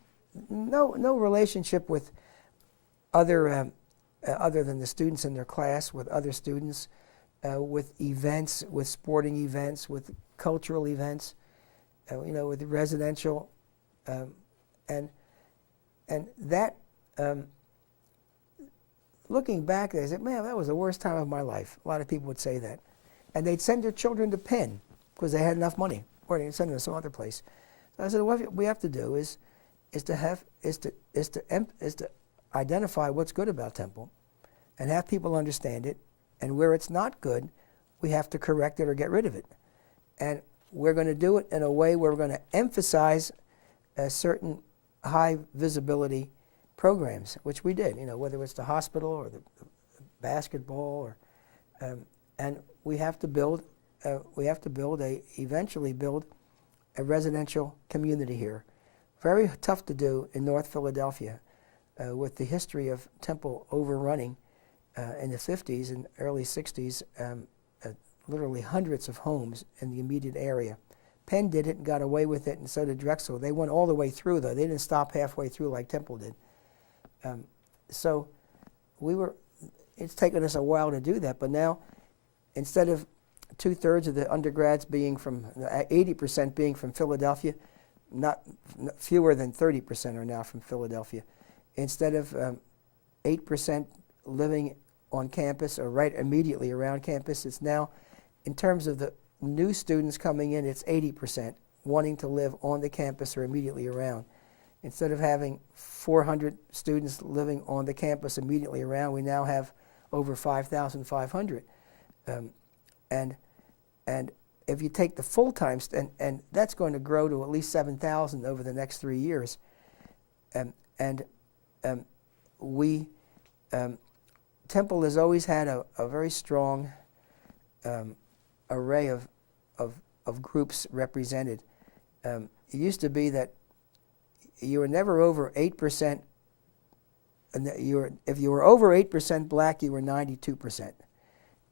no relationship with other than the students in their class, with other students, with events, with sporting events, with cultural events, with residential, and that, looking back, they said, man, that was the worst time of my life. A lot of people would say that. And they'd send their children to Penn because they had enough money, or they'd send them to some other place. So I said, what we have to do is to identify what's good about Temple and have people understand it, and where it's not good, we have to correct it or get rid of it. And we're going to do it in a way where we're going to emphasize certain high visibility programs, which we did, whether it's the hospital or the basketball, and we have to build we have to eventually build a residential community here. Very tough to do in North Philadelphia with the history of Temple overrunning in the 50s and early 60s, literally hundreds of homes in the immediate area. Penn did it and got away with it, and so did Drexel. They went all the way through, though. They didn't stop halfway through like Temple did. So it's taken us a while to do that, but now instead of 2/3 of the undergrads being from, 80% being from Philadelphia, not fewer than 30% are now from Philadelphia. Instead of 8% living on campus or right immediately around campus, it's now, in terms of the new students coming in, it's 80% wanting to live on the campus or immediately around. Instead of having 400 students living on the campus immediately around, we now have over 5,500. And if you take the full-time, and that's going to grow to at least 7,000 over the next 3 years. Temple has always had a very strong array of groups represented. It used to be that you were never over 8%, and if you were over 8% black, you were 92%.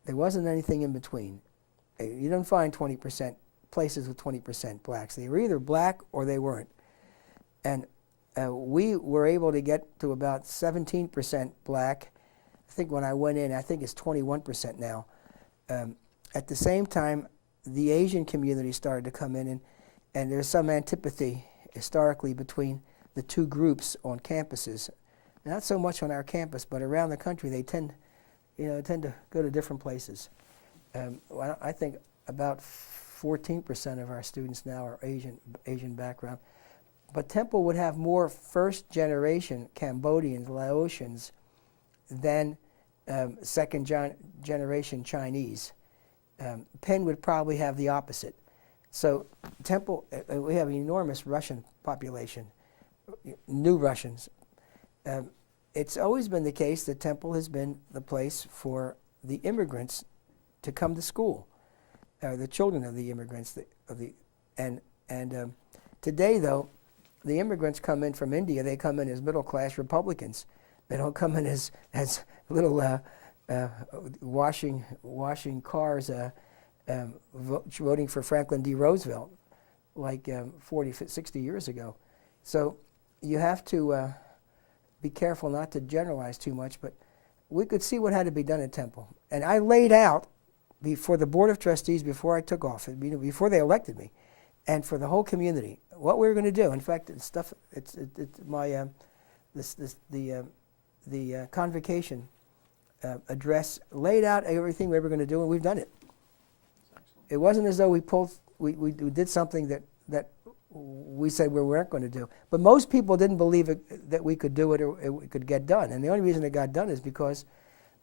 There wasn't anything in between. You don't find 20% places with 20% blacks. They were either black or they weren't. And we were able to get to about 17% black. I think when I went in, I think it's 21% now. At the same time, the Asian community started to come in, and there's some antipathy historically between the two groups on campuses. Not so much on our campus, but around the country, they tend to go to different places. I think about 14% of our students now are Asian background. But Temple would have more first-generation Cambodians, Laotians than second-generation Chinese. Penn would probably have the opposite. So Temple, we have an enormous Russian population, new Russians. It's always been the case that Temple has been the place for the immigrants to come to school, the children of the immigrants. Today, though, the immigrants come in from India. They come in as middle-class Republicans. They don't come in as little washing cars, voting for Franklin D. Roosevelt like 40, 60 years ago. So you have to be careful not to generalize too much, but we could see what had to be done at Temple. And I laid out before the Board of Trustees, before I took office, before they elected me, and for the whole community, what we were going to do. In fact, the convocation address laid out everything we were going to do, and we've done it. It wasn't as though we did something that we said we weren't going to do. But most people didn't believe that we could do it or it could get done. And the only reason it got done is because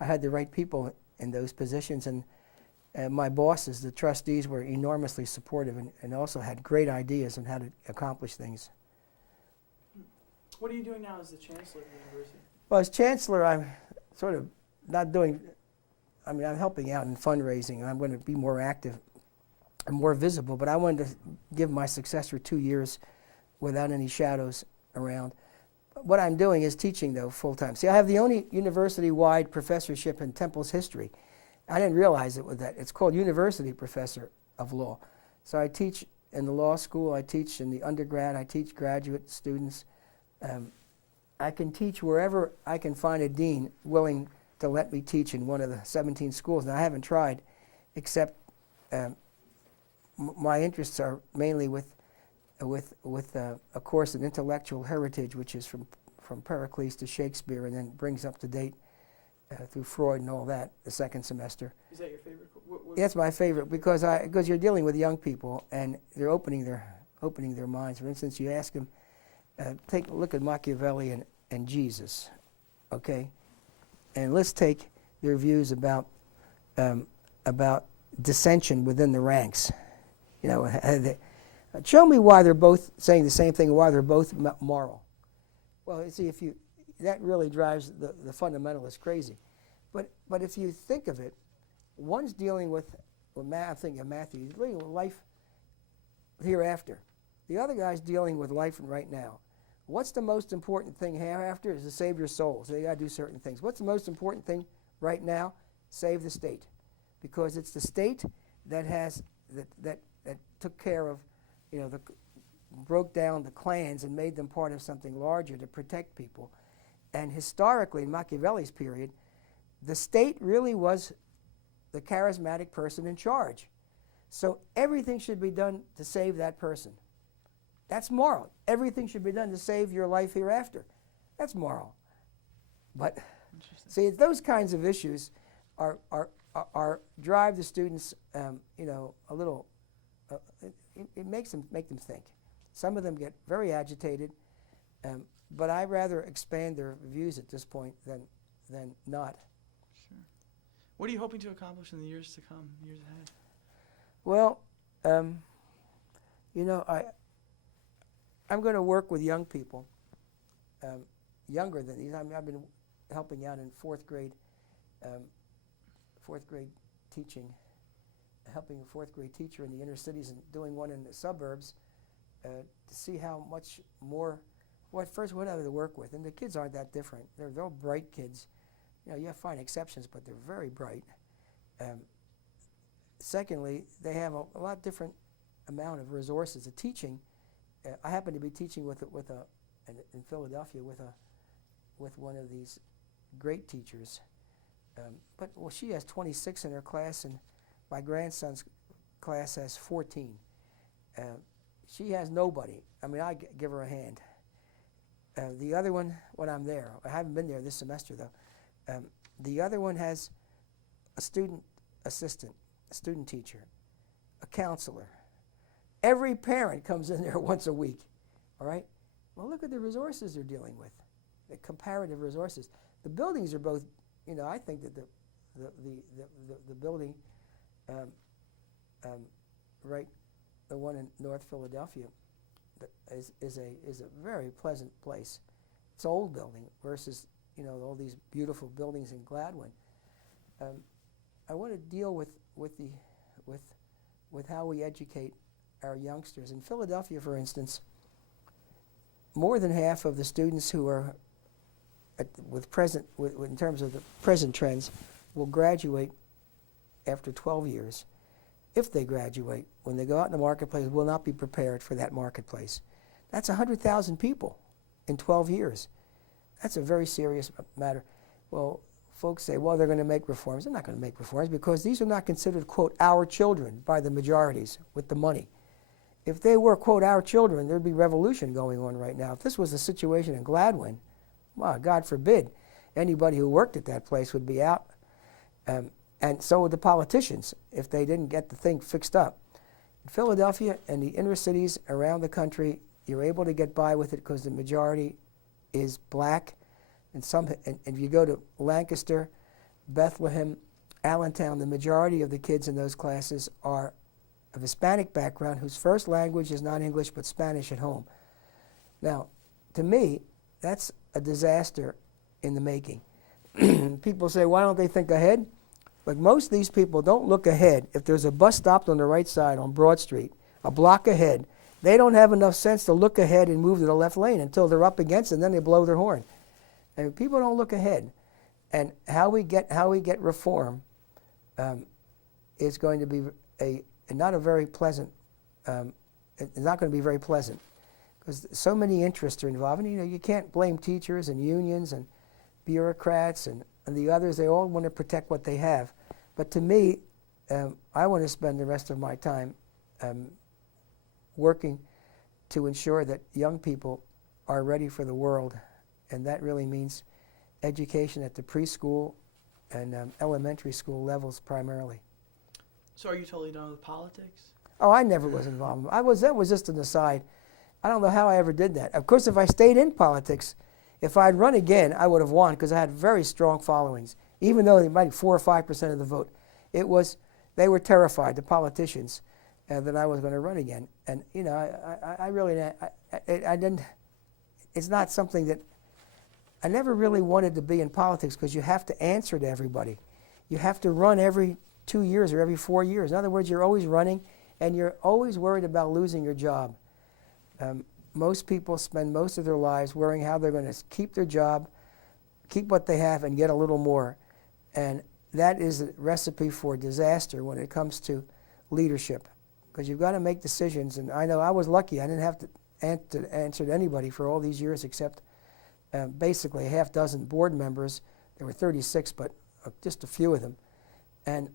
I had the right people in those positions, and my bosses, the trustees, were enormously supportive and also had great ideas on how to accomplish things. What are you doing now as the chancellor of the university? Well, as chancellor, I'm sort of not doing, I'm helping out in fundraising, and I'm going to be more active and more visible, but I wanted to give my successor 2 years without any shadows around. What I'm doing is teaching, though, full-time. See, I have the only university-wide professorship in Temple's history. I didn't realize it with that. It's called University Professor of Law. So I teach in the law school, I teach in the undergrad, I teach graduate students. I can teach wherever I can find a dean willing to let me teach in one of the 17 schools. Now, I haven't tried, except my interests are mainly with a course in intellectual heritage, which is from Pericles to Shakespeare, and then brings up to date through Freud and all that, the second semester. Is that your favorite? That's my favorite because you're dealing with young people and they're opening their minds. For instance, you ask them, take a look at Machiavelli and Jesus, okay, and let's take their views about dissension within the ranks. Show me why they're both saying the same thing, why they're both moral. Well, you see, that really drives the fundamentalists crazy. But if you think of it, one's dealing with I'm thinking of Matthew. He's dealing with life hereafter. The other guy's dealing with life right now. What's the most important thing hereafter is to save your soul. So you got to do certain things. What's the most important thing right now? Save the state, because it's the state that has that took care of, broke down the clans and made them part of something larger to protect people. And historically, in Machiavelli's period, the state really was the charismatic person in charge. So everything should be done to save that person. That's moral. Everything should be done to save your life hereafter. That's moral. But see, those kinds of issues are drive the students, a little. It makes them think. Some of them get very agitated, but I rather expand their views at this point than not. Sure. What are you hoping to accomplish in the years to come, years ahead? Well, I'm going to work with young people, younger than these. I've been helping out in fourth grade teaching, helping a fourth grade teacher in the inner cities and doing one in the suburbs to see how much more. What I have to work with, and the kids aren't that different. They're all bright kids. You have fine exceptions, but they're very bright. Secondly, they have a lot different amount of resources. The teaching, I happen to be teaching in Philadelphia with one of these great teachers, but she has 26 in her class, and my grandson's class has 14. She has nobody. I mean, I give her a hand. The other one, when I'm there, I haven't been there this semester though. The other one has a student assistant, a student teacher, a counselor. Every parent comes in there once a week, all right? Well, look at the resources they're dealing with, the comparative resources. The buildings are both, I think that the building, right, the one in North Philadelphia, is a very pleasant place. It's an old building versus all these beautiful buildings in Gladwin. I want to deal with how we educate our youngsters. In Philadelphia, for instance, more than half of the students who are in terms of the present trends will graduate after 12 years. If they graduate, when they go out in the marketplace, will not be prepared for that marketplace. That's 100,000 people in 12 years. That's a very serious matter. Well, folks say, well, they're going to make reforms. They're not going to make reforms because these are not considered, quote, our children by the majorities with the money. If they were, quote, our children, there'd be revolution going on right now. If this was the situation in Gladwin, well, God forbid, anybody who worked at that place would be out. And so would the politicians if they didn't get the thing fixed up. In Philadelphia and the inner cities around the country, you're able to get by with it because the majority is black. And if you go to Lancaster, Bethlehem, Allentown, the majority of the kids in those classes are of Hispanic background whose first language is not English but Spanish at home. Now, to me, that's a disaster in the making. People say, why don't they think ahead? But most of these people don't look ahead. If there's a bus stopped on the right side on Broad Street, a block ahead, they don't have enough sense to look ahead and move to the left lane until they're up against it, and then they blow their horn. And people don't look ahead. And how we get reform is going to be not going to be very pleasant because so many interests are involved. And you can't blame teachers and unions and bureaucrats and the others. They all want to protect what they have. But to me, I want to spend the rest of my time working to ensure that young people are ready for the world. And that really means education at the preschool and elementary school levels primarily. So are you totally done with politics? Oh, I never was involved. That was just an aside. I don't know how I ever did that. Of course, if I stayed in politics, if I'd run again, I would have won because I had very strong followings. Even though they might be 4 or 5% of the vote, they were terrified, the politicians, that I was going to run again. And I really didn't. It's not something that I never really wanted to be in politics because you have to answer to everybody. You have to run every 2 years or every 4 years. In other words, you're always running, and you're always worried about losing your job. Most people spend most of their lives worrying how they're going to keep their job, keep what they have, and get a little more. And that is a recipe for disaster when it comes to leadership, because you've got to make decisions. And I know I was lucky. I didn't have to answer to anybody for all these years except basically a half dozen board members. There were 36, but just a few of them. And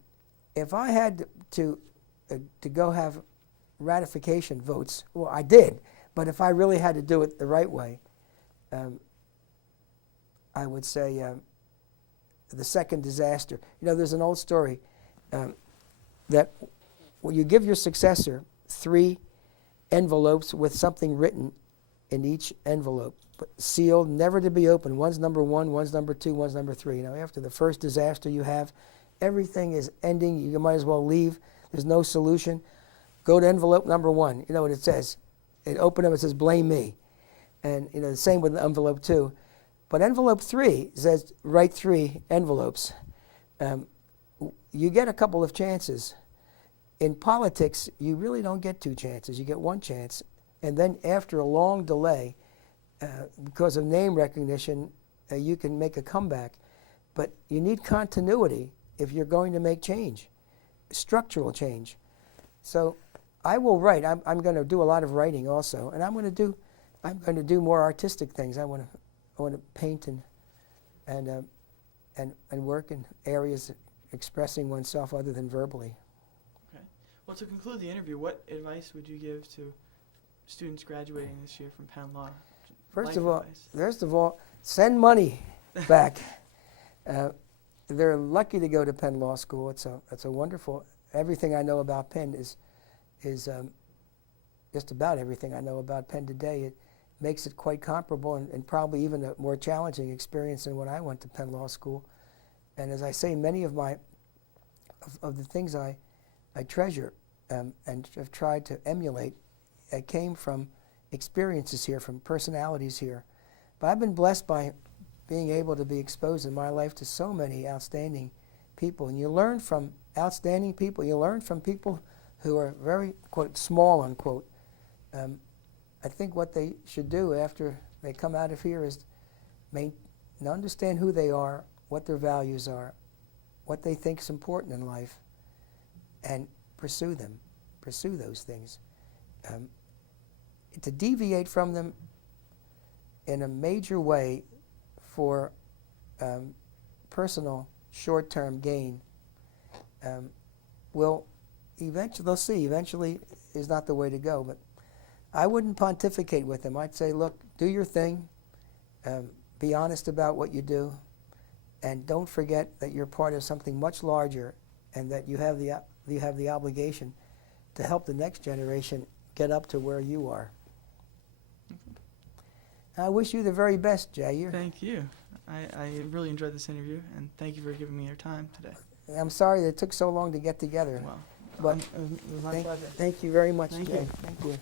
if I had to go have ratification votes, well, I did. But if I really had to do it the right way, I would say the second disaster. You know, there's an old story that when you give your successor 3 envelopes with something written in each envelope, but sealed, never to be opened. One's number 1, one's number 2, one's number 3. You know, after the first disaster you have, everything is ending. You might as well leave. There's no solution. Go to envelope number 1. You know what it says? It opened up, it says, blame me. And you know, the same with envelope 2. But envelope 3 says, write 3 envelopes. You get a couple of chances. In politics, you really don't get 2 chances. You get 1 chance. And then after a long delay, because of name recognition, you can make a comeback. But you need continuity if you're going to make change, structural change. So I will write. I'm going to do a lot of writing also, and I'm going to do more artistic things. I want to paint and work in areas expressing oneself other than verbally. Okay. Well, to conclude the interview, what advice would you give to students graduating this year from Penn Law? First of all, send money back. They're lucky to go to Penn Law School. It's a wonderful. Everything I know about Penn is just about everything I know about Penn today. It makes it quite comparable and probably even a more challenging experience than when I went to Penn Law School. And as I say, many of the things I treasure and have tried to emulate came from experiences here, from personalities here. But I've been blessed by being able to be exposed in my life to so many outstanding people. And you learn from outstanding people. You learn from people who are very, quote, small, unquote. I think what they should do after they come out of here is understand who they are, what their values are, what they think is important in life, and pursue them, pursue those things. To deviate from them in a major way for personal short-term gain will eventually, they'll see, eventually is not the way to go. But I wouldn't pontificate with them. I'd say, look, do your thing, be honest about what you do, and don't forget that you're part of something much larger and that you have the obligation to help the next generation get up to where you are. I wish you the very best, Jay. Thank you. I really enjoyed this interview, and thank you for giving me your time today. I'm sorry that it took so long to get together. Well, but it was my pleasure. Thank you very much, Thank Jay. you. Thank you.